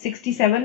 67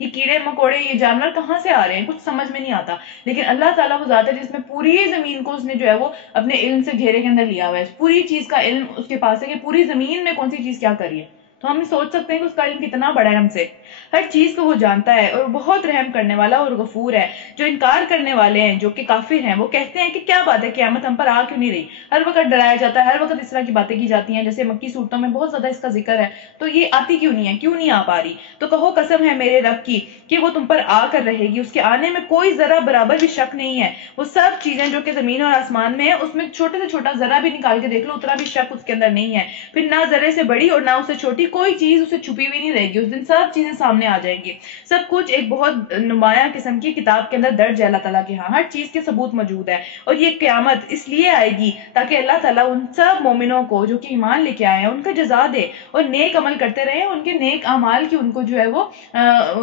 یہ کیڑے مکوڑے یہ جانور کہاں سے آ رہے ہیں کچھ سمجھ میں نہیں آتا. لیکن اللہ تعالیٰ وہ ذات ہے جس میں پوری زمین کو اس نے جو ہے وہ اپنے علم سے گھیرے کے اندر لیا ہوا ہے. پوری چیز کا علم اس کے پاس ہے کہ پوری زمین میں کون سی چیز کیا کری ہے. تو ہم سوچ سکتے ہیں کہ اس کا علم کتنا بڑا ہے ہم سے. ہر چیز کو وہ جانتا ہے اور بہت رحم کرنے والا اور غفور ہے. جو انکار کرنے والے ہیں جو کہ کافر ہیں وہ کہتے ہیں کہ کیا بات ہے قیامت ہم پر آ کیوں نہیں رہی. ہر وقت ڈرایا جاتا ہے, ہر وقت اس طرح کی باتیں کی جاتی ہیں, جیسے مکی صورتوں میں بہت زیادہ اس کا ذکر ہے. تو یہ آتی کیوں نہیں ہے, کیوں نہیں آ پا رہی. تو کہو قسم ہے میرے رب کی کہ وہ تم پر آ کر رہے گی, اس کے آنے میں کوئی ذرا برابر بھی شک نہیں ہے. وہ سب چیزیں جو کہ زمین اور آسمان میں ہیں اس میں چھوٹے سے چھوٹا ذرا بھی نکال کے دیکھ لو اتنا بھی شک اس کے اندر نہیں ہے. پھر نہ ذرے سے بڑی اور نہ اسے چھوٹی کوئی چیز اسے چھپی ہوئی نہیں رہے گی. اس دن سب چیزیں سامنے آ جائیں گی. سب کچھ ایک بہت نمایاں قسم کی کتاب کے اندر درج ہے اللہ تعالیٰ کے ہاں. ہر چیز کے ثبوت موجود ہے. اور یہ قیامت اس لیے آئے گی تاکہ اللہ تعالیٰ ان سب مومنوں کو جو کہ ایمان لے کے آئے ہیں ان کا جزا دے اور نیک عمل کرتے رہے, ان کے نیک اعمال کی ان کو جو ہے وہ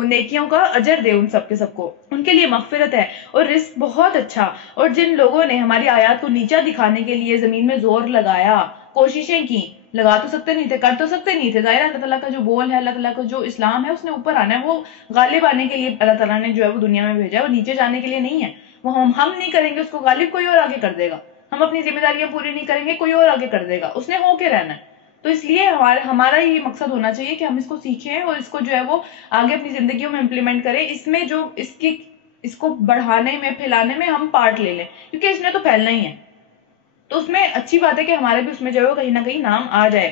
نیکیوں کا اجر دے. ان سب کے سب کو ان کے لیے مغفرت ہے اور رزق بہت اچھا. اور جن لوگوں نے ہماری آیات کو نیچا دکھانے کے لیے زمین میں زور لگایا, کوششیں کی, لگا تو سکتے نہیں تھے, کر تو سکتے نہیں تھے. ظاہر اللہ تعالیٰ کا جو بول ہے, اللہ تعالیٰ کا جو اسلام ہے اس نے اوپر آنا ہے. وہ غالب آنے کے لیے اللہ تعالیٰ نے جو ہے وہ دنیا میں بھیجا ہے, وہ نیچے جانے کے لیے نہیں ہے. وہ ہم نہیں کریں گے اس کو غالب کوئی اور آگے کر دے گا. ہم اپنی ذمہ داریاں پوری نہیں کریں گے کوئی اور آگے کر دے گا. اس نے ہو کے رہنا ہے. تو اس لیے ہمارا یہ مقصد ہونا چاہیے کہ ہم اس کو سیکھیں اور اس کو جو ہے وہ آگے اپنی زندگیوں میں امپلیمنٹ کریں. اس میں جو اس کو بڑھانے میں پھیلانے میں ہم پارٹ لے لیں, کیونکہ اس نے تو پھیلنا ہی ہے. تو اس میں اچھی بات ہے کہ ہمارے بھی اس میں جو ہے وہ کہیں نہ کہیں نام آ جائے.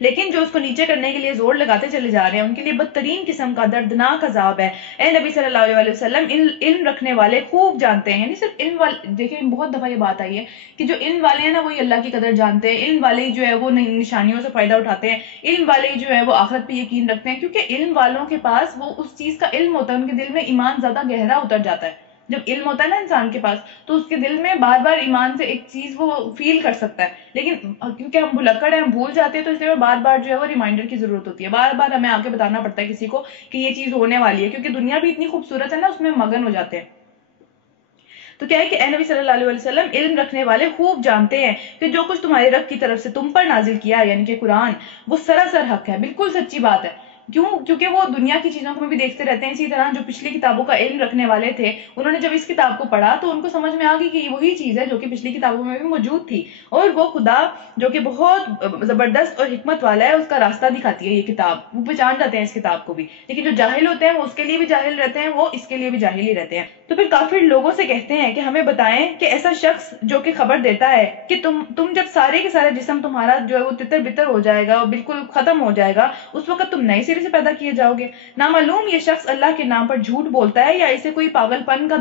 لیکن جو اس کو نیچے کرنے کے لیے زور لگاتے چلے جا رہے ہیں ان کے لیے بدترین قسم کا دردناک عذاب ہے. اے نبی صلی اللہ علیہ وسلم علم رکھنے والے خوب جانتے ہیں, یعنی صرف علم والے, دیکھیں بہت دفعہ یہ بات آئی ہے کہ جو علم والے ہیں نا وہی اللہ کی قدر جانتے ہیں. علم والے جو ہے وہ نشانیوں سے فائدہ اٹھاتے ہیں. علم والے جو ہے وہ آخرت پہ یقین رکھتے ہیں, کیونکہ علم والوں کے پاس وہ اس چیز کا علم ہوتا ہے, ان کے دل میں ایمان زیادہ گہرا اتر جاتا ہے. جب علم ہوتا ہے نا انسان کے پاس تو اس کے دل میں بار بار ایمان سے ایک چیز وہ فیل کر سکتا ہے. لیکن کیونکہ ہم بھلکڑ ہیں, ہم بھول جاتے ہیں, تو اس لیے بار بار جو ہے وہ ریمائنڈر کی ضرورت ہوتی ہے. بار بار ہمیں آ کے بتانا پڑتا ہے کسی کو کہ یہ چیز ہونے والی ہے, کیونکہ دنیا بھی اتنی خوبصورت ہے نا, اس میں مگن ہو جاتے ہیں. تو کیا ہے کہ اے نبی صلی اللہ علیہ وسلم علم رکھنے والے خوب جانتے ہیں کہ جو کچھ تمہارے رب کی طرف سے تم پر نازل کیا یعنی کہ قرآن, وہ سراسر حق ہے, بالکل سچی بات ہے. کیوں؟ کیونکہ وہ دنیا کی چیزوں کو بھی دیکھتے رہتے ہیں. اسی طرح جو پچھلی کتابوں کا علم رکھنے والے تھے انہوں نے جب اس کتاب کو پڑھا تو ان کو سمجھ میں آ گئی کہ یہ وہی چیز ہے جو کہ پچھلی کتابوں میں بھی موجود تھی, اور وہ خدا جو کہ بہت زبردست اور حکمت والا ہے اس کا راستہ دکھاتی ہے یہ کتاب. وہ پہچان جاتے ہیں اس کتاب کو بھی. لیکن جو جاہل ہوتے ہیں وہ اس کے لیے بھی جاہل رہتے ہیں, وہ اس کے لیے بھی جاہل ہی رہتے ہیں. تو پھر کافر لوگوں سے کہتے ہیں کہ ہمیں بتائیں کہ ایسا شخص جو کہ خبر دیتا ہے کہ تم جب سارے کے سارے جسم تمہارا جو ہے وہ تتر بتر ہو جائے گا اور بالکل ختم ہو جائے گا, اس وقت تم نئے سرے سے پیدا کیے جاؤ گے. نامعلوم یہ شخص اللہ کے نام پر جھوٹ بولتا ہے یا اسے کوئی پاگل پن کا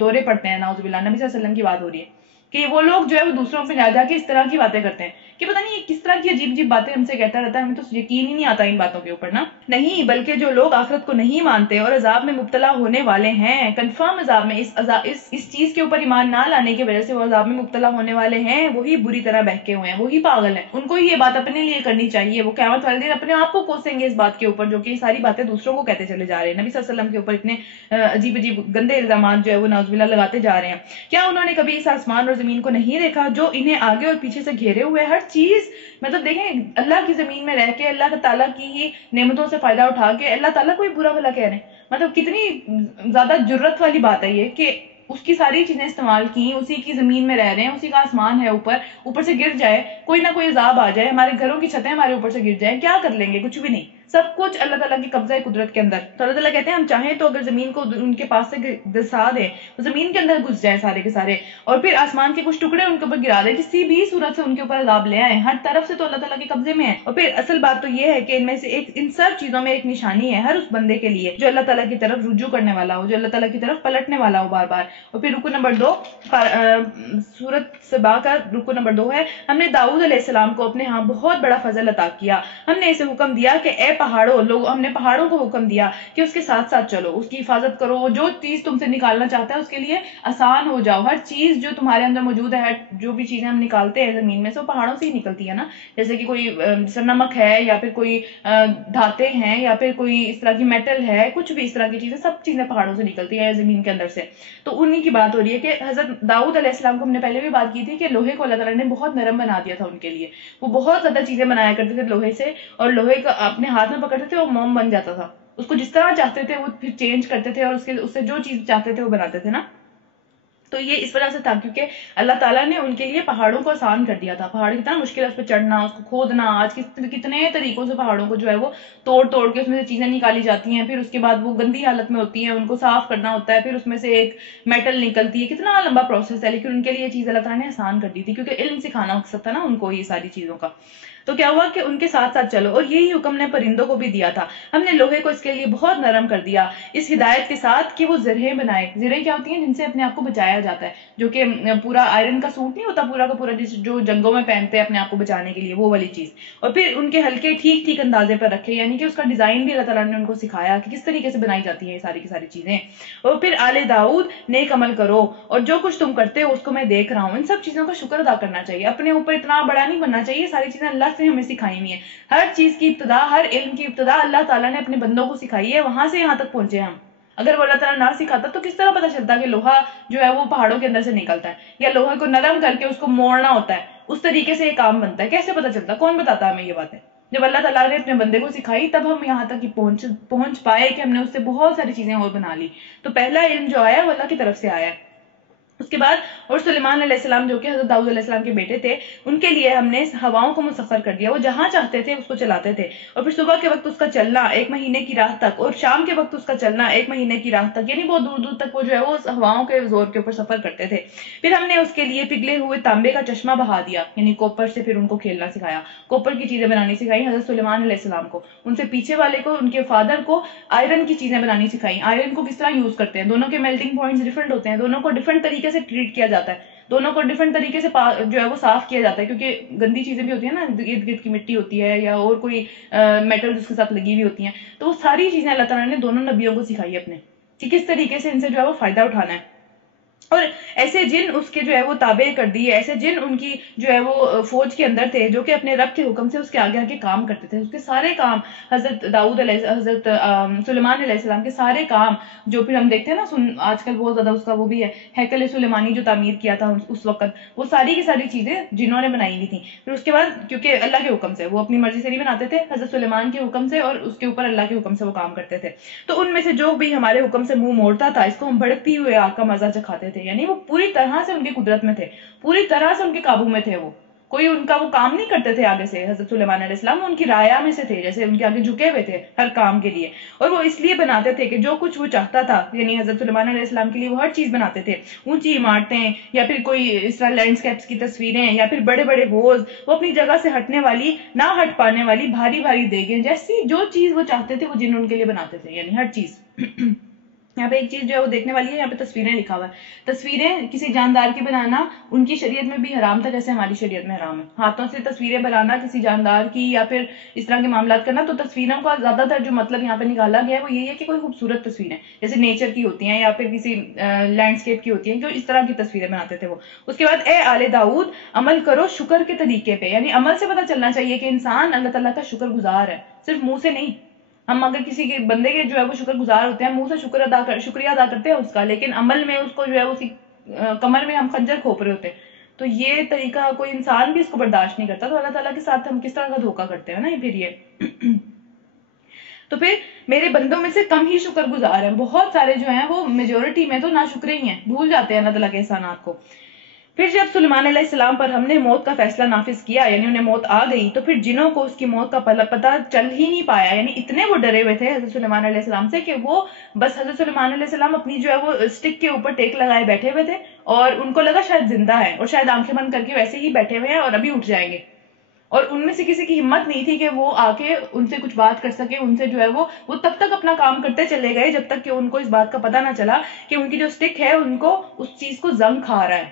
دورے پڑتے ہیں. نعوذ باللہ. نبی صلی اللہ علیہ وسلم کی بات ہو رہی ہے کہ وہ لوگ جو ہے وہ دوسروں پہ جا کے اس طرح کی باتیں کرتے ہیں کہ پتہ نہیں یہ کس طرح کی عجیب عجیب باتیں ہم سے کہتا رہتا ہے. ہمیں تو یقین ہی نہیں آتا ان باتوں کے اوپر نا. نہیں, بلکہ جو لوگ آخرت کو نہیں مانتے اور عذاب میں مبتلا ہونے والے ہیں, کنفرم عذاب میں, اس چیز کے اوپر ایمان نہ لانے کی وجہ سے وہ عذاب میں مبتلا ہونے والے ہیں, وہی بری طرح بہکے ہوئے ہیں, وہی پاگل ہیں. ان کو یہ بات اپنے لیے کرنی چاہیے. وہ قیامت والے دن اپنے آپ کو کوسیں گے اس بات کے اوپر جو کہ یہ ساری باتیں دوسروں کو کہتے چلے جا رہے ہیں. نبی صلی اللہ علیہ وسلم کے اوپر اتنے عجیب عجیب گندے الزامات جو ہے وہ نعوذ باللہ لگاتے جا رہے ہیں. کیا انہوں نے کبھی اس آسمان اور زمین کو نہیں دیکھا جو انہیں آگے اور پیچھے سے گھیرے ہوئے, ہر چیز مطلب دیکھیں اللہ کی زمین میں رہ کے اللہ تعالیٰ کی ہی نعمتوں سے فائدہ اٹھا کے اللہ تعالیٰ کو ہی برا بھلا کہہ رہے ہیں. مطلب کتنی زیادہ جرت والی بات ہے یہ کہ اس کی ساری چیزیں استعمال کی, اسی کی زمین میں رہ رہے ہیں, اسی کا آسمان ہے اوپر سے گر جائے, کوئی نہ کوئی عذاب آ جائے, ہمارے گھروں کی چھتیں ہمارے اوپر سے گر جائیں, کیا کر لیں گے؟ کچھ بھی نہیں. سب کچھ اللہ تعالیٰ کی قبضہ قدرت کے اندر. تو اللہ تعالیٰ کہتے ہیں ہم چاہیں تو اگر زمین کو ان کے پاس سے دسا دیں, زمین کے اندر گھس جائیں سارے کے سارے, اور پھر آسمان کے کچھ ٹکڑے ان کے اوپر گرا دیں, کسی بھی صورت سے ان کے اوپر عذاب لے آئیں, ہر طرف سے تو اللہ تعالیٰ کے قبضے میں ہے. اور پھر اصل بات تو یہ ہے کہ ان میں سے ان سب چیزوں میں ایک نشانی ہے ہر اس بندے کے لیے جو اللہ تعالیٰ کی طرف رجوع کرنے والا ہو, جو اللہ تعالیٰ کی طرف پلٹنے والا ہو بار بار. اور پھر رکو نمبر 2 سورۃ سبا کا رکو نمبر 2 ہے, ہم نے داؤد علیہ السلام کو اپنے ہاں بہت بڑا فضل عطا کیا. ہم نے اسے حکم دیا کہ اے پہاڑوں, لوگ ہم نے پہاڑوں کو حکم دیا کہ اس کے ساتھ ساتھ چلو, اس کی حفاظت کرو, جو چیز تم سے نکالنا چاہتا ہے اس کے لیے آسان ہو جاؤ. ہر چیز جو تمہارے اندر موجود ہے, جو بھی چیزیں ہم نکالتے ہیں زمین میں سے وہ پہاڑوں سے ہی نکلتی ہے نا. جیسے کہ کوئی نمک ہے یا پھر کوئی دھاتے ہیں یا پھر کوئی اس طرح کی میٹل ہے, کچھ بھی اس طرح کی چیزیں, سب چیزیں پہاڑوں سے نکلتی ہیں زمین کے اندر سے. تو انہی کی بات ہو رہی ہے کہ حضرت داؤد علیہ السلام کو ہم نے پہلے بھی بات کی تھی کہ لوہے کو اللہ تعالیٰ نے بہت نرم بنا دیا تھا ان کے لیے. وہ بہت زیادہ چیزیں بنایا کرتے تھے لوہے سے, اور لوہے کا اپنے ہاتھ میں پکڑتے تھے وہ موم بن جاتا تھا. اس کو جس طرح چاہتے تھے وہ پھر چینج کرتے تھے اور اس سے جو چیز چاہتے تھے وہ بناتے تھے نا. تو یہ اس وجہ سے تھا کیونکہ اللہ تعالیٰ نے ان کے لیے پہاڑوں کو آسان کر دیا تھا. پہاڑ کتنا مشکل ہے اس پہ چڑھنا, اس کو کھودنا. آج کتنے طریقوں سے پہاڑوں کو جو ہے وہ توڑ کے اس میں سے چیزیں نکالی جاتی ہیں, پھر اس کے بعد وہ گندی حالت میں ہوتی ہیں, ان کو صاف کرنا ہوتا ہے, پھر اس میں سے ایک میٹل نکلتی ہے. کتنا لمبا پروسیس ہے, لیکن ان کے لیے چیز اللہ تعالیٰ نے آسان کر دی تھی کیونکہ علم سکھانا مقصد تھا نا ان کو یہ ساری چیزوں کا. تو کیا ہوا کہ ان کے ساتھ ساتھ چلو, اور یہی حکم نے پرندوں کو بھی دیا تھا. ہم نے لوہے کو اس کے لیے بہت نرم کر دیا اس ہدایت کے ساتھ کہ وہ زرہیں بنائے. زرہیں کیا ہوتی ہیں؟ جن سے اپنے آپ کو بچایا جاتا ہے, جو کہ پورا آئرن کا سوٹ نہیں ہوتا پورا کا پورا جو جنگوں میں پہنتے ہیں اپنے آپ کو بچانے کے لیے, وہ والی چیز. اور پھر ان کے ہلکے ٹھیک ٹھیک اندازے پر رکھے, یعنی کہ اس کا ڈیزائن بھی اللہ تعالیٰ نے ان کو سکھایا کہ کس طریقے سے بنائی جاتی ہیں یہ ساری کی ساری چیزیں. اور پھر آل داؤد نیک عمل کرو, اور جو کچھ تم کرتے ہو اس کو میں دیکھ رہا ہوں. ان سب چیزوں کا شکر ادا کرنا چاہیے, اپنے اوپر اتنا بڑا نہیں بننا چاہیے. ساری چیزیں اللہ سے ہمیں سکھائی ہوئی ہیں. ہر چیز کی ابتدا, ہر علم کی ابتدا اللہ تعالیٰ نے اپنے بندوں کو سکھائی ہے, وہاں سے یہاں تک پہنچے ہم. اگر وہ اللہ تعالیٰ نہ سکھاتا تو کس طرح پتا چلتا کہ لوہا جو ہے وہ پہاڑوں کے اندر سے نکلتا ہے, یا لوہے کو نرم کر کے اس کو موڑنا ہوتا ہے, اس طریقے سے یہ کام بنتا ہے. کیسے پتا چلتا؟ کون بتاتا ہمیں یہ باتیں؟ جب اللہ تعالیٰ نے اپنے بندے کو سکھائی تب ہم یہاں تک پہنچ پائے کہ ہم نے اس سے بہت ساری چیزیں اور بنا لی. تو پہلا علم جو آیا وہ اللہ کی طرف سے آیا ہے. اس کے بعد اور سلیمان علیہ السلام جو کہ حضرت داؤد علیہ السلام کے بیٹے تھے, ان کے لیے ہم نے ہواؤں کو مسخر کر دیا. وہ جہاں چاہتے تھے اس کو چلاتے تھے, اور پھر صبح کے وقت اس کا چلنا 1 مہینے کی راہ تک, اور شام کے وقت اس کا چلنا 1 مہینے کی راہ تک, یعنی بہت دور دور تک وہ جو ہے وہ ہواؤں کے زور کے اوپر سفر کرتے تھے. پھر ہم نے اس کے لیے پگھلے ہوئے تانبے کا چشمہ بہا دیا, یعنی کوپر سے پھر ان کو کھیلنا سکھایا, کوپر کی چیزیں بنانی سکھائی حضرت سلیمان علیہ السلام کو. ان سے پیچھے والے کو, ان کے فادر کو آئرن کی چیزیں بنانی سکھائی. آئرن کو کس طرح یوز کرتے ہیں, دونوں کے میلٹنگ پوائنٹس ڈفرنٹ ہوتے ہیں, دونوں کو ڈفرنٹ طریقے سے ٹریٹ کیا جاتا ہے, دونوں کو ڈفرنٹ طریقے سے جو ہے وہ صاف کیا جاتا ہے, کیونکہ گندی چیزیں بھی ہوتی ہیں نا, ارد گرد کی مٹی ہوتی ہے یا اور کوئی میٹل اس کے ساتھ لگی ہوئی ہوتی ہیں. تو وہ ساری چیزیں اللہ تعالیٰ نے دونوں نبیوں کو سکھائی اپنے, کہ کس طریقے سے ان سے جو ہے وہ فائدہ اٹھانا ہے. اور ایسے جن اس کے جو ہے وہ تابع کر دیے, ایسے جن ان کی جو ہے وہ فوج کے اندر تھے جو کہ اپنے رب کے حکم سے اس کے آگے آگے کام کرتے تھے. اس کے سارے کام حضرت سلیمان علیہ السلام کے سارے کام جو پھر ہم دیکھتے ہیں نا آج کل بہت زیادہ اس کا وہ بھی ہے, ہیکل سلیمانی جو تعمیر کیا تھا اس وقت, وہ ساری کی ساری چیزیں جنہوں نے بنائی ہوئی تھیں. پھر اس کے بعد کیونکہ اللہ کے حکم سے, وہ اپنی مرضی سے نہیں بناتے تھے, حضرت سلیمان کے حکم سے اور اس کے اوپر اللہ کے حکم سے وہ کام کرتے تھے. تو ان میں سے جو بھی ہمارے حکم سے منہ موڑتا تھا, اس کو ہم بھڑکتی ہوئے آگ کا مزہ چکھاتے تھے. یعنی وہ پوری طرح سے ان کی قدرت میں تھے, پوری طرح سے ان کے قابو میں تھے. وہ کوئی ان کا وہ کام نہیں کرتے تھے آگے سے. حضرت سلیمان علیہ السلام ان کی رایا میں سے تھے, جیسے ان کے آگے جھکے ہوئے تھے ہر کام کے لیے. اور وہ اس لیے بناتے تھے کہ جو کچھ وہ چاہتا تھا, یعنی حضرت سلیمان علیہ السلام کے لیے وہ ہر چیز بناتے تھے. اونچی عمارتیں, یا پھر کوئی اس طرح لینڈسکیپس کی تصویریں, یا پھر بڑے بڑے ہوز, وہ اپنی جگہ سے ہٹنے والی, نہ ہٹ پانے والی بھاری بھاری دیگیں, جیسی جو چیز وہ چاہتے تھے وہ جن ان کے لیے بناتے تھے. یعنی ہر چیز. یہاں پہ ایک چیز جو ہے وہ دیکھنے والی ہے, یہاں پہ تصویریں لکھا ہوا ہے. تصویریں کسی جاندار کی بنانا ان کی شریعت میں بھی حرام تھا جیسے ہماری شریعت میں حرام ہے. ہاتھوں سے تصویریں بنانا کسی جاندار کی یا پھر اس طرح کے معاملات کرنا, تو تصویروں کا زیادہ تر جو مطلب یہاں پہ نکالا گیا ہے وہ یہی ہے کہ کوئی خوبصورت تصویریں جیسے نیچر کی ہوتی ہیں یا پھر کسی لینڈسکیپ کی ہوتی ہیں, جو اس طرح کی تصویریں بناتے تھے وہ. اس کے بعد اے آل داؤد عمل کرو شکر کے طریقے پہ, یعنی عمل سے پتہ چلنا چاہیے کہ انسان اللہ تعالیٰ کا شکر گزار ہے, صرف منہ سے نہیں. ہم اگر کسی کے بندے کے جو ہے وہ شکر گزار ہوتے ہیں, منہ سے شکریہ ادا کرتے ہیں اس کا, لیکن عمل میں اس کو جو ہے اسی کمر میں ہم خنجر کھوپ رہے ہوتے ہیں. تو یہ طریقہ کوئی انسان بھی اس کو برداشت نہیں کرتا. تو اللہ تعالیٰ کے ساتھ ہم کس طرح کا دھوکہ کرتے ہیں نا پھر یہ. تو پھر میرے بندوں میں سے کم ہی شکر گزار ہیں. بہت سارے جو ہیں وہ میجورٹی میں تو ناشکرے ہی ہیں, بھول جاتے ہیں اللہ تعالیٰ کے احسانات کو. پھر جب سلیمان علیہ السلام پر ہم نے موت کا فیصلہ نافذ کیا, یعنی انہیں موت آ گئی, تو پھر جنوں کو اس کی موت کا پتہ چل ہی نہیں پایا. یعنی اتنے وہ ڈرے ہوئے تھے حضرت سلیمان علیہ السلام سے کہ وہ بس حضرت سلیمان علیہ السلام اپنی جو ہے وہ اسٹک کے اوپر ٹیک لگائے بیٹھے ہوئے تھے, اور ان کو لگا شاید زندہ ہے, اور شاید آنکھیں بند کر کے ویسے ہی بیٹھے ہوئے ہیں اور ابھی اٹھ جائیں گے. اور ان میں سے کسی کی ہمت نہیں تھی کہ وہ آ کے ان سے کچھ بات کر سکے. ان سے جو ہے وہ تب تک اپنا کام کرتے چلے گئے جب تک کہ ان کو اس بات کا پتہ نہ چلا کہ ان کی جو اسٹک ہے ان کو اس چیز کو زنگ کھا رہا ہے.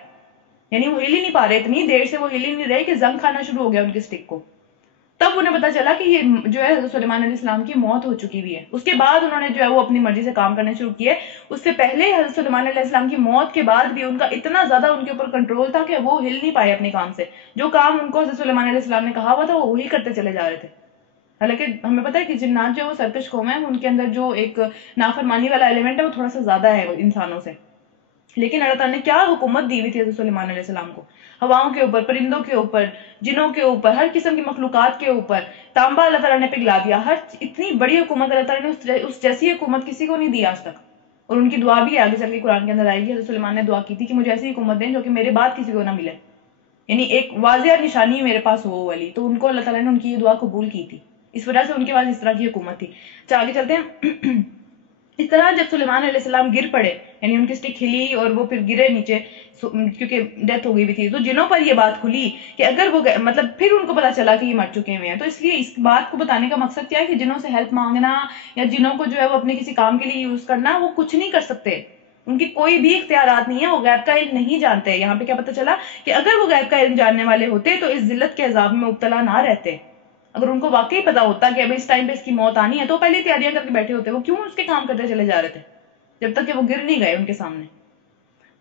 یعنی وہ ہل ہی نہیں پا رہے, اتنی دیر سے وہ ہل ہی نہیں رہے کہ زنگ کھانا شروع ہو گیا ان کی اسٹک کو. تب انہیں پتا چلا کہ یہ جو ہے حضرت سلیمان علیہ السلام کی موت ہو چکی ہوئی ہے. اس کے بعد انہوں نے جو ہے وہ اپنی مرضی سے کام کرنے شروع کیے. اس سے پہلے حضرت سلیمان علیہ السلام کی موت کے بعد بھی ان کا اتنا زیادہ ان کے اوپر کنٹرول تھا کہ وہ ہل نہیں پائے اپنے کام سے. جو کام ان کو حضرت سلیمان علیہ السلام نے کہا ہوا تھا وہ وہی کرتے چلے جا رہے تھے. حالانکہ ہمیں پتا ہے کہ جنات جو سرکش قوم ہے, ان کے اندر جو ایک نافرمانی والا ایلیمنٹ ہے وہ تھوڑا سا زیادہ ہے انسانوں سے. لیکن اللہ تعالیٰ نے کیا حکومت دی ہوئی تھی حضرت سلیمان علیہ السلام کو. ہواؤں کے اوپر، پرندوں کے اوپر، جنوں کے اوپر، ہر قسم کی مخلوقات کے اوپر تانبا اللہ تعالیٰ نے پگھلا دیا. اتنی بڑی حکومت اللہ تعالیٰ نے اس جیسی حکومت کسی کو نہیں دی آج تک. اور ان کی دعا بھی آگے چل کے قرآن کے اندر آئے گی. حضرت سلیمان نے دعا کی تھی کہ مجھے ایسی حکومت دیں جو کہ میرے بعد کسی کو نہ ملے، یعنی ایک واضح نشانی میرے پاس ہو والی. تو ان کو اللہ تعالیٰ نے ان کی یہ دعا قبول کی تھی، اس وجہ سے ان کے پاس اس طرح کی حکومت تھی. آگے چلتے ہیں. اس طرح جب سلیمان علیہ السلام گر پڑے، یعنی ان کی اسٹک ہلی اور وہ پھر گرے نیچے کیونکہ ڈیتھ ہو گئی تھی، تو جنوں پر یہ بات کھلی کہ اگر وہ مطلب پھر ان کو پتا چلا کہ یہ مر چکے ہوئے ہیں. تو اس لیے اس بات کو بتانے کا مقصد کیا ہے کہ جنوں سے ہیلپ مانگنا یا جنوں کو جو ہے وہ اپنے کسی کام کے لیے یوز کرنا، وہ کچھ نہیں کر سکتے. ان کی کوئی بھی اختیارات نہیں ہے، وہ غیب کا علم نہیں جانتے. یہاں پہ کیا پتا چلا کہ اگر وہ غیب کا علم جاننے والے ہوتے تو اس ذلت کے عذاب میں مبتلا نہ رہتے. اگر ان کو واقعی پتا ہوتا کہ اب اس ٹائم پہ اس کی موت آنی ہے تو پہلے تیاریاں کر کے بیٹھے ہوتے. وہ کیوں اس کے کام کرتے چلے جا رہے تھے جب تک کہ وہ گر نہیں گئے ان کے سامنے؟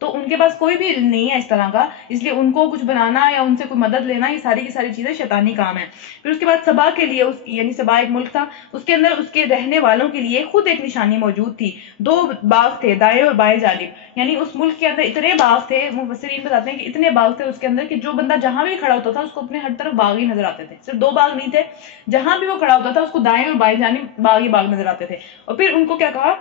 تو ان کے پاس کوئی بھی علم نہیں ہے اس طرح کا، اس لیے ان کو کچھ بنانا یا ان سے کوئی مدد لینا، یہ ساری کی ساری چیزیں شیطانی کام ہے. پھر اس کے بعد سبا کے لیے یعنی سبا ایک ملک تھا، اس کے اندر اس کے رہنے والوں کے لیے خود ایک نشانی موجود تھی. 2 باغ تھے دائیں اور بائیں جانب، یعنی اس ملک کے اندر اتنے باغ تھے، مفسرین بتاتے ہیں کہ اتنے باغ تھے اس کے اندر کہ جو بندہ جہاں بھی کھڑا ہوتا تھا اس کو اپنے ہر طرف باغ ہی نظر آتے تھے. صرف 2 باغ نہیں تھے، جہاں بھی وہ کھڑا ہوتا تھا اس کو دائیں اور بائیں جانب باغ ہی باغ نظر آتے تھے. اور پھر ان کو کیا کہا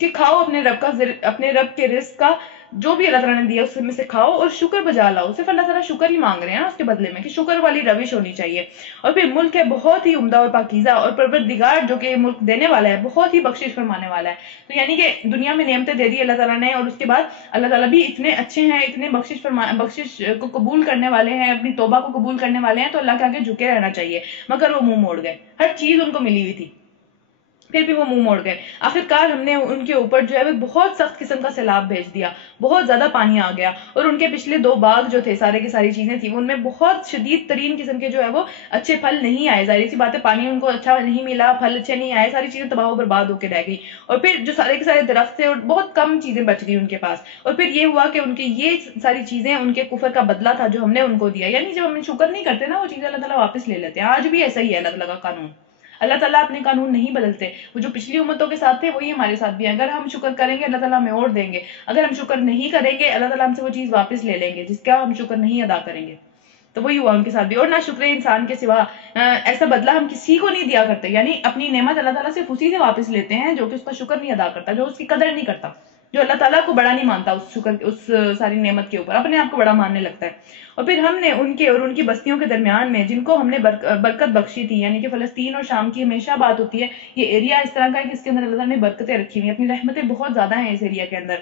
کہ کھاؤ اپنے رب کے رزق کا جو بھی اللہ تعالیٰ نے دیا اس میں سے کھاؤ اور شکر بجا لاؤ. صرف اللہ تعالیٰ شکر ہی مانگ رہے ہیں اس کے بدلے میں کہ شکر والی روش ہونی چاہیے. اور پھر ملک ہے بہت ہی عمدہ اور پاکیزہ، اور پروردگار جو کہ ملک دینے والا ہے بہت ہی بخشش فرمانے والا ہے. تو یعنی کہ دنیا میں نعمتیں دے دی اللہ تعالیٰ نے، اور اس کے بعد اللہ تعالیٰ بھی اتنے اچھے ہیں، اتنے بخشش کو قبول کرنے والے ہیں، اپنی توبہ کو قبول کرنے والے ہیں. تو اللہ کے آگے جھکے رہنا چاہیے. مگر وہ منہ موڑ گئے، ہر چیز ان کو ملی ہوئی تھی پھر بھی وہ منہ موڑ گئے. آخرکار ہم نے ان کے اوپر جو ہے بہت سخت قسم کا سیلاب بھیج دیا، بہت زیادہ پانی آ گیا. اور ان کے پچھلے 2 باغ جو تھے سارے کی ساری چیزیں تھیں ان میں بہت شدید ترین قسم کے جو ہے وہ اچھے پھل نہیں آئے. ظاہر سی بات ہے، پانی ان کو اچھا نہیں ملا، پھل اچھے نہیں آئے، ساری چیزیں تباہ و برباد ہو کے رہ گئی. اور پھر جو سارے کے سارے درخت تھے اور بہت کم چیزیں بچ گئی ان کے پاس. اور پھر یہ ہوا کہ ان کے یہ ساری چیزیں ان کے کفر کا بدلہ تھا جو ہم نے ان کو دیا. یعنی جب ہم شکر نہیں کرتے نا، وہ چیزیں اللہ تعالیٰ واپس لے لیتے ہیں. آج بھی ایسا ہی ہے اللہ تعالیٰ کا قانون. اللہ تعالیٰ اپنے قانون نہیں بدلتے. وہ جو پچھلی امتوں کے ساتھ تھے وہی ہمارے ساتھ بھی ہیں. اگر ہم شکر کریں گے اللہ تعالیٰ ہمیں اور دیں گے، اگر ہم شکر نہیں کریں گے اللہ تعالیٰ ہم سے وہ چیز واپس لے لیں گے جس کا ہم شکر نہیں ادا کریں گے. تو وہی ہوا ان کے ساتھ بھی. اور نہ شکر انسان کے سوا ایسا بدلہ ہم کسی کو نہیں دیا کرتے. یعنی اپنی نعمت اللہ تعالیٰ صرف اسی سے واپس لیتے ہیں جو کہ اس کا شکر نہیں ادا کرتا، جو اس کی قدر نہیں کرتا، جو اللہ تعالیٰ کو بڑا نہیں مانتا اس ساری نعمت کے اوپر، اپنے آپ کو بڑا ماننے لگتا ہے. اور پھر ہم نے ان کے اور ان کی بستیوں کے درمیان میں جن کو ہم نے برکت بخشی تھی، یعنی کہ فلسطین اور شام کی ہمیشہ بات ہوتی ہے، یہ ایریا اس طرح کا ہے کہ اس کے اندر اللہ تعالیٰ نے برکتیں رکھی ہوئی ہیں، اپنی رحمتیں بہت زیادہ ہیں اس ایریا کے اندر.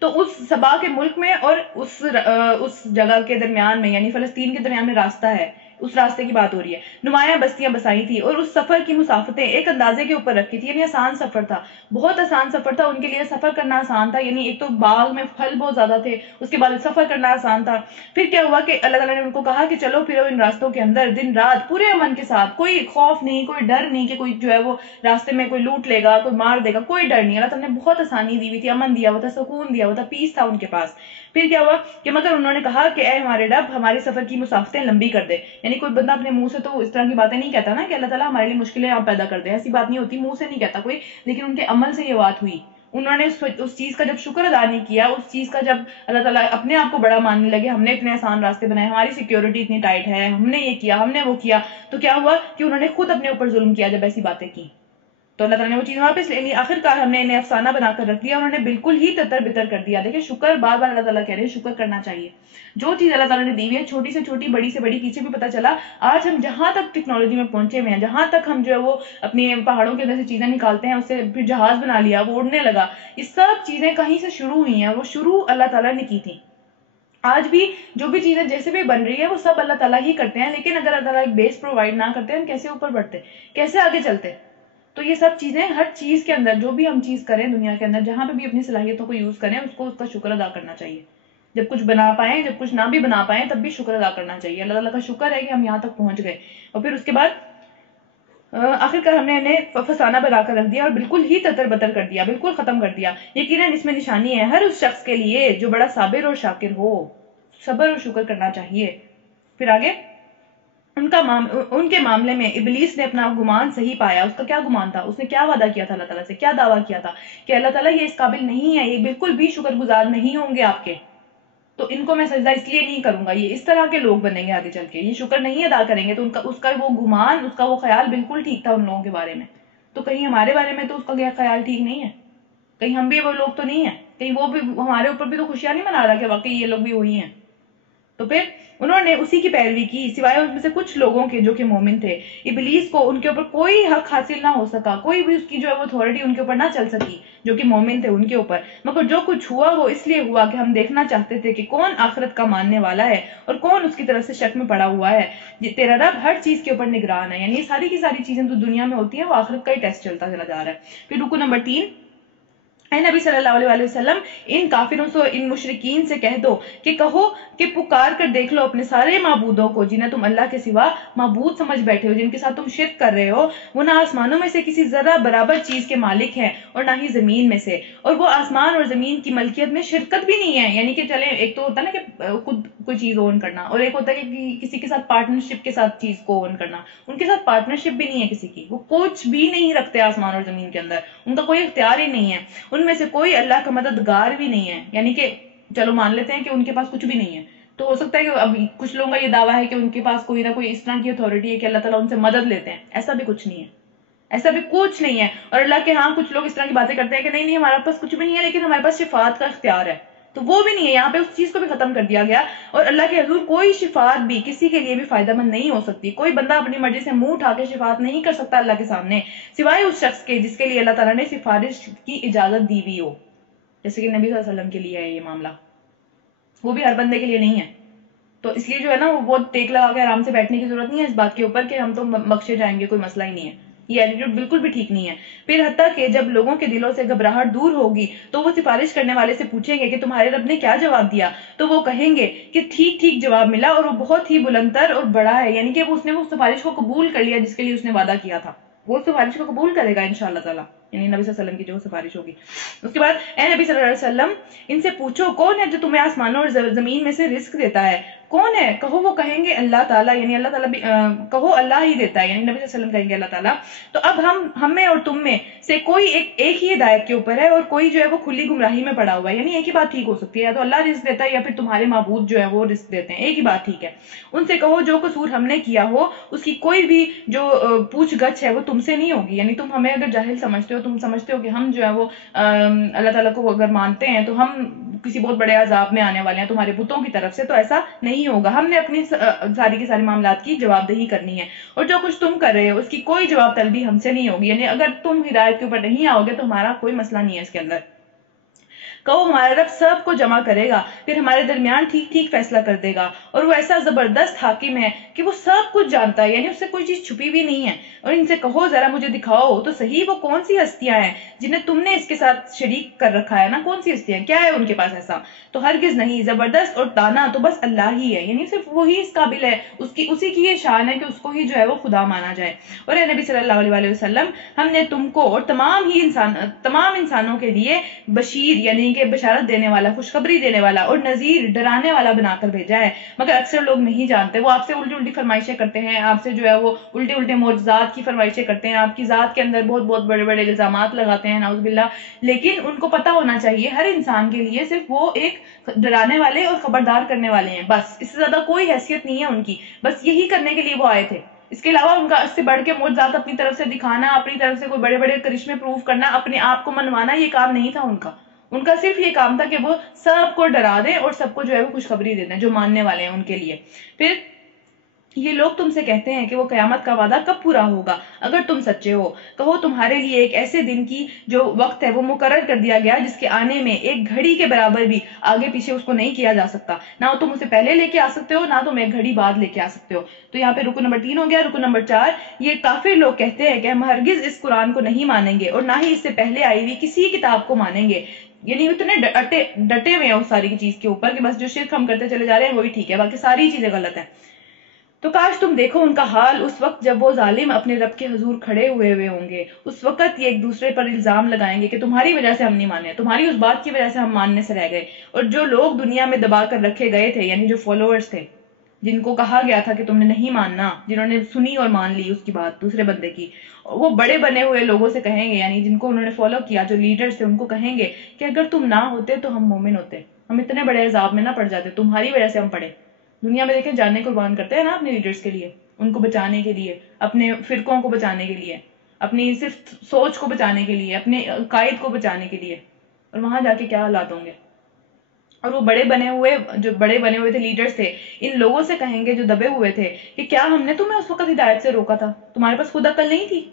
تو اس سبا کے ملک میں اور اس جگہ کے درمیان میں یعنی فلسطین کے درمیان میں راستہ ہے، اس راستے کی بات ہو رہی ہے. نمایاں بستیاں بسائی تھی اور اس سفر کی مسافتیں ایک اندازے کے اوپر رکھی تھی، یعنی آسان سفر تھا، بہت آسان سفر تھا ان کے لیے. سفر کرنا آسان تھا، یعنی ایک تو باغ میں پھل بہت زیادہ تھے، اس کے بعد سفر کرنا آسان تھا. پھر کیا ہوا کہ اللہ تعالیٰ نے ان کو کہا کہ چلو پھر ان راستوں کے اندر دن رات پورے امن کے ساتھ، کوئی خوف نہیں، کوئی ڈر نہیں کہ کوئی جو ہے وہ راستے میں کوئی لوٹ لے گا، کوئی مار دے گا، کوئی ڈر نہیں. اللہ تعالیٰ نے بہت آسانی دی ہوئی تھی، امن دیا ہوا تھا، سکون دیا ہوا تھا، پیس تھا ان کے پاس. پھر کیا ہوا کہ مگر انہوں نے کہا کہ اے ہمارے رب ہماری سفر کی مسافتیں لمبی کر دے. یعنی کوئی بندہ اپنے منہ سے تو اس طرح کی باتیں نہیں کہتا نا کہ اللہ تعالیٰ ہمارے لیے مشکلیں آپ پیدا کر دے، ایسی بات نہیں ہوتی، منہ سے نہیں کہتا کوئی، لیکن ان کے عمل سے یہ بات ہوئی. انہوں نے اس چیز کا جب شکر ادا نہیں کیا، اس چیز کا جب اللہ تعالیٰ اپنے آپ کو بڑا ماننے لگے، ہم نے اتنے آسان راستے بنائے، ہماری سیکیورٹی اتنی ٹائٹ ہے، ہم نے یہ کیا، ہم نے وہ کیا، تو کیا ہوا کہ انہوں نے خود اپنے اوپر ظلم کیا جب ایسی باتیں کی. تو اللہ تعالیٰ نے وہ چیز واپس لے لی. آخرکار ہم نے انہیں افسانہ بنا کر رکھ دیا، انہوں نے بالکل ہی تتر بتر کر دیا. دیکھیں شکر بار بار اللہ تعالیٰ کہہ رہے ہیں شکر کرنا چاہیے. جو چیز اللہ تعالیٰ نے دی ہوئی ہے، چھوٹی سے چھوٹی، بڑی سے بڑی، پیچھے بھی پتہ چلا آج ہم جہاں تک ٹیکنالوجی میں پہنچے ہوئے ہیں، جہاں تک ہم جو ہے وہ اپنی پہاڑوں کے اندر سے چیزیں نکالتے ہیں، اس سے پھر جہاز بنا لیا، وہ اڑنے لگا، یہ سب چیزیں کہیں سے شروع ہوئی ہیں، وہ شروع اللہ تعالیٰ نے کی تھی. آج بھی جو بھی چیزیں جیسے بھی بن رہی ہے وہ سب اللہ تعالیٰ ہی کرتے ہیں. لیکن اگر اللہ تعالیٰ ایک بیس پرووائڈ نہ کرتے ہم کیسے اوپر بڑھتے، کیسے آگے چلتے؟ تو یہ سب چیزیں ہر چیز کے اندر جو بھی ہم چیز کریں دنیا کے اندر، جہاں پہ بھی اپنی صلاحیتوں کو یوز کریں، اس کو اس کا شکر ادا کرنا چاہیے. جب کچھ بنا پائیں، جب کچھ نہ بھی بنا پائیں، تب بھی شکر ادا کرنا چاہیے. اللہ تعالیٰ کا شکر ہے کہ ہم یہاں تک پہنچ گئے. اور پھر اس کے بعد آخرکار ہم نے انہیں فسانہ بنا کر رکھ دیا اور بالکل ہی تتر بتر کر دیا، بالکل ختم کر دیا. یقیناً اس میں نشانی ہے ہر اس شخص کے لیے جو بڑا صابر اور شاکر ہو. صبر اور شکر کرنا چاہیے. پھر آگے ان کے معاملے میں ابلیس نے اپنا گمان صحیح پایا. اس کا کیا گمان تھا؟ اس نے کیا وعدہ کیا تھا اللہ تعالیٰ سے، کیا دعویٰ کیا تھا کہ اللہ تعالیٰ یہ اس قابل نہیں ہے، یہ بالکل بھی شکر گزار نہیں ہوں گے آپ کے. تو ان کو میں سجدہ اس لیے نہیں کروں گا. یہ اس طرح کے لوگ بنیں گے آگے چل کے, یہ شکر نہیں ادا کریں گے. تو اس کا وہ گمان, اس کا وہ خیال بالکل ٹھیک تھا ان لوگوں کے بارے میں. تو کہیں ہمارے بارے میں تو اس کا خیال ٹھیک نہیں ہے؟ کہیں ہم بھی وہ لوگ تو نہیں ہیں؟ کہیں وہ بھی ہمارے اوپر بھی تو خوشیاں نہیں منا رہا کہ واقعی یہ لوگ بھی وہی ہیں؟ تو پھر انہوں نے اسی کی پیروی کی سوائے ان میں سے کچھ لوگوں کے جو کہ مومن تھے. ابلیس کو ان کے اوپر کوئی حق حاصل نہ ہو سکا, کوئی بھی اس کی جو ہے وہ اتھارٹی ان کے اوپر نہ چل سکی جو کہ مومن تھے ان کے اوپر. مگر جو کچھ ہوا وہ اس لیے ہوا کہ ہم دیکھنا چاہتے تھے کہ کون آخرت کا ماننے والا ہے اور کون اس کی طرف سے شک میں پڑا ہوا ہے. تیرا رب ہر چیز کے اوپر نگران ہے. یعنی یہ ساری کی ساری چیزیں جو دنیا میں ہوتی ہیں وہ آخرت کا ہی ٹیسٹ چلتا چلا جا رہا ہے. پھر رکو نمبر 3, اے نبی صلی اللہ علیہ وسلم ان کافروں سے, ان مشرکین سے کہہ دو کہ کہو کہ پکار کر دیکھ لو اپنے سارے معبودوں کو جنہیں تم اللہ کے سوا معبود سمجھ بیٹھے ہو, جن کے ساتھ تم شرک کر رہے ہو. وہ نہ آسمانوں میں سے کسی ذرہ برابر چیز کے مالک ہیں اور نہ ہی زمین میں سے, اور وہ آسمان اور زمین کی ملکیت میں شرکت بھی نہیں ہے. یعنی کہ چلے ایک تو ہوتا ہے نا کہ خود کوئی چیز اون کرنا, اور ایک ہوتا ہے کہ کسی کے ساتھ پارٹنرشپ کے ساتھ چیز کو اون کرنا. ان کے ساتھ پارٹنرشپ بھی نہیں ہے کسی کی, وہ کچھ بھی نہیں رکھتے آسمان اور زمین کے اندر, ان کا کوئی اختیار ہی نہیں ہے. ان میں سے کوئی اللہ کا مددگار بھی نہیں ہے. یعنی کہ چلو مان لیتے ہیں کہ ان کے پاس کچھ بھی نہیں ہے, تو ہو سکتا ہے کہ اب کچھ لوگوں کا یہ دعویٰ ہے کہ ان کے پاس کوئی نہ کوئی اس طرح کی اتھارٹی ہے کہ اللہ تعالیٰ ان سے مدد لیتے ہیں. ایسا بھی کچھ نہیں ہے, ایسا بھی کچھ نہیں ہے. اور اللہ کے ہاں کچھ لوگ اس طرح کی باتیں کرتے ہیں کہ نہیں ہمارے پاس کچھ بھی نہیں ہے لیکن ہمارے پاس شفاعت کا اختیار ہے, تو وہ بھی نہیں ہے. یہاں پہ اس چیز کو بھی ختم کر دیا گیا. اور اللہ کے حضور کوئی شفاعت بھی کسی کے لیے بھی فائدہ مند نہیں ہو سکتی. کوئی بندہ اپنی مرضی سے منہ اٹھا کے شفاعت نہیں کر سکتا اللہ کے سامنے سوائے اس شخص کے جس کے لیے اللہ تعالیٰ نے سفارش کی اجازت دی ہوئی ہو, جیسے کہ نبی صلی اللہ علیہ وسلم کے لیے ہے یہ معاملہ, وہ بھی ہر بندے کے لیے نہیں ہے. تو اس لیے جو ہے نا وہ بہت ٹیک لگا کے آرام سے بیٹھنے کی ضرورت نہیں ہے اس بات کے اوپر کہ ہم تو بخشے جائیں گے, کوئی مسئلہ ہی نہیں ہے. یہ ایٹیٹیوڈ بالکل بھی ٹھیک نہیں ہے. پھر حتیٰ کہ جب لوگوں کے دلوں سے گھبراہٹ دور ہوگی تو وہ سفارش کرنے والے سے پوچھیں گے کہ تمہارے رب نے کیا جواب دیا, تو وہ کہیں گے کہ ٹھیک ٹھیک جواب ملا اور وہ بہت ہی بلندر اور بڑا ہے. یعنی کہ اس نے وہ سفارش کو قبول کر لیا جس کے لیے اس نے وعدہ کیا تھا, وہ سفارش کو قبول کرے گا انشاءاللہ تعالیٰ, یعنی نبی صلی اللہ علیہ وسلم کی جو سفارش ہوگی. اس کے بعد اے نبی صلی اللہ علیہ وسلم ان سے پوچھو کون ہے جو تمہیں آسمانوں اور زمین میں سے رزق دیتا ہے, کون ہے؟ کہو وہ کہیں گے اللہ تعالیٰ, یعنی اللہ تعالیٰ بھی کہو اللہ ہی دیتا ہے, یعنی نبی صلی اللہ علیہ وسلم کہیں گے اللہ تعالیٰ. تو اب ہم میں اور تم میں سے کوئی ایک ہی ہدایت کے اوپر ہے اور کوئی جو ہے وہ کھلی گمراہی میں پڑا ہوا ہے. یعنی ایک ہی بات ٹھیک ہو سکتی ہے, یا تو اللہ رزق دیتا ہے یا پھر تمہارے معبود جو ہے وہ رزق دیتے ہیں, ایک ہی بات ٹھیک ہے. ان سے کہو جو قصور ہم نے کیا ہو اس کی کوئی بھی جو پوچھ گچھ ہے وہ تم سے نہیں ہوگی. یعنی تم ہمیں اگر جاہل سمجھتے ہو, تم سمجھتے ہو کہ ہم جو ہے وہ اللہ تعالیٰ کو اگر مانتے ہیں تو ہم کسی بہت بڑے عذاب میں آنے والے ہیں تمہارے بتوں کی طرف سے, تو ایسا نہیں ہوگا. ہم نے اپنی ساری کی ساری معاملات کی جواب دہی کرنی ہے, اور جو کچھ تم کر رہے ہو اس کی کوئی جواب طلبی ہم سے نہیں ہوگی. یعنی اگر تم ہدایت کے اوپر نہیں آؤ گے تو ہمارا کوئی مسئلہ نہیں ہے اس کے اندر. کہو ہمارا رب سب کو جمع کرے گا, پھر ہمارے درمیان ٹھیک ٹھیک فیصلہ کر دے گا, اور وہ ایسا زبردست حاکم ہے کہ وہ سب کچھ جانتا ہے, یعنی اس سے کوئی چیز چھپی بھی نہیں ہے. اور ان سے کہو ذرا مجھے دکھاؤ تو صحیح وہ کون سی ہستیاں ہیں جنہیں تم نے اس کے ساتھ شریک کر رکھا ہے نا, کون سی ہستیاں, کیا ہے ان کے پاس ایسا؟ تو ہرگز نہیں, زبردست اور دانا تو بس اللہ ہی ہے, یعنی صرف وہی اس قابل ہے, اسی کی یہ شان ہے کہ اس کو ہی جو ہے وہ خدا مانا جائے. اور اے نبی صلی اللہ علیہ وسلم ہم نے تم کو اور تمام انسانوں کے لیے بشیر یعنی کہ بشارت دینے والا, خوشخبری دینے والا, اور نذیر ڈرانے والا بنا کر بھیجا ہے. مگر اکثر لوگ نہیں جانتے, وہ آپ سے الٹی فرمائشیں کرتے ہیں, آپ سے جو ہے وہ الٹے معجزات کی فرمائشیں کرتے ہیں, آپ کی ذات کے اندر بہت بڑے الزامات لگاتے ہیں نعوذ باللہ. لیکن ان کو پتہ ہونا چاہیے ہر انسان کے لیے صرف وہ ایک ڈرانے والے اور خبردار کرنے والے ہیں, بس اس سے زیادہ کوئی حیثیت نہیں ہے ان کی, بس یہی کرنے کے لیے وہ آئے تھے. اس کے علاوہ ان کا اس سے بڑھ کے معجزات اپنی طرف سے دکھانا, اپنی طرف سے کوئی بڑے کرشمے پروف کرنا, اپنے آپ کو منوانا, یہ کام نہیں تھا ان کا. ان کا صرف یہ کام تھا کہ وہ سب کو ڈرا دیں اور سب کو جو ہے وہ خوشخبری دے دیں جو ماننے والے ہیں ان کے لیے. پھر یہ لوگ تم سے کہتے ہیں کہ وہ قیامت کا وعدہ کب پورا ہوگا اگر تم سچے ہو. کہو تمہارے لیے ایک ایسے دن کی جو وقت ہے وہ مقرر کر دیا گیا جس کے آنے میں ایک گھڑی کے برابر بھی آگے پیچھے اس کو نہیں کیا جا سکتا, نہ تم اسے پہلے لے کے آ سکتے ہو نہ تم ایک گھڑی بعد لے کے آ سکتے ہو. تو یہاں پہ رکو نمبر 3 ہو گیا. رکو نمبر 4, یہ کافر لوگ کہتے ہیں کہ ہم ہرگز اس قرآن کو نہیں مانیں گے اور نہ ہی اس سے پہلے آئی ہوئی کسی کتاب کو مانیں گے. یعنی اتنے ڈٹے ہوئے ہیں اس ساری چیز کے اوپر کہ بس جو شرک ہم کرتے چلے جا رہے ہیں وہی ٹھیک ہے, باقی ساری چیزیں غلط ہیں. تو کاش تم دیکھو ان کا حال اس وقت جب وہ ظالم اپنے رب کے حضور کھڑے ہوئے ہوں گے. اس وقت یہ ایک دوسرے پر الزام لگائیں گے کہ تمہاری وجہ سے ہم نہیں مانے, تمہاری اس بات کی وجہ سے ہم ماننے سے رہ گئے. اور جو لوگ دنیا میں دبا کر رکھے گئے تھے, یعنی جو فالوورز تھے جن کو کہا گیا تھا کہ تم نے نہیں ماننا, جنہوں نے سنی اور مان لی اس کی بات دوسرے بندے کی, وہ بڑے بنے ہوئے لوگوں سے کہیں گے, یعنی جن کو انہوں نے فالو کیا, جو لیڈرز تھے, ان کو کہیں گے کہ اگر تم نہ ہوتے تو ہم مومن ہوتے, ہم اتنے بڑے عذاب میں نہ پڑ جاتے، تمہاری وجہ سے ہم پڑے. دنیا میں دیکھیں جانیں قربان کرتے ہیں نا اپنے لیڈرز کے لیے، ان کو بچانے کے لیے، اپنے فرقوں کو بچانے کے لیے، اپنی صرف سوچ کو بچانے کے لیے، اپنے قائد کو بچانے کے لیے، اور وہاں جا کے کیا حالات ہوں گے. اور وہ جو بڑے بنے ہوئے تھے لیڈرز تھے، ان لوگوں سے کہیں گے جو دبے ہوئے تھے کہ کیا ہم نے تمہیں اس وقت ہدایت سے روکا تھا؟ تمہارے پاس خود عقل نہیں تھی؟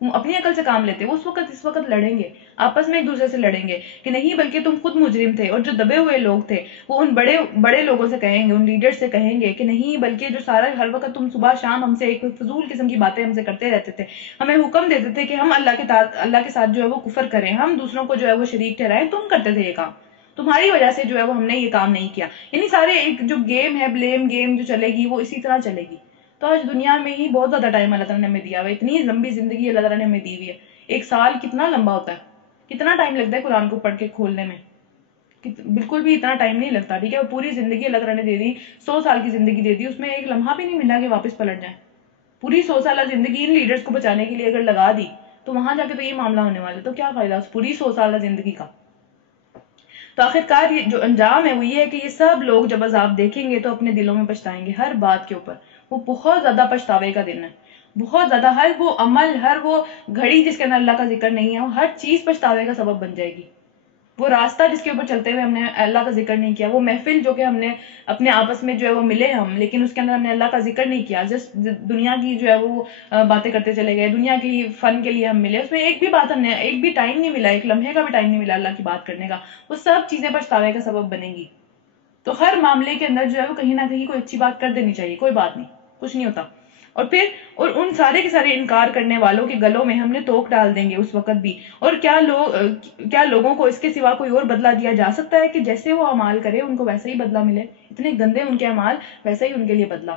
وہ اپنی عقل سے کام لیتے. وہ اس وقت لڑیں گے، آپس میں ایک دوسرے سے لڑیں گے کہ نہیں بلکہ تم خود مجرم تھے. اور جو دبے ہوئے لوگ تھے وہ ان بڑے بڑے لوگوں سے کہیں گے، ان لیڈر سے کہیں گے کہ نہیں بلکہ جو سارا ہر وقت تم صبح شام ہم سے ایک فضول قسم کی باتیں ہم سے کرتے رہتے تھے، ہمیں حکم دیتے تھے کہ ہم اللہ کے ساتھ جو ہے وہ کفر کریں، ہم دوسروں کو جو ہے وہ شریک ٹھہرائیں، تم کرتے تھے یہ کام، تمہاری وجہ سے جو ہے وہ ہم نے یہ کام نہیں کیا. یعنی سارے ایک جو گیم ہے، بلیم گیم جو چلے گی وہ اسی طرح چلے گی. تو آج دنیا میں ہی بہت زیادہ ٹائم اللہ تعالیٰ نے ہمیں دیا ہوا ہے، اتنی لمبی زندگی اللہ تعالیٰ نے ہمیں دی ہوئی ہے. ایک سال کتنا لمبا ہوتا ہے، کتنا ٹائم لگتا ہے قرآن کو پڑھ کے کھولنے میں، بالکل بھی اتنا ٹائم نہیں لگتا. ٹھیک ہے، پوری زندگی اللہ تعالیٰ نے دے دی، 100 سال کی زندگی دے دی، اس میں ایک لمحہ بھی نہیں ملا کہ واپس پلٹ جائیں. پوری 100 سالہ زندگی ان لیڈرز کو بچانے کے لیے اگر لگا دی تو وہاں جا کے تو یہ معاملہ ہونے والے، تو کیا فائدہ اس پوری 100 سالہ زندگی کا. تو آخرکار یہ جو انجام ہے وہ یہ ہے کہ یہ سب لوگ جب عذاب دیکھیں گے تو اپنے دلوں میں پچھتائیں گے ہر بات کے اوپر. وہ بہت زیادہ پچھتاوے کا دن ہے، بہت زیادہ. ہر وہ عمل، ہر وہ گھڑی جس کے اندر اللہ کا ذکر نہیں ہے، وہ ہر چیز پچھتاوے کا سبب بن جائے گی. وہ راستہ جس کے اوپر چلتے ہوئے ہم نے اللہ کا ذکر نہیں کیا، وہ محفل جو کہ ہم نے اپنے آپس میں جو ہے وہ ملے ہم، لیکن اس کے اندر ہم نے اللہ کا ذکر نہیں کیا، جس دنیا کی جو ہے وہ باتیں کرتے چلے گئے، دنیا کی فن کے لیے ہم ملے، اس میں ایک بھی بات ہم نے، ایک بھی ٹائم نہیں ملا، ایک لمحے کا بھی ٹائم نہیں ملا اللہ کی بات کرنے کا. وہ سب چیزیں پچھتاوے کا سبب بنیں گی. تو ہر معاملے کے اندر جو ہے وہ کہیں نہ کہیں کوئی اچھی بات کر دینی چاہیے، کوئی بات نہیں، کچھ نہیں ہوتا. اور ان سارے کے سارے انکار کرنے والوں کے گلوں میں ہم نے توک ڈال دیں گے اس وقت بھی. اور کیا لوگوں کو اس کے سوا کوئی اور بدلہ دیا جا سکتا ہے کہ جیسے وہ اعمال کرے ان کو ویسا ہی بدلہ ملے؟ اتنے گندے ان کے اعمال، ویسا ہی ان کے لیے بدلہ.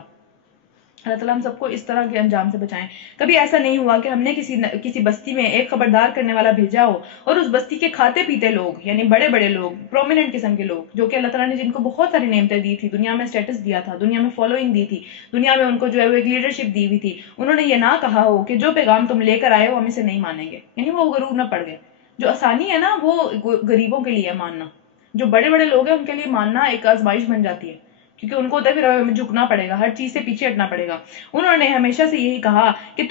اللہ تعالیٰ ہم سب کو اس طرح کے انجام سے بچائیں. کبھی ایسا نہیں ہوا کہ ہم نے کسی بستی میں ایک خبردار کرنے والا بھیجا ہو اور اس بستی کے کھاتے پیتے لوگ، یعنی بڑے بڑے لوگ، پرومیننٹ قسم کے لوگ، جو کہ اللہ تعالیٰ نے جن کو بہت ساری نعمتیں دی تھی، دنیا میں اسٹیٹس دیا تھا، دنیا میں فالوئنگ دی تھی، دنیا میں ان کو جو ہے وہ ایک لیڈرشپ دی ہوئی تھی، انہوں نے یہ نہ کہا ہو کہ جو پیغام تم لے کر آئے ہو ہم اسے نہیں مانیں گے. یعنی وہ غرور نہ پڑ گئے. جو آسانی ہے نا وہ غریبوں کے لیے ماننا، جو بڑے بڑے لوگ ہیں ان کے لیے ماننا ایک آزمائش بن جاتی ہے، کیونکہ ان کو ہوتا ہے پھر ہمیں جھکنا پڑے گا، ہر چیز سے پیچھے ہٹنا پڑے گا. انہوں نے ہمیشہ سے یہی کہا کہ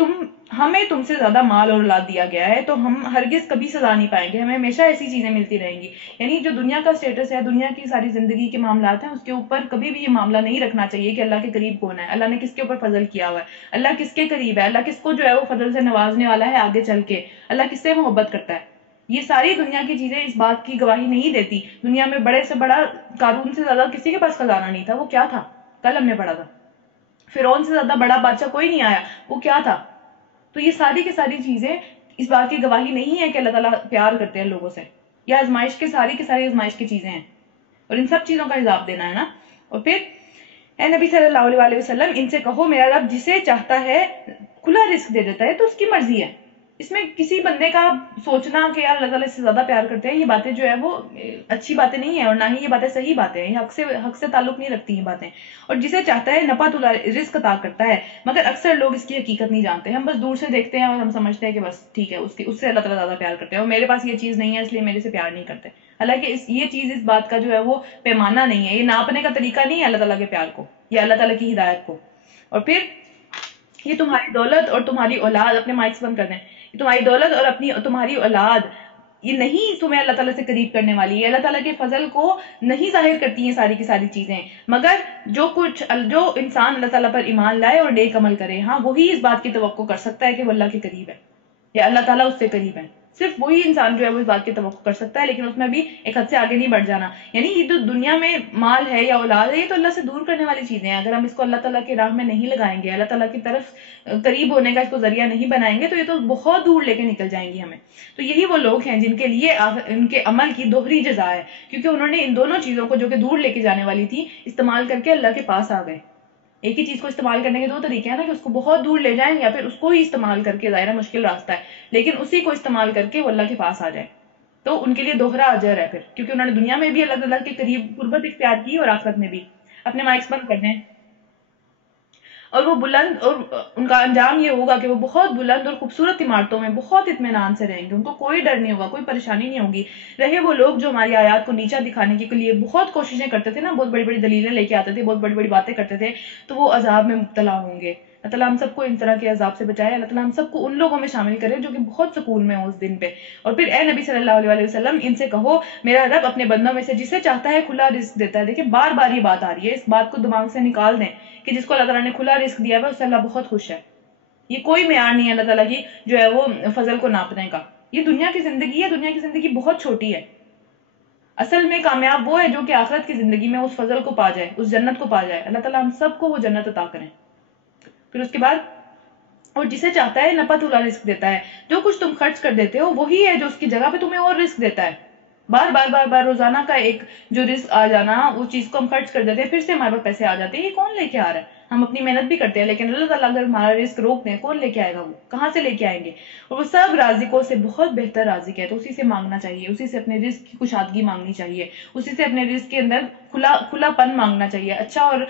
ہمیں تم سے زیادہ مال اور اولاد دیا گیا ہے تو ہم ہرگز کبھی سزا نہیں پائیں گے، ہمیں ہمیشہ ایسی چیزیں ملتی رہیں گی. یعنی جو دنیا کا سٹیٹس ہے، دنیا کی ساری زندگی کے معاملات ہیں، اس کے اوپر کبھی بھی یہ معاملہ نہیں رکھنا چاہیے کہ اللہ کے قریب کون ہے، اللہ نے کس کے اوپر فضل کیا ہوا ہے، اللہ کس کے قریب ہے، اللہ کس کو جو ہے وہ فضل سے نوازنے والا ہے آگے چل کے، اللہ کس سے محبت کرتا ہے. یہ ساری دنیا کی چیزیں اس بات کی گواہی نہیں دیتی. دنیا میں بڑے سے بڑا، قارون سے زیادہ کسی کے پاس خزانہ نہیں تھا، وہ کیا تھا؟ کل ہم نے پڑھا تھا. فرعون سے زیادہ بڑا بادشاہ کوئی نہیں آیا، وہ کیا تھا؟ تو یہ ساری کی ساری چیزیں اس بات کی گواہی نہیں ہے کہ اللہ تعالیٰ پیار کرتے ہیں لوگوں سے. یہ آزمائش کی ساری آزمائش کی چیزیں ہیں، اور ان سب چیزوں کا حساب دینا ہے نا. اور پھر اے نبی صلی اللہ علیہ وسلم ان سے کہو میرا رب جسے چاہتا ہے کھلا رزق دے دیتا ہے تو اس کی مرضی ہے. اس میں کسی بندے کا سوچنا کہ یار اللہ تعالیٰ اس سے زیادہ پیار کرتے ہیں، یہ باتیں جو ہے وہ اچھی باتیں نہیں ہیں، اور نہ ہی یہ باتیں صحیح باتیں ہیں، یہ حق سے تعلق نہیں رکھتی یہ باتیں. اور جسے چاہتا ہے نپا تلا رزق عطا کرتا ہے، مگر اکثر لوگ اس کی حقیقت نہیں جانتے. ہم بس دور سے دیکھتے ہیں اور ہم سمجھتے ہیں کہ بس ٹھیک ہے اس سے اللہ تعالیٰ زیادہ پیار کرتے ہیں، اور میرے پاس یہ چیز نہیں ہے اس لیے میرے سے پیار نہیں کرتے. حالانکہ یہ چیز اس بات کا جو ہے وہ پیمانہ نہیں ہے، یہ ناپنے کا طریقہ نہیں ہے اللہ تعالیٰ کے پیار کو یا اللہ تعالیٰ کی ہدایت کو. اور پھر یہ تمہاری دولت اور تمہاری اولاد، اپنے مائکس بند کر دیں، تمہاری دولت اور تمہاری اولاد یہ نہیں تمہیں اللہ تعالیٰ سے قریب کرنے والی ہے، اللہ تعالیٰ کے فضل کو نہیں ظاہر کرتی ہیں ساری کی ساری چیزیں، مگر جو انسان اللہ تعالیٰ پر ایمان لائے اور نیک عمل کرے، ہاں وہی اس بات کی توقع کر سکتا ہے کہ وہ اللہ کے قریب ہے یا اللہ تعالیٰ اس سے قریب ہے. صرف وہی انسان جو ہے وہ اس بات کی توقع کر سکتا ہے، لیکن اس میں بھی ایک حد سے آگے نہیں بڑھ جانا. یعنی یہ جو دنیا میں مال ہے یا اولاد ہے، یہ تو اللہ سے دور کرنے والی چیزیں ہیں. اگر ہم اس کو اللہ تعالیٰ کی راہ میں نہیں لگائیں گے، اللہ تعالیٰ کی طرف قریب ہونے کا اس کو ذریعہ نہیں بنائیں گے، تو یہ تو بہت دور لے کے نکل جائیں گی ہمیں. تو یہی وہ لوگ ہیں جن کے لیے ان کے عمل کی دوہری جزا ہے، کیونکہ انہوں نے ان دونوں چیزوں کو جو کہ دور لے کے جانے والی تھی استعمال کر کے اللہ کے پاس آ گئے. ایک ہی چیز کو استعمال کرنے کے دو طریقے ہیں نا، کہ اس کو بہت دور لے جائیں یا پھر اس کو ہی استعمال کر کے، ظاہر مشکل راستہ ہے لیکن اسی کو استعمال کر کے وہ اللہ کے پاس آ جائے. تو ان کے لیے دوہرا اجر ہے پھر، کیونکہ انہوں نے دنیا میں بھی اللہ تعالیٰ کے قریب قربت اختیار کی اور آخرت میں بھی. اپنے مائکس بند کر دیں. اور وہ بلند، اور ان کا انجام یہ ہوگا کہ وہ بہت بلند اور خوبصورت عمارتوں میں بہت اطمینان سے رہیں گے، ان کو کوئی ڈر نہیں ہوگا، کوئی پریشانی نہیں ہوگی۔ رہے وہ لوگ جو ہماری آیات کو نیچا دکھانے کے لیے بہت کوششیں کرتے تھے نا، بہت بڑی بڑی دلیلیں لے کے آتے تھے، بہت بڑی بڑی باتیں کرتے تھے، تو وہ عذاب میں مبتلا ہوں گے۔ اللہ تعالیٰ ہم سب کو ان طرح کے عذاب سے بچائے، اللہ تعالیٰ ہم سب کو ان لوگوں میں شامل کرے جو کہ بہت سکون میں ہو اس دن پہ۔ اور پھر اے نبی صلی اللہ علیہ وسلم ان سے کہو میرا رب اپنے بندوں میں سے جسے چاہتا ہے کھلا رزق دیتا ہے۔ دیکھیں بار بار یہ بات آ رہی ہے، اس بات کو دماغ سے نکال دیں کہ جس کو اللہ تعالیٰ نے کھلا رزق دیا ہے اس سے اللہ بہت خوش ہے۔ یہ کوئی معیار نہیں ہے اللہ تعالیٰ کی جو ہے وہ فضل کو ناپنے کا۔ یہ دنیا کی زندگی ہے، دنیا کی زندگی بہت چھوٹی ہے۔ اصل میں کامیاب وہ ہے جو کہ آخرت کی زندگی میں اس فضل کو پا جائے، اس جنت کو پا جائے۔ اللہ تعالیٰ ہم سب کو وہ جنت عطا کریں۔ پھر اس کے بعد اور جسے چاہتا ہے نپا تلا رزق دیتا ہے۔ جو کچھ تم خرچ کر دیتے ہو وہی ہے جو اس کی جگہ پہ تمہیں اور رزق دیتا ہے۔ بار بار بار بار روزانہ کا ایک جو رزق آ جانا، وہ چیز کو ہم خرچ کر دیتے ہیں، پھر سے ہمارے پاس پیسے آ جاتے ہیں، یہ کون لے کے آ رہا ہے؟ ہم اپنی محنت بھی کرتے ہیں لیکن اللہ تعالیٰ اگر ہمارا رزق روک دیں کون لے کے آئے گا؟ وہ کہاں سے لے کے آئیں گے؟ اور وہ سب رازقوں سے بہت بہتر رازق ہے، تو اسی سے مانگنا چاہیے، اسی سے اپنے رزق کی کشادگی مانگنی چاہیے، اسی سے اپنے رزق کے اندر کھلا پن مانگنا چاہیے، اچھا اور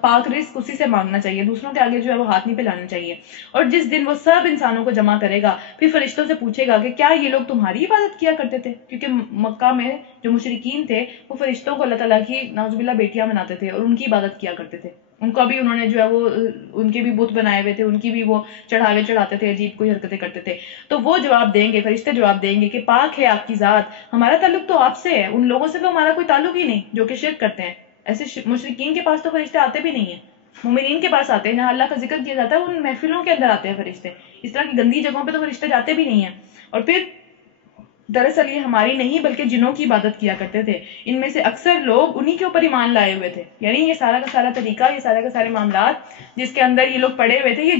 پاک رزق اسی سے مانگنا چاہیے، دوسروں کے آگے جو ہے وہ ہاتھ نہیں پھیلانا چاہیے۔ اور جس دن وہ سب انسانوں کو جمع کرے گا پھر فرشتوں سے پوچھے گا کہ کیا یہ لوگ تمہاری عبادت کیا کرتے تھے؟ کیونکہ مکہ میں جو مشرکین تھے وہ فرشتوں کو اللہ تعالیٰ کی نعوذ باللہ بیٹیاں بناتے تھے اور ان کی عبادت کیا کرتے تھے، ان کو بھی انہوں نے جو ہے وہ ان کے بھی بت بنائے ہوئے تھے، ان کی بھی وہ چڑھاتے تھے، عجیب کوئی حرکتیں کرتے تھے۔ تو وہ جواب دیں گے، فرشتے جواب دیں گے کہ پاک ہے آپ کی ذات، ہمارا تعلق تو آپ سے ہے، ان لوگوں سے تو ہمارا کوئی تعلق ہی نہیں جو کہ شرک کرتے ہیں۔ ایسے مشرکین کے پاس تو فرشتے آتے بھی نہیں ہیں، مومنین کے پاس آتے ہیں، جہاں اللہ کا ذکر کیا جاتا ہے ان محفلوں کے اندر آتے ہیں فرشتے، اس طرح کی گندی جگہوں پہ تو فرشتے جاتے بھی نہیں ہیں۔ اور پھر دراصل یہ ہماری نہیں بلکہ جنوں کی عبادت کیا کرتے تھے، ان میں سے اکثر لوگ انہی کے اوپر ایمان لائے ہوئے تھے، یعنی یہ سارا کا سارا طریقہ، یہ سارے کے سارے معاملات جس کے اندر یہ لوگ پڑے ہوئے تھے، یہ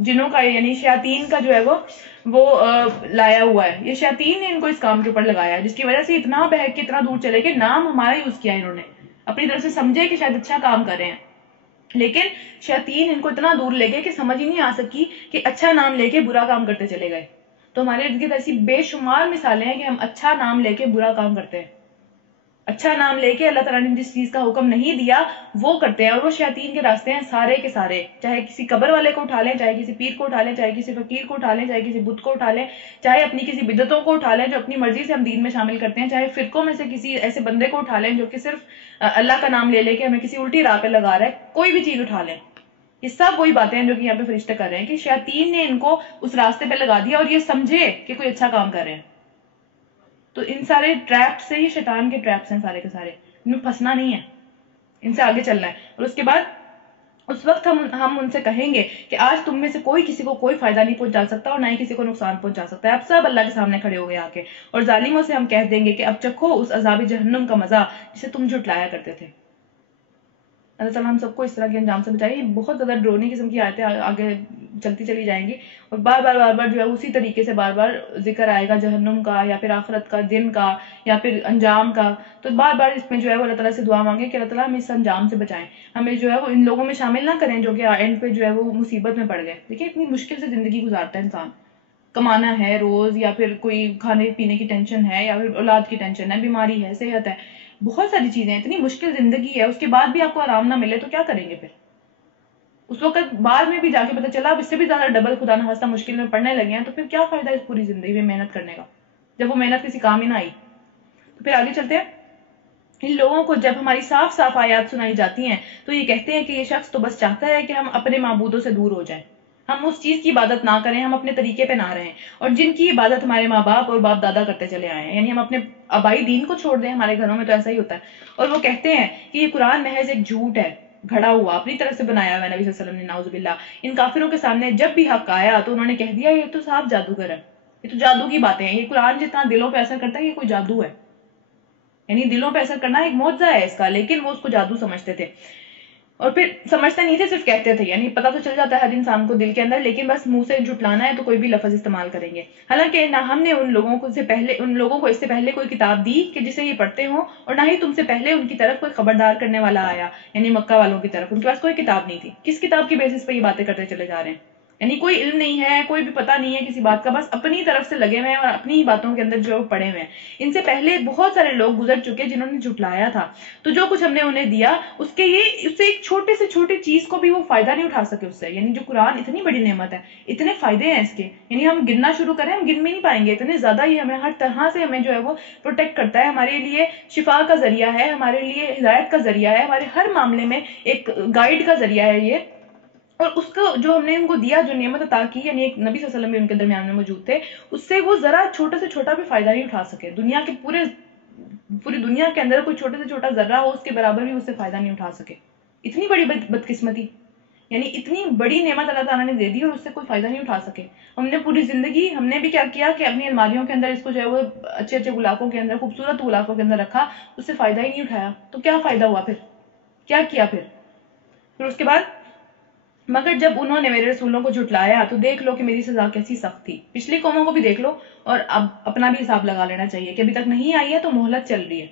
جنوں کا یعنی شیاطین کا جو ہے وہ لایا ہوا ہے، یہ شیاطین نے ان کو اس کام کے اوپر لگایا ہے، جس کی وجہ سے اتنا بہک کے اتنا دور چلے کہ نام ہمارا یوز کیا انہوں نے، اپنی طرف سے سمجھے کہ شاید اچھا کام کر رہے ہیں، لیکن شیاطین ان کو اتنا دور لے گئے کہ سمجھ ہی نہیں آ سکی کہ اچھا نام لے کے برا کام کرتے چلے گئے۔ تو ہمارے ارد گرد ایسی بے شمار مثالیں ہیں کہ ہم اچھا نام لے کے برا کام کرتے ہیں، اچھا نام لے کے اللہ تعالیٰ نے جس چیز کا حکم نہیں دیا وہ کرتے ہیں، اور وہ شیاطین کے راستے ہیں سارے کے سارے، چاہے کسی قبر والے کو اٹھا لیں، چاہے کسی پیر کو اٹھا لیں، چاہے کسی فقیر کو اٹھا لیں، چاہے کسی بت کو اٹھا لیں، چاہے اپنی کسی بدعتوں کو اٹھا لیں جو اپنی مرضی سے ہم دین میں شامل کرتے ہیں، چاہے فرقوں میں سے کسی ایسے بندے کو اٹھا لیں جو کہ صرف اللہ کا نام لے لے کے ہمیں کسی الٹی راہ پہ لگا رہا ہے، کوئی بھی چیز اٹھا لیں، یہ سب وہی باتیں ہیں جو کہ یہاں پہ فرشتے کر رہے ہیں کہ شیاطین نے ان کو اس راستے پہ لگا دیا اور یہ سمجھے کہ کوئی اچھا کام کر رہے ہیں۔ تو ان سارے ٹریپ سے، یہ شیطان کے ٹریپس ہیں سارے کے سارے، ان میں پھنسنا نہیں ہے، ان سے آگے چلنا ہے۔ اور اس کے بعد اس وقت ہم ان سے کہیں گے کہ آج تم میں سے کوئی کسی کو کوئی فائدہ نہیں پہنچا سکتا اور نہ ہی کسی کو نقصان پہنچا سکتا ہے، اب سب اللہ کے سامنے کھڑے ہو گئے آ کے، اور ظالموں سے ہم کہہ دیں گے کہ اب چکھو اس عذاب جہنم کا مزہ جسے تم جھٹلایا کرتے تھے۔ اللہ تعالیٰ ہم سب کو اس طرح کے انجام سے بچائے۔ یہ بہت زیادہ ڈرونی قسم کی آیتیں آگے چلتی چلی جائیں گی، اور بار بار جو ہے اسی طریقے سے بار بار ذکر آئے گا جہنم کا، یا پھر آخرت کا دن کا، یا پھر انجام کا۔ تو بار بار اس میں جو ہے وہ اللہ تعالیٰ سے دعا مانگے کہ اللہ تعالیٰ ہمیں اس انجام سے بچائیں، ہمیں جو ہے وہ ان لوگوں میں شامل نہ کریں جو کہ اینڈ پہ جو ہے وہ مصیبت میں پڑ گئے۔ دیکھیں اتنی مشکل سے زندگی گزارتا ہے انسان، کمانا ہے روز، یا پھر کوئی کھانے پینے کی ٹینشن ہے، یا پھر اولاد کی ٹینشن ہے، بیماری ہے، صحت ہے، بہت ساری چیزیں، اتنی مشکل زندگی ہے، اس کے بعد بھی آپ کو آرام نہ ملے تو کیا کریں گے پھر؟ اس وقت بعد میں بھی جا کے پتہ چلا اب اس سے بھی زیادہ ڈبل خدا نخواستہ مشکل میں پڑنے لگے ہیں، تو پھر کیا فائدہ اس پوری زندگی میں محنت کرنے کا جب وہ محنت کسی کام ہی نہ آئی؟ تو پھر آگے چلتے ہیں۔ ان لوگوں کو جب ہماری صاف صاف آیات سنائی جاتی ہیں تو یہ کہتے ہیں کہ یہ شخص تو بس چاہتا ہے کہ ہم اپنے معبودوں سے دور ہو جائیں، ہم اس چیز کی عبادت نہ کریں، ہم اپنے طریقے پہ نہ رہیں، اور جن کی عبادت ہمارے ماں باپ اور باپ دادا کرتے چلے آئے ہیں، یعنی ہم اپنے آبائی دین کو چھوڑ دیں۔ ہمارے گھروں میں تو ایسا ہی ہوتا ہے، اور وہ کہتے ہیں کہ یہ قرآن محض ایک جھوٹ ہے، گھڑا ہوا، اپنی طرف سے بنایا ہوا ہے۔ نبی صلی اللہ علیہ وسلم نے نعوذ باللہ ان کافروں کے سامنے جب بھی حق آیا تو انہوں نے کہہ دیا یہ تو صاف جادوگر ہے، یہ تو جادو کی باتیں ہیں، یہ قرآن جتنا دلوں پہ اثر کرتا ہے یہ کوئی جادو ہے، یعنی دلوں پہ اثر کرنا ایک معجزہ ہے اس کا، لیکن وہ اس کو جادو سمجھتے تھے، اور پھر سمجھتے نہیں تھے، صرف کہتے تھے، یعنی پتہ تو چل جاتا ہے ہر انسان کو دل کے اندر، لیکن بس منہ سے جھٹلانا ہے تو کوئی بھی لفظ استعمال کریں گے۔ حالانکہ نہ ہم نے ان لوگوں کو اس سے پہلے کوئی کتاب دی کہ جسے یہ پڑھتے ہوں، اور نہ ہی تم سے پہلے ان کی طرف کوئی خبردار کرنے والا آیا، یعنی مکہ والوں کی طرف ان کے پاس کوئی کتاب نہیں تھی۔ کس کتاب کی بیسس پہ یہ باتیں کرتے چلے جا رہے ہیں؟ یعنی کوئی علم نہیں ہے، کوئی بھی پتہ نہیں ہے کسی بات کا، بس اپنی طرف سے لگے ہوئے ہیں اور اپنی ہی باتوں کے اندر جو ہے وہ پڑے ہوئے ہیں. ان سے پہلے بہت سارے لوگ گزر چکے جنہوں نے جھٹلایا تھا، تو جو کچھ ہم نے انہیں دیا اس سے ایک چھوٹے سے چھوٹی چیز کو بھی وہ فائدہ نہیں اٹھا سکے اس سے. یعنی جو قرآن اتنی بڑی نعمت ہے، اتنے فائدے ہیں اس کے، یعنی ہم گننا شروع کریں ہم گن میں نہیں پائیں گے، اتنے زیادہ ہی ہمیں ہر طرح سے ہمیں جو ہے وہ پروٹیکٹ کرتا ہے، ہمارے لیے شفا کا ذریعہ ہے، ہمارے لیے ہدایت کا ذریعہ ہے، ہمارے ہر معاملے میں ایک گائیڈ کا ذریعہ ہے یہ. اور اس کو جو ہم نے ان کو دیا، جو نعمت عطا کی، یعنی ایک نبی صلی اللہ علیہ وسلم بھی ان کے درمیان میں موجود تھے، اس سے وہ ذرا چھوٹے سے چھوٹا بھی فائدہ نہیں اٹھا سکے. دنیا کے پوری دنیا کے اندر کوئی چھوٹے سے چھوٹا ذرہ ہو اس کے برابر بھی اس سے فائدہ نہیں اٹھا سکے. اتنی بڑی بدقسمتی، یعنی اتنی بڑی نعمت اللہ تعالیٰ نے دے دی اور اس سے کوئی فائدہ نہیں اٹھا سکے. ہم نے پوری زندگی ہم نے بھی کیا کیا کہ اپنی الماریوں کے اندر اس کو جو ہے وہ اچھے اچھے غلافوں کے اندر، خوبصورت غلافوں کے اندر رکھا، اس سے فائدہ ہی نہیں اٹھایا. تو کیا فائدہ ہوا پھر؟ کیا کیا پھر اس کے بعد؟ مگر جب انہوں نے میرے رسولوں کو جھٹلایا تو دیکھ لو کہ میری سزا کیسی سخت تھی. پچھلی قوموں کو بھی دیکھ لو اور اب اپنا بھی حساب لگا لینا چاہیے کہ ابھی تک نہیں آئی ہے تو مہلت چل رہی ہے،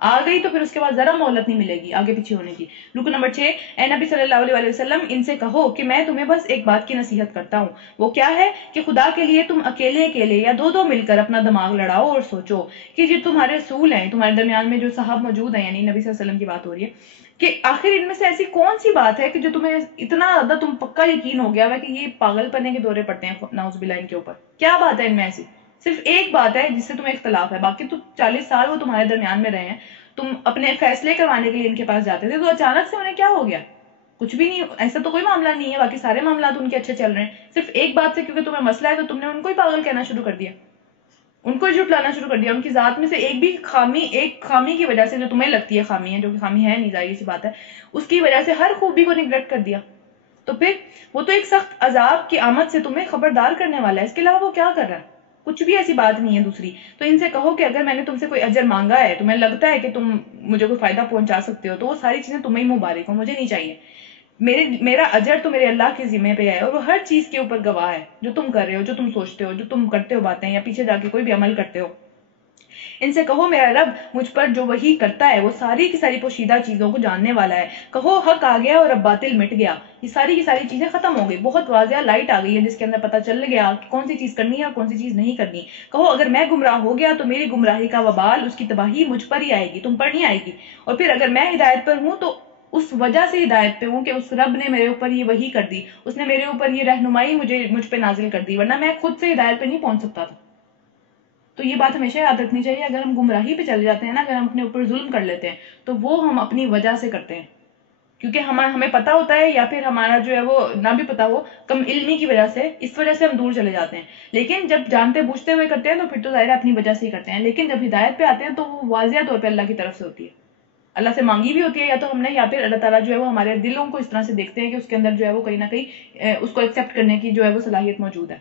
آ گئی تو پھر اس کے بعد ذرا مہلت نہیں ملے گی آگے پیچھے ہونے کی. رکو نمبر 6، اے نبی صلی اللہ علیہ وسلم ان سے کہو کہ میں تمہیں بس ایک بات کی نصیحت کرتا ہوں، وہ کیا ہے کہ خدا کے لیے تم اکیلے اکیلے یا دو دو مل کر اپنا دماغ لڑاؤ اور سوچو کہ جو تمہارے رسول ہیں، تمہارے درمیان میں جو صاحب موجود ہیں، یعنی نبی صلی اللہ علیہ وسلم کی بات ہو رہی ہے، کہ آخر ان میں سے ایسی کون سی بات ہے کہ جو تمہیں اتنا زیادہ تم پکا یقین ہو گیا ہے کہ یہ پاگل پنے کے دورے پڑتے ہیں نعوذ باللہ ان کے اوپر. کیا بات ہے ان میں ایسی؟ صرف ایک بات ہے جس سے تمہیں اختلاف ہے، باقی تو 40 سال وہ تمہارے درمیان میں رہے ہیں، تم اپنے فیصلے کروانے کے لیے ان کے پاس جاتے تھے، تو اچانک سے انہیں کیا ہو گیا؟ کچھ بھی نہیں، ایسا تو کوئی معاملہ نہیں ہے، باقی سارے معاملات ان کے اچھے چل رہے ہیں، صرف ایک بات سے کیونکہ تمہیں مسئلہ ہے تو تم نے ان کو ہی پاگل کہنا شروع کر دیا، ان کو جھٹلانا شروع کر دیا. ان کی ذات میں سے ایک خامی کی وجہ سے جو تمہیں لگتی ہے خامی ہے، جو کہ خامی ہے نہیں، ظاہر سی بات ہے، اس کی وجہ سے ہر خوبی کو نیگلیکٹ کر دیا. تو پھر وہ تو ایک سخت عذاب کی آمد سے تمہیں خبردار کرنے والا ہے، اس کے علاوہ وہ کیا کر رہا ہے؟ کچھ بھی ایسی بات نہیں ہے دوسری. تو ان سے کہو کہ اگر میں نے تم سے کوئی اجر مانگا ہے، تمہیں لگتا ہے کہ تم مجھے کوئی فائدہ پہنچا سکتے ہو، تو وہ ساری چیزیں تمہیں ہی مبارک ہو، مجھے نہیں چاہیے. میرا اجر تو میرے اللہ کے ذمہ پہ ہے اور وہ ہر چیز کے اوپر گواہ ہے، جو تم کر رہے ہو، جو تم سوچتے ہو، جو تم کرتے ہو باتیں یا پیچھے جا کے کوئی بھی عمل کرتے ہو. ان سے کہو میرا رب مجھ پر جو وحی کرتا ہے وہ ساری کی ساری پوشیدہ چیزوں کو جاننے والا ہے. کہو حق آ گیا اور اب باطل مٹ گیا، یہ ساری کی ساری چیزیں ختم ہو گئی، بہت واضح لائٹ آ گئی ہے جس کے اندر پتہ چل گیا کہ کون سی چیز کرنی ہے اور کون سی چیز نہیں کرنی. کہو اگر میں گمراہ ہو گیا تو میری گمراہی کا وبال، اس کی تباہی مجھ پر ہی آئے گی، تم پر نہیں آئے گی. اور پھر اگر میں ہدایت پر ہوں تو اس وجہ سے ہدایت پہ ہوں کہ اس رب نے میرے اوپر یہ وحی کر دی، اس نے میرے اوپر یہ رہنمائی مجھ پہ نازل کر دی، ورنہ میں خود سے ہدایت پہ نہیں پہنچ سکتا تھا. تو یہ بات ہمیشہ یاد رکھنی چاہیے، اگر ہم گمراہی پہ چلے جاتے ہیں نا، اگر ہم اپنے اوپر ظلم کر لیتے ہیں تو وہ ہم اپنی وجہ سے کرتے ہیں، کیونکہ ہمیں پتا ہوتا ہے یا پھر ہمارا جو ہے وہ نہ بھی پتا ہو، کم علمی کی وجہ سے، اس وجہ سے ہم دور چلے جاتے ہیں. لیکن جب جانتے بوجھتے ہوئے کرتے ہیں تو پھر تو ظاہر اپنی وجہ سے ہی کرتے ہیں. لیکن جب ہدایت پہ آتے ہیں تو وہ واضح طور پہ اللہ کی طرف سے ہوتی ہے، اللہ سے مانگی بھی ہوتی ہے یا تو ہم نے، یا پھر اللہ تعالیٰ جو ہے وہ ہمارے دلوں کو اس طرح سے دیکھتے ہیں کہ اس کے اندر جو ہے وہ کہیں نہ کہیں اس کو ایکسیپٹ کرنے کی جو ہے وہ صلاحیت موجود ہے.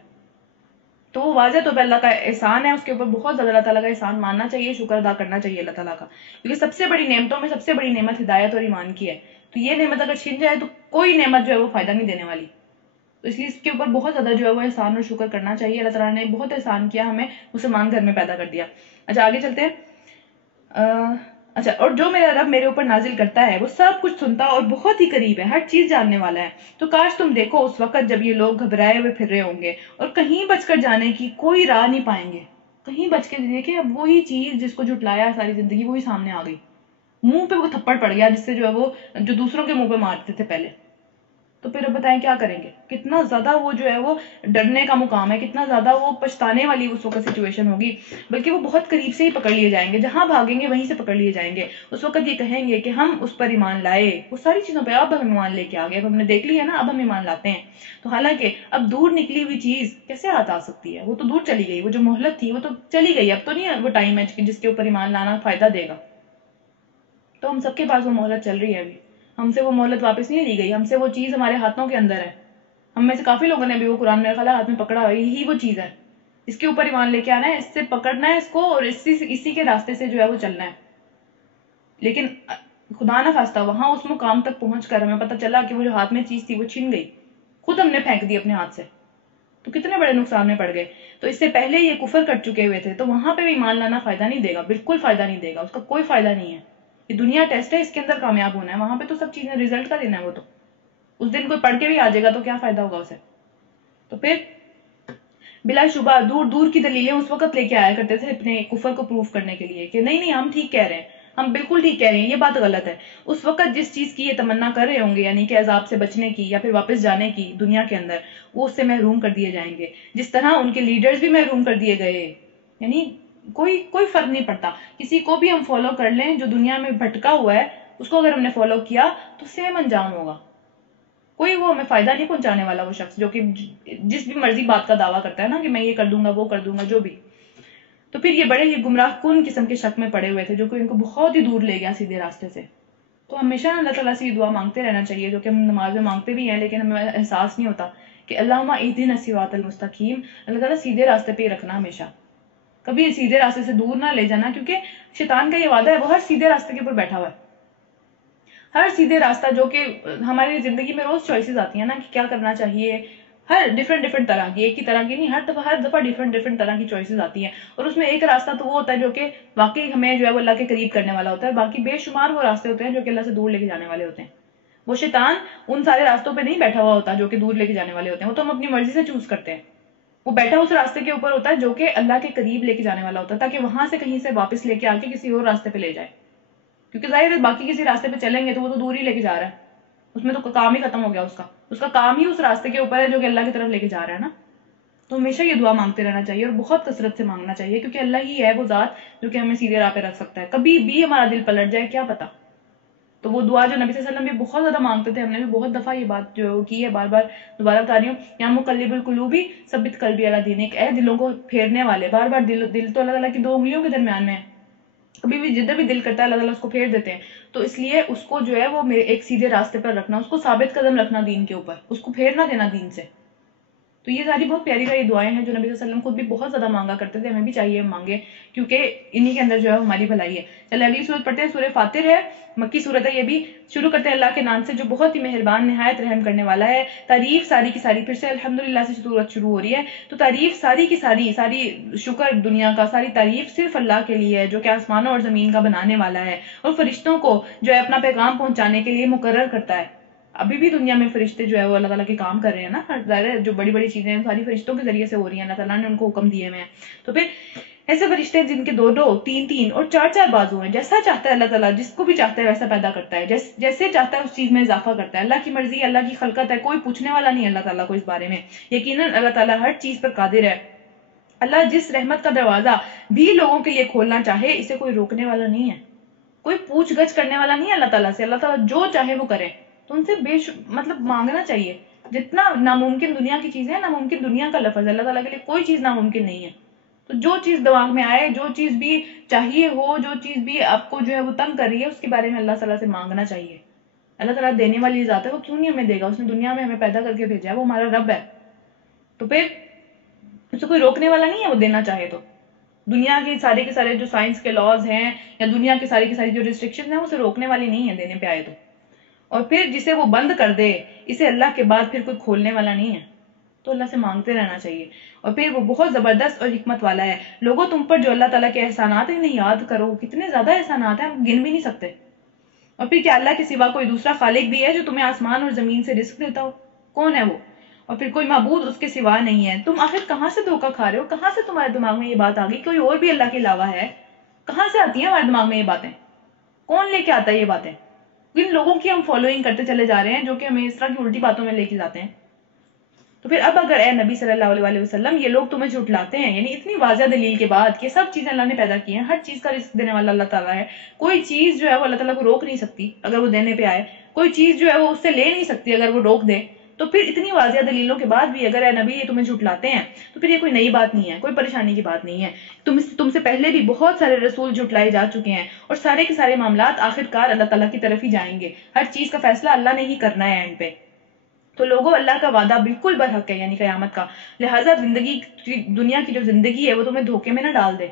تو وہ واضح طور پہ اللہ کا احسان ہے، اس کے اوپر بہت زیادہ اللہ تعالیٰ کا احسان ماننا چاہیے، شکر ادا کرنا چاہیے اللہ تعالیٰ کا، کیونکہ سب سے بڑی نعمتوں میں سب سے بڑی نعمت ہدایت اور ایمان کی ہے. تو یہ نعمت اگر چھن جائے تو کوئی نعمت جو ہے وہ فائدہ نہیں دینے والی. تو اس لیے اس کے اوپر بہت زیادہ جو ہے وہ احسان اور شکر کرنا چاہیے. اللہ تعالیٰ نے بہت احسان کیا، ہمیں مسلمان گھر میں پیدا کر دیا. اچھا آگے چلتے ہیں. اچھا، اور جو میرا رب میرے اوپر نازل کرتا ہے وہ سب کچھ سنتا اور بہت ہی قریب ہے، ہر چیز جاننے والا ہے. تو کاش تم دیکھو اس وقت جب یہ لوگ گھبرائے ہوئے پھر رہے ہوں گے اور کہیں بچ کر جانے کی کوئی راہ نہیں پائیں گے. کہیں بچ کے دیکھیں، اب وہی چیز جس کو جھٹلایا ساری زندگی وہی سامنے آ گئی، منہ پہ وہ تھپڑ پڑ گیا جس سے جو ہے وہ جو دوسروں کے منہ پہ مارتے تھے پہلے. تو پھر اب بتائیں کیا کریں گے؟ کتنا زیادہ وہ جو ہے وہ ڈرنے کا مقام ہے، کتنا زیادہ وہ پچھتانے والی اس وقت سچویشن ہوگی. بلکہ وہ بہت قریب سے ہی پکڑ لیے جائیں گے، جہاں بھاگیں گے وہیں سے پکڑ لیے جائیں گے. اس وقت یہ کہیں گے کہ ہم اس پر ایمان لائے، وہ ساری چیزوں پہ اب ہم ایمان لے کے آ گئے، اب ہم نے دیکھ لی ہے نا، اب ہم ایمان لاتے ہیں. تو حالانکہ اب دور نکلی ہوئی چیز کیسے ہاتھ آ سکتی ہے؟ وہ تو دور چلی گئی، وہ جو مہلت تھی وہ تو چلی گئی، اب تو نہیں ہے وہ ٹائم ہے جس کے اوپر ایمان لانا فائدہ دے گا. تو ہم سب کے پاس وہ مہلت چل رہی ہے، ابھی ہم سے وہ مہلت واپس نہیں لی گئی، ہم سے وہ چیز ہمارے ہاتھوں کے اندر ہے. ہم میں سے کافی لوگوں نے بھی وہ قرآن میرے خیال ہاتھ میں پکڑا ہوا ہے، یہی وہ چیز ہے، اس کے اوپر ایمان لے کے آنا ہے، اس سے پکڑنا ہے اس کو اور اسی کے راستے سے جو ہے وہ چلنا ہے. لیکن خدا نہ خواستہ وہاں اس مقام تک پہنچ کر ہمیں پتہ چلا کہ وہ جو ہاتھ میں چیز تھی وہ چھن گئی، خود ہم نے پھینک دی اپنے ہاتھ سے، تو کتنے بڑے نقصان میں پڑ گئے. تو اس سے پہلے یہ کفر کر چکے ہوئے تھے، تو وہاں پہ بھی ایمان لانا فائدہ نہیں دے گا، بالکل فائدہ نہیں دے گا، اس کا کوئی فائدہ نہیں ہے. یہ دنیا ٹیسٹ ہے، اس کے اندر کامیاب ہونا ہے، وہاں پہ تو سب چیزیں ریزلٹ کا دینا ہے. وہ تو اس دن کوئی پڑھ کے بھی آ جائے گا تو کیا فائدہ ہوگا اسے. تو پھر بلا شبہ دور دور کی دلیلیں اس وقت لے کے آیا کرتے تھے اپنے کفر کو پروف کرنے کے لیے کہ نہیں ہم ٹھیک کہہ رہے ہیں، ہم بالکل ٹھیک کہہ رہے ہیں، یہ بات غلط ہے۔ اس وقت جس چیز کی یہ تمنا کر رہے ہوں گے، یعنی کہ عذاب سے بچنے کی یا پھر واپس جانے کی دنیا کے اندر، وہ اس سے محروم کر دیے جائیں گے، جس طرح ان کے لیڈرز بھی محروم کر دیے گئے۔ یعنی کوئی فرق نہیں پڑتا، کسی کو بھی ہم فالو کر لیں جو دنیا میں بھٹکا ہوا ہے، اس کو اگر ہم نے فالو کیا تو سیم انجام ہوگا۔ کوئی وہ ہمیں فائدہ نہیں پہنچانے والا وہ شخص جو کہ جس بھی مرضی بات کا دعویٰ کرتا ہے نا کہ میں یہ کر دوں گا وہ کر دوں گا جو بھی۔ تو پھر یہ بڑے ہی گمراہ کن قسم کے شک میں پڑے ہوئے تھے جو کہ ان کو بہت ہی دور لے گیا سیدھے راستے سے۔ تو ہمیشہ اللہ تعالیٰ سے یہ دعا مانگتے رہنا چاہیے، جو کہ ہم نماز میں مانگتے بھی ہیں لیکن ہمیں احساس نہیں ہوتا کہ اللہم اہدنا الصراط المستقیم، اللہ تعالیٰ سیدھے راستے پہ ہی رکھنا ہمیشہ، کبھی سیدھے راستے سے دور نہ لے جانا، کیونکہ شیطان کا یہ وعدہ ہے، وہ ہر سیدھے راستے کے اوپر بیٹھا ہوا ہے۔ ہر سیدھے راستہ جو کہ ہماری زندگی میں روز چوائسیز آتی ہیں نا کہ کیا کرنا چاہیے، ہر ڈفرینٹ طرح کی، ایک ہی طرح کی نہیں، ہر دفعہ ڈفرینٹ طرح کی چوائسیز آتی ہیں، اور اس میں ایک راستہ تو وہ ہوتا ہے جو کہ واقعی ہمیں جو ہے وہ اللہ کے قریب کرنے والا ہوتا ہے، باقی بے شمار وہ راستے ہوتے ہیں جو کہ اللہ سے دور لے کے جانے والے ہوتے ہیں۔ وہ شیطان ان سارے راستوں پہ نہیں بیٹھا ہوا ہوتا جو کہ دور لے کے جانے والے ہوتے ہیں، وہ تو ہم اپنی مرضی سے چوز کرتے ہیں۔ وہ بیٹھا اس راستے کے اوپر ہوتا ہے جو کہ اللہ کے قریب لے کے جانے والا ہوتا ہے، تاکہ وہاں سے کہیں سے واپس لے کے آ کے کسی اور راستے پہ لے جائے، کیونکہ ظاہر ہے باقی کسی راستے پہ چلیں گے تو وہ تو دور ہی لے کے جا رہا ہے، اس میں تو کام ہی ختم ہو گیا، اس کا کام ہی اس راستے کے اوپر ہے جو کہ اللہ کی طرف لے کے جا رہا ہے نا۔ تو ہمیشہ یہ دعا مانگتے رہنا چاہیے اور بہت کثرت سے مانگنا چاہیے، کیونکہ اللہ ہی ہے وہ ذات جو کہ ہمیں سیدھے راہ پہ رکھ سکتا ہے۔ کبھی بھی ہمارا دل پلٹ جائے کیا پتا۔ تو وہ دعا جو نبی صلی اللہ علیہ وسلم بھی بہت زیادہ مانگتے تھے، ہم نے بھی بہت دفعہ یہ بات جو کی ہے، بار بار دوبارہ بتا رہی ہوں، یا مقلب القلوب ثبت قلبی علی دینک، اے دلوں کو پھیرنے والے، بار بار دل تو اللہ تعالیٰ کی دو انگلیوں کے درمیان میں ہے، کبھی بھی جدھر بھی دل کرتا ہے اللہ تعالیٰ اس کو پھیر دیتے ہیں، تو اس لیے اس کو جو ہے وہ ایک سیدھے راستے پر رکھنا، اس کو ثابت قدم رکھنا دین کے اوپر، اس کو پھیر نہ دینا دین سے۔ تو یہ ساری بہت پیاری پیاری دعائیں ہیں جو نبی صلی اللہ علیہ وسلم خود بھی بہت زیادہ مانگا کرتے تھے، ہمیں بھی چاہیے ہم مانگے، کیونکہ انہی کے اندر جو ہے ہماری بھلائی ہے۔ چلے اگلی سورت پڑھتے ہیں، سورہ فاطر ہے، مکی سورت ہے یہ بھی۔ شروع کرتے ہیں اللہ کے نام سے جو بہت ہی مہربان نہایت رحم کرنے والا ہے۔ تعریف ساری کی ساری، پھر سے الحمدللہ سے سورت شروع ہو رہی ہے، تو تعریف ساری کی ساری شکر دنیا کا، ساری تعریف صرف اللہ کے لیے ہے جو کہ آسمانوں اور زمین کا بنانے والا ہے، اور فرشتوں کو جو ہے اپنا پیغام پہنچانے کے لیے مقرر کرتا ہے۔ ابھی بھی دنیا میں فرشتے جو ہے وہ اللہ تعالیٰ کے کام کر رہے ہیں نا، ظاہر ہے جو بڑی بڑی چیزیں ہیں ساری فرشتوں کے ذریعے سے ہو رہی ہیں، اللہ تعالیٰ نے ان کو حکم دیے ہوئے ہیں۔ تو پھر ایسے فرشتے جن کے دو دو، تین تین اور چار چار بازو ہیں، جیسا چاہتا ہے اللہ تعالیٰ، جس کو بھی چاہتا ہے ویسا پیدا کرتا ہے، جیسے چاہتا ہے اس چیز میں اضافہ کرتا ہے۔ اللہ کی مرضی، اللہ کی خلقت ہے، کوئی پوچھنے والا نہیں ہے اللہ تعالیٰ کو اس بارے میں۔ یقیناً اللہ تعالیٰ ہر چیز پر قادر ہے۔ اللہ جس رحمت کا دروازہ بھی لوگوں کے لیے کھولنا چاہے، اسے کوئی روکنے والا نہیں ہے، کوئی پوچھ گچھ کرنے والا نہیں ہے اللہ تعالیٰ سے۔ اللہ تعالیٰ جو چاہے وہ کرے، تو ان سے مطلب مانگنا چاہیے۔ جتنا ناممکن دنیا کی چیزیں ہیں، ناممکن دنیا کا لفظ ہے، اللہ تعالیٰ کے لیے کوئی چیز ناممکن نہیں ہے۔ تو جو چیز دماغ میں آئے، جو چیز بھی چاہیے ہو، جو چیز بھی آپ کو جو ہے وہ تنگ کر رہی ہے، اس کے بارے میں اللہ تعالیٰ سے مانگنا چاہیے۔ اللہ تعالیٰ دینے والی ذات ہے، وہ کیوں نہیں ہمیں دے گا؟ اس نے دنیا میں ہمیں پیدا کر کے بھیجا ہے، وہ ہمارا رب ہے، تو پھر اسے کوئی روکنے والا نہیں ہے وہ دینا چاہے تو۔ دنیا کے سارے جو سائنس کے لاز ہیں یا دنیا کی ساری جو ریسٹرکشن ہیں، اسے روکنے والی نہیں ہے دینے پہ آئے تو۔ اور پھر جسے وہ بند کر دے، اسے اللہ کے بعد پھر کوئی کھولنے والا نہیں ہے، تو اللہ سے مانگتے رہنا چاہیے۔ اور پھر وہ بہت زبردست اور حکمت والا ہے۔ لوگوں تم پر جو اللہ تعالیٰ کے احسانات ہیں انہیں یاد کرو، کتنے زیادہ احسانات ہیں، ہم گن بھی نہیں سکتے۔ اور پھر کیا اللہ کے سوا کوئی دوسرا خالق بھی ہے جو تمہیں آسمان اور زمین سے رزق دیتا ہو؟ کون ہے وہ؟ اور پھر کوئی معبود اس کے سوا نہیں ہے۔ تم آخر کہاں سے دھوکہ کھا رہے ہو؟ کہاں سے تمہارے دماغ میں یہ بات آ گئی کوئی اور بھی اللہ کے علاوہ ہے؟ کہاں سے آتی ہیں ہمارے دماغ میں یہ باتیں؟ کون لے کے آتا ہے یہ باتیں؟ ان لوگوں کی ہم فالوئنگ کرتے چلے جا رہے ہیں جو کہ ہمیں اس طرح کی الٹی باتوں میں لے کے جاتے ہیں۔ تو پھر اب اگر اے نبی صلی اللہ علیہ وسلم یہ لوگ تمہیں جھٹلاتے ہیں، یعنی اتنی واضح دلیل کے بعد کہ سب چیزیں اللہ نے پیدا کی ہیں، ہر چیز کا رزق دینے والا اللہ تعالیٰ ہے، کوئی چیز جو ہے وہ اللہ تعالیٰ کو روک نہیں سکتی اگر وہ دینے پہ آئے، کوئی چیز جو ہے وہ اس سے لے نہیں سکتی اگر وہ روک دے، تو پھر اتنی واضح دلیلوں کے بعد بھی اگر اے نبی یہ تمہیں جھٹلاتے ہیں تو پھر یہ کوئی نئی بات نہیں ہے، کوئی پریشانی کی بات نہیں ہے۔ تم سے پہلے بھی بہت سارے رسول جھٹلائے جا چکے ہیں، اور سارے کے سارے معاملات آخرکار اللہ تعالیٰ کی طرف ہی جائیں گے، ہر چیز کا فیصلہ اللہ نے ہی کرنا ہے اینڈ پہ۔ تو لوگوں اللہ کا وعدہ بالکل برحق ہے، یعنی قیامت کا، لہٰذا دنیا کی جو زندگی ہے وہ تمہیں دھوکے میں نہ ڈال دے،